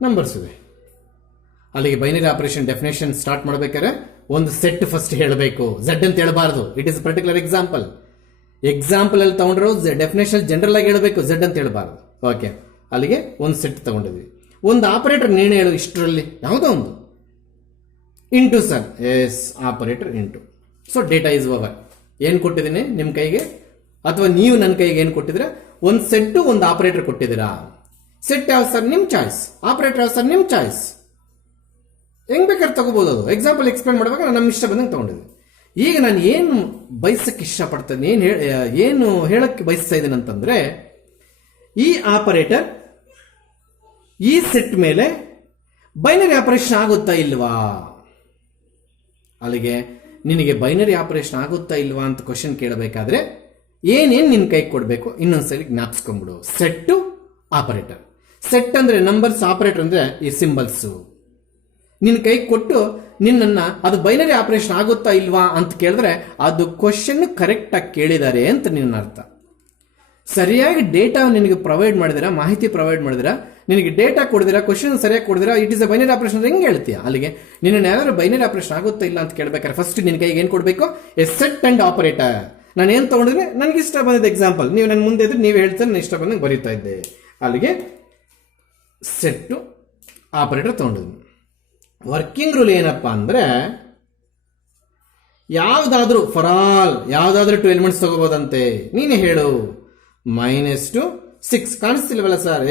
ನಂಬರ್ಸ್ ಇದೆ. ಅಲ್ಲಿಗೆ ಬೈನರಿ ಆಪರೇಷನ್ ಡೆಫಿನೇಷನ್ ಸ್ಟಾರ್ಟ್ ಮಾಡ್ಬೇಕಾದ್ರೆ ಒಂದು ಸೆಟ್ ಫಸ್ಟ್ ಹೇಳಬೇಕು. ಝಡ್ ಅಂತ ಹೇಳಬಾರ್ದು. ಇಟ್ ಇಸ್ ಪರ್ಟಿಕ್ಯುಲರ್ ಎಕ್ಸಾಂಪಲ್ ಅಲ್ಲಿ ತಗೊಂಡ್ರು ಡೆಫಿನೇಷನ್ ಜನರಲ್ ಆಗಿ ಹೇಳಬೇಕು, ಝಡ್ ಅಂತ ಹೇಳಬಾರ್ದು. ಓಕೆ, ಅಲ್ಲಿಗೆ ಒಂದು ಸೆಟ್ ತಗೊಂಡಿದ್ವಿ. ಒಂದು ಆಪರೇಟರ್ ನೀನು ಹೇಳು ಇಷ್ಟರಲ್ಲಿ ಯಾವುದೋ ಒಂದು. Into sir, yes operator into. So data is over. ಏನು ಕೊಟ್ಟಿದ್ದೀನಿ ನಿಮ್ಮ ಕೈಗೆ, ಅಥವಾ ನೀವು ನನ್ನ ಕೈಗೆ ಏನು ಕೊಟ್ಟಿದ್ರೆ ಒಂದು ಸೆಟ್ ಒಂದು ಆಪರೇಟರ್ ಕೊಟ್ಟಿದ್ದೀರಾ. ಸೆಟ್ ಯಾವ ಸರ್? ನಿಮ್ಮ ಚಾಯ್ಸ್. ಆಪರೇಟರ್ ಯಾವ ಸರ್? ನಿಮ್ಮ ಚಾಯ್ಸ್. ಹೆಂಗ್ ಬೇಕಾದ್ರೆ ತಗೋಬಹುದು. ಅದು ಎಕ್ಸಾಂಪಲ್ ಎಕ್ಸ್ಪ್ಲೇನ್ ಮಾಡುವಾಗ ನಾನು ನಮ್ಮ ಇಷ್ಟ ಬಂದಂಗೆ ತಗೊಂಡಿದ್ದೆ. ಈಗ ನಾನು ಏನು ಬಯಸಕ್ಕೆ ಇಷ್ಟಪಡ್ತೇನೆ, ಏನು ಹೇಳಕ್ಕೆ ಬಯಸ್ತಾ ಇದ್ದೇನೆ ಅಂತಂದ್ರೆ, ಈ ಆಪರೇಟರ್ ಈ ಸೆಟ್ ಮೇಲೆ ಬೈನರಿ ಆಪರೇಷನ್ ಆಗುತ್ತಾ ಇಲ್ವಾ. ಅಲ್ಲಿಗೆ ನಿನಗೆ ಬೈನರಿ ಆಪರೇಷನ್ ಆಗುತ್ತಾ ಇಲ್ವಾ ಅಂತ ಕ್ವಶನ್ ಕೇಳಬೇಕಾದ್ರೆ ಏನೇನು ನಿನ್ನ ಕೈ ಕೊಡಬೇಕು ಇನ್ನೊಂದ್ಸರಿ ಜ್ಞಾಪಿಸ್ಕೊಂಡ್ಬಿಡು. Set operator. ಸೆಟ್ ಅಂದ್ರೆ ನಂಬರ್ಸ್, ಆಪರೇಟರ್ ಅಂದ್ರೆ ಈ ಸಿಂಬಲ್ಸ್. ನಿನ್ನ ಕೈ ಕೊಟ್ಟು ನಿನ್ನನ್ನ ಅದು ಬೈನರಿ ಆಪರೇಷನ್ ಆಗುತ್ತಾ ಇಲ್ವಾ ಅಂತ ಕೇಳಿದ್ರೆ ಅದು ಕ್ವಶನ್ ಕರೆಕ್ಟ್ ಆಗಿ ಕೇಳಿದ್ದಾರೆ ಅಂತ ನಿನ್ನ ಅರ್ಥ. ಸರಿಯಾಗಿ ಡೇಟಾ ನಿನಗೆ ಪ್ರೊವೈಡ್ ಮಾಡಿದಿರಾ, ಮಾಹಿತಿ ಪ್ರೊವೈಡ್ ಮಾಡಿದಿರಾ, ನಿನಗೆ ಡೇಟಾ ಕೊಡಿದಿರಾ, ಕ್ವಶನ್ ಸರಿಯಾಗಿ ಕೊಡಿದಿರಾ, it is a binary operation ಹೆಂಗೆ ಹೇಳ್ತೀಯ. ಅಲ್ಲಿಗೆ ನಿನ್ನ ಯಾರು ಬೈನರಿ ಆಪರೇಷನ್ ಆಗುತ್ತಾ ಇಲ್ಲ ಅಂತ ಕೇಳಬೇಕಾದ್ರೆ ಫಸ್ಟ್ ನಿನ್ನ ಕೈಗೆ ಏನು ಕೊಡಬೇಕು? A set and operator. ನಾನು ಏನು ತಗೊಂಡಿದ್ರೆ ನನಗೆ ಇಷ್ಟ ಬಂದಿದ್ದ ಎಕ್ಸಾಂಪಲ್, ನೀವು ನನ್ನ ಮುಂದೆ ಇದ್ರೆ ನೀವು ಹೇಳ್ತಾರೆ, ನಾನು ಇಷ್ಟ ಬಂದಂಗೆ ಬರೀತಾ ಇದ್ದೆ. ಅಲ್ಲಿಗೆ ಸೆಟ್ ಆಪರೇಟರ್ ತಗೊಂಡಿದ್ವಿ. ವರ್ಕಿಂಗ್ ರೂಲ್ ಏನಪ್ಪಾ ಅಂದ್ರೆ, ಯಾವ್ದಾದ್ರು ಫಾರ್ ಆಲ್ ಯಾವ್ದಾದ್ರು 2 ಎಲಿಮೆಂಟ್ಸ್ ತಗೋಬೋದಂತೆ. ನೀನೇ ಹೇಳು. -2 6 ಕಾಣಿಸ್ತಿಲ್ವಲ್ಲ ಸರ್?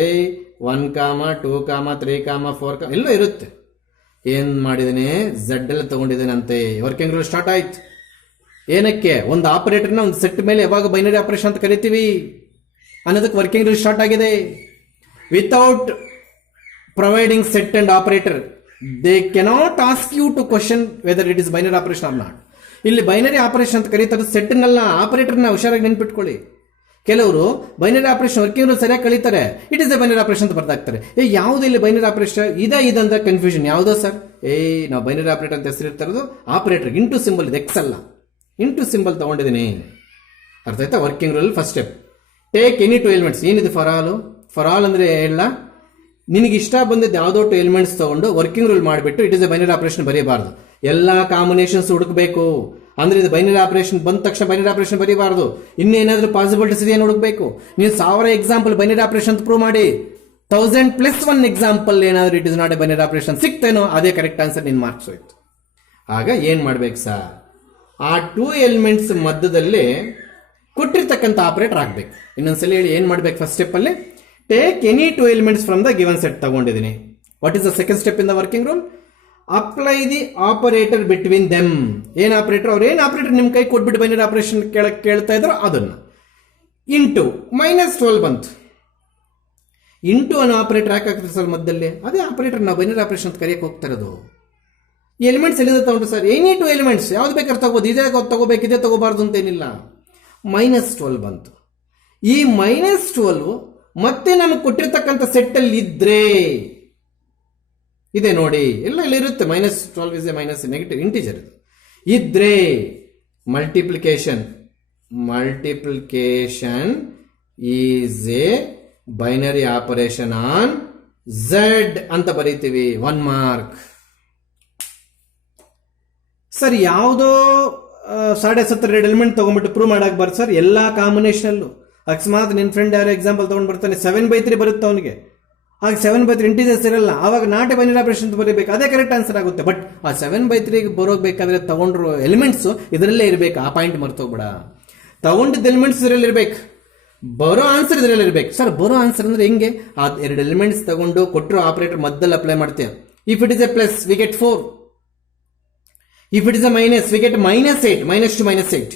1, 2, 3, 4 ಎಲ್ಲ ಇರುತ್ತೆ. ಏನ್ ಮಾಡಿದೇನೆ? ಝಡ್ ಅಲ್ಲಿ ತಗೊಂಡಿದ್ದೇನಂತೆ. ವರ್ಕಿಂಗ್ ರೂಲ್ ಸ್ಟಾರ್ಟ್ ಆಯ್ತು. ಏನಕ್ಕೆ? ಒಂದು ಆಪರೇಟರ್ನ ಒಂದು ಸೆಟ್ ಮೇಲೆ ಯಾವಾಗ ಬೈನರಿ ಆಪರೇಷನ್ ಅಂತ ಕರಿತೀವಿ ಅನ್ನೋದಕ್ಕೆ ವರ್ಕಿಂಗ್ ರೂಲ್ ಸ್ಟಾರ್ಟ್ ಆಗಿದೆ. Without providing set and operator they cannot ask you to question whether it is binary operation or not. ಇಲ್ಲಿ ಬೈನರಿ ಆಪರೇಷನ್ ಅಂತ ಕರೀತಾರೆ ಸೆಟ್ನೆಲ್ಲ, ಆಪರೇಟರ್ನ ಹುಷಾರಾಗಿ ನೆನ್ಪಿಟ್ಕೊಳ್ಳಿ. ಕೆಲವರು ಬೈನರಿ ಆಪರೇಷನ್ ವರ್ಕಿಂಗ್ ರೂಲ್ ಸರಿಯಾಗಿ ಕಳೀತಾರೆ, it is a binary operation ಅಂತ ಬರ್ದಾಕ್ತಾರೆ. ಯಾವ್ದು ಇಲ್ಲಿ ಬೈನರಿ ಆಪರೇಷನ್ ಇದಂತ ಕನ್ಫ್ಯೂಷನ್. ಯಾವುದೋ ಸರ್? ನಾವು ಬೈನರಿ ಆಪರೇಟರ್ ಅಂತ ಹೆಸರಿರ್ತಾರದು ಆಪರೇಟರ್. ಇಂಟು ಸಿಂಬಲ್ ಇದೆ, ಎಕ್ಸ್ ಅಲ್ಲ, ಇಂಟು ಸಿಂಬಲ್ ತಗೊಂಡಿದ್ದೀನಿ. ಅರ್ಥ ಆಯ್ತಾ? Working rule first step, take any 2 elements. ಏನಿದೆ ಫಾರ್ ಆಲ್? ಫಾರ್ ಆಲ್ ಅಂದ್ರೆ ಹೇಳ, ನಿನಗೆ ಇಷ್ಟ ಬಂದಿದ್ದು ಯಾವುದೋ ಟು ಎಲಿಮೆಂಟ್ಸ್ ತಗೊಂಡು ವರ್ಕಿಂಗ್ ರೂಲ್ ಮಾಡಿಬಿಟ್ಟು it is a binary operation ಬರೀಬಾರ್ದು. ಎಲ್ಲಾ ಕಾಂಬಿನೇಷನ್ಸ್ ಹುಡುಕಬೇಕು. ಅಂದ್ರೆ ಇದು ಬೈನರಿ ಆಪರೇಷನ್ ಬಂದ ತಕ್ಷಣ ಬೈನರಿ ಆಪರೇಷನ್ ಬರೀಬಾರ್ದು. ಇನ್ನೇನಾದ್ರೂ ಪಾಸಿಬಿಲಿಟೀಸ್ ಇದೆಯಾ ನೋಡಬೇಕು. ನೀವು 1000 ಎಕ್ಸಾಂಪಲ್ ಬೈನರಿ ಆಪರೇಷನ್ ಪ್ರೂವ್ ಮಾಡಿ 1000+1 ಎಕ್ಸಾಂಪಲ್ ಏನಾದ್ರೂ it is not a binary operation ಸಿಕ್ತೇನೋ ಅದೇ ಕರೆಕ್ಟ್ ಆನ್ಸರ್ ನಿನ್ ಮಾರ್ಕ್ಸ್ ಹೋಯ್ತು. ಆಗ ಏನ್ ಮಾಡ್ಬೇಕು ಸರ್, ಆ 2 ಎಲಿಮೆಂಟ್ಸ್ ಮಧ್ಯದಲ್ಲಿ ಕೊಟ್ಟಿರ್ತಕ್ಕಂಥ ಆಪರೇಟರ್ ಆಗ್ಬೇಕು. ಇನ್ನೊಂದ್ಸಲ ಹೇಳಿ ಏನ್ ಮಾಡ್ಬೇಕು. ಫಸ್ಟ್ ಸ್ಟೆಪ್ ಅಲ್ಲಿ take any 2 elements from the given set ತಗೊಂಡಿದ್ದೀನಿ. What is the second step in the working rule? Apply the operator between them. ಏನ್ ಆಪರೇಟರ್, ಅವ್ರು ಏನ್ ಆಪರೇಟರ್ ನಿಮ್ ಕೈ ಕೊಟ್ಬಿಟ್ಟು ಬೈನರಿ ಆಪರೇಷನ್ ಕೇಳ್ತಾ ಇದ್ರು ಅದನ್ನ ಇಂಟು -12 ಬಂತು. ಇಂಟು ಅನ್ನೋ ಆಪರೇಟರ್ ಯಾಕೆ ಆಗ್ತದೆ ಸರ್ ಮಧ್ಯದಲ್ಲಿ? ಅದೇ ಆಪರೇಟರ್ ನಾವು ಬೈನರಿ ಆಪರೇಷನ್ ಅಂತ ಕರೆಯಕ್ಕೆ ಹೋಗ್ತಾ ಇರೋದು. ಎಲಿಮೆಂಟ್ಸ್ ಎಲ್ಲಿಂದ ತಗೊಂಡು ಸರ್? ಎನಿ 2 ಎಲಿಮೆಂಟ್ಸ್ ಯಾವ್ದು ಬೇಕಾದ್ರೆ ತಗೋಬಹುದು. ಇದೇ ತಗೋಬೇಕು ಇದೇ ತಗೋಬಾರ್ದು ಅಂತ ಏನಿಲ್ಲ. -12 ಬಂತು. ಈ -12 ಮತ್ತೆ ನಮಗೆ ಕೊಟ್ಟಿರ್ತಕ್ಕಂಥ ಸೆಟ್ ಅಲ್ಲಿ ಇದ್ರೆ ಇದೆ ನೋಡಿ, ಎಲ್ಲ ಇರುತ್ತೆ. -12 is a minus negative integer ಇದ್ರೆ multiplication is a binary operation on Z ಅಂತ ಬರೀತೀವಿ. 1 ಮಾರ್ಕ್. ಸರ್ ಯಾವುದೋ 70.5 ಎಲಿಮೆಂಟ್ ತಗೊಂಡ್ಬಿಟ್ಟು ಪ್ರೂವ್ ಮಾಡಕ್ ಬರ್ದು ಸರ್ ಎಲ್ಲಾ ಕಾಂಬಿನೇಷನ್. ಅಕಸ್ಮಾತ್ ನಿನ್ ಫ್ರೆಂಡ್ ಯಾರೋ ಎಕ್ಸಾಂಪಲ್ ತಗೊಂಡ್ ಬರ್ತಾನೆ 7/3 ಬರುತ್ತೆ ಅವನಿಗೆ. ಆಗ 7/3 ಇಂಟೀಜರ್ಸ್ ಇರಲ್ಲ, ಆವಾಗ ನಾಟ್ ಎ ಬೈನರಿ ಆಪರೇಷನ್ ಅಂತ ಬರೀಬೇಕು. ಅದೇ ಕರೆಕ್ಟ್ ಆನ್ಸರ್ ಆಗುತ್ತೆ. ಬಟ್ ಆ 7/3 ಬರೋಬೇಕಾದ್ರೆ ತಗೊಂಡ್ರು ಎಲಿಮೆಂಟ್ಸ್ ಇದರಲ್ಲೇ ಇರಬೇಕು. ಆ ಪಾಯಿಂಟ್ ಮರ್ತೋಗ್ಬೇಡ. ತಗೊಂಡಿದ್ದ ಎಲಿಮೆಂಟ್ಸ್ ಇದರಲ್ಲಿ ಇರಬೇಕು, ಬರೋ ಆನ್ಸರ್ ಇದರಲ್ಲಿ ಇರಬೇಕು. ಸರ್ ಬರೋ ಆನ್ಸರ್ ಅಂದ್ರೆ ಹೆಂಗೆ? ಆ 2 ಎಲಿಮೆಂಟ್ಸ್ ತಗೊಂಡು ಕೊಟ್ಟರು ಆಪರೇಟರ್ ಮಧ್ಯದಲ್ಲಿ ಅಪ್ಲೈ ಮಾಡ್ತೇವೆ. If it is A plus we get 4. If it is a minus we get -8, -2 -8.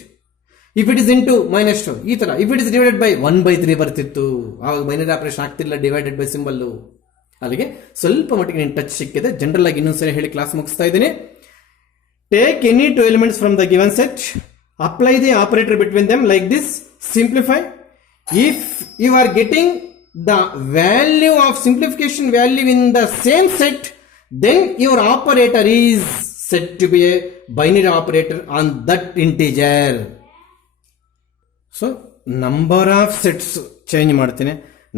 If it is into -2 ಈ ತರ. If it is divided by 1/3 ಬರ್ತಿತ್ತು, ಆವಾಗ ಬೈನರಿ ಆಪರೇಷನ್ ಆಗ್ತಿಲ್ಲ, ಡಿವೈಡೆಡ್ ಬೈ ಸಿಂಬಲ್. ಅಲ್ಲಿಗೆ ಸ್ವಲ್ಪ ಮಟ್ಟಿಗೆ ನೀನು ಟಚ್ ಸಿಕ್ಕಿದೆ. ಜನರಲ್ ಆಗಿ ಇನ್ನೊಂದ್ಸರಿ ಹೇಳಿ ಕ್ಲಾಸ್ ಮುಗಿಸ್ತಾ ಇದ್ದೀನಿ. Take any 2 elements from the given set, apply the operator between them like this, simplify. If you are getting the value of simplification value in the same set, then your operator is said to be a binary operator on that integer. So number of sets change ಮಾಡ್ತೀನಿ,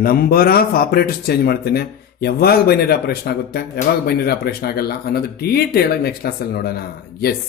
number of operators change ಮಾಡ್ತೀನಿ. ಯಾವಾಗ binary operation ಆಗುತ್ತೆ, ಯಾವಾಗ binary operation ಆಗಲ್ಲ ಅನ್ನೋದು detail ಆಗಿ next ಕ್ಲಾಸಲ್ಲಿ ನೋಡೋಣ. ಎಸ್.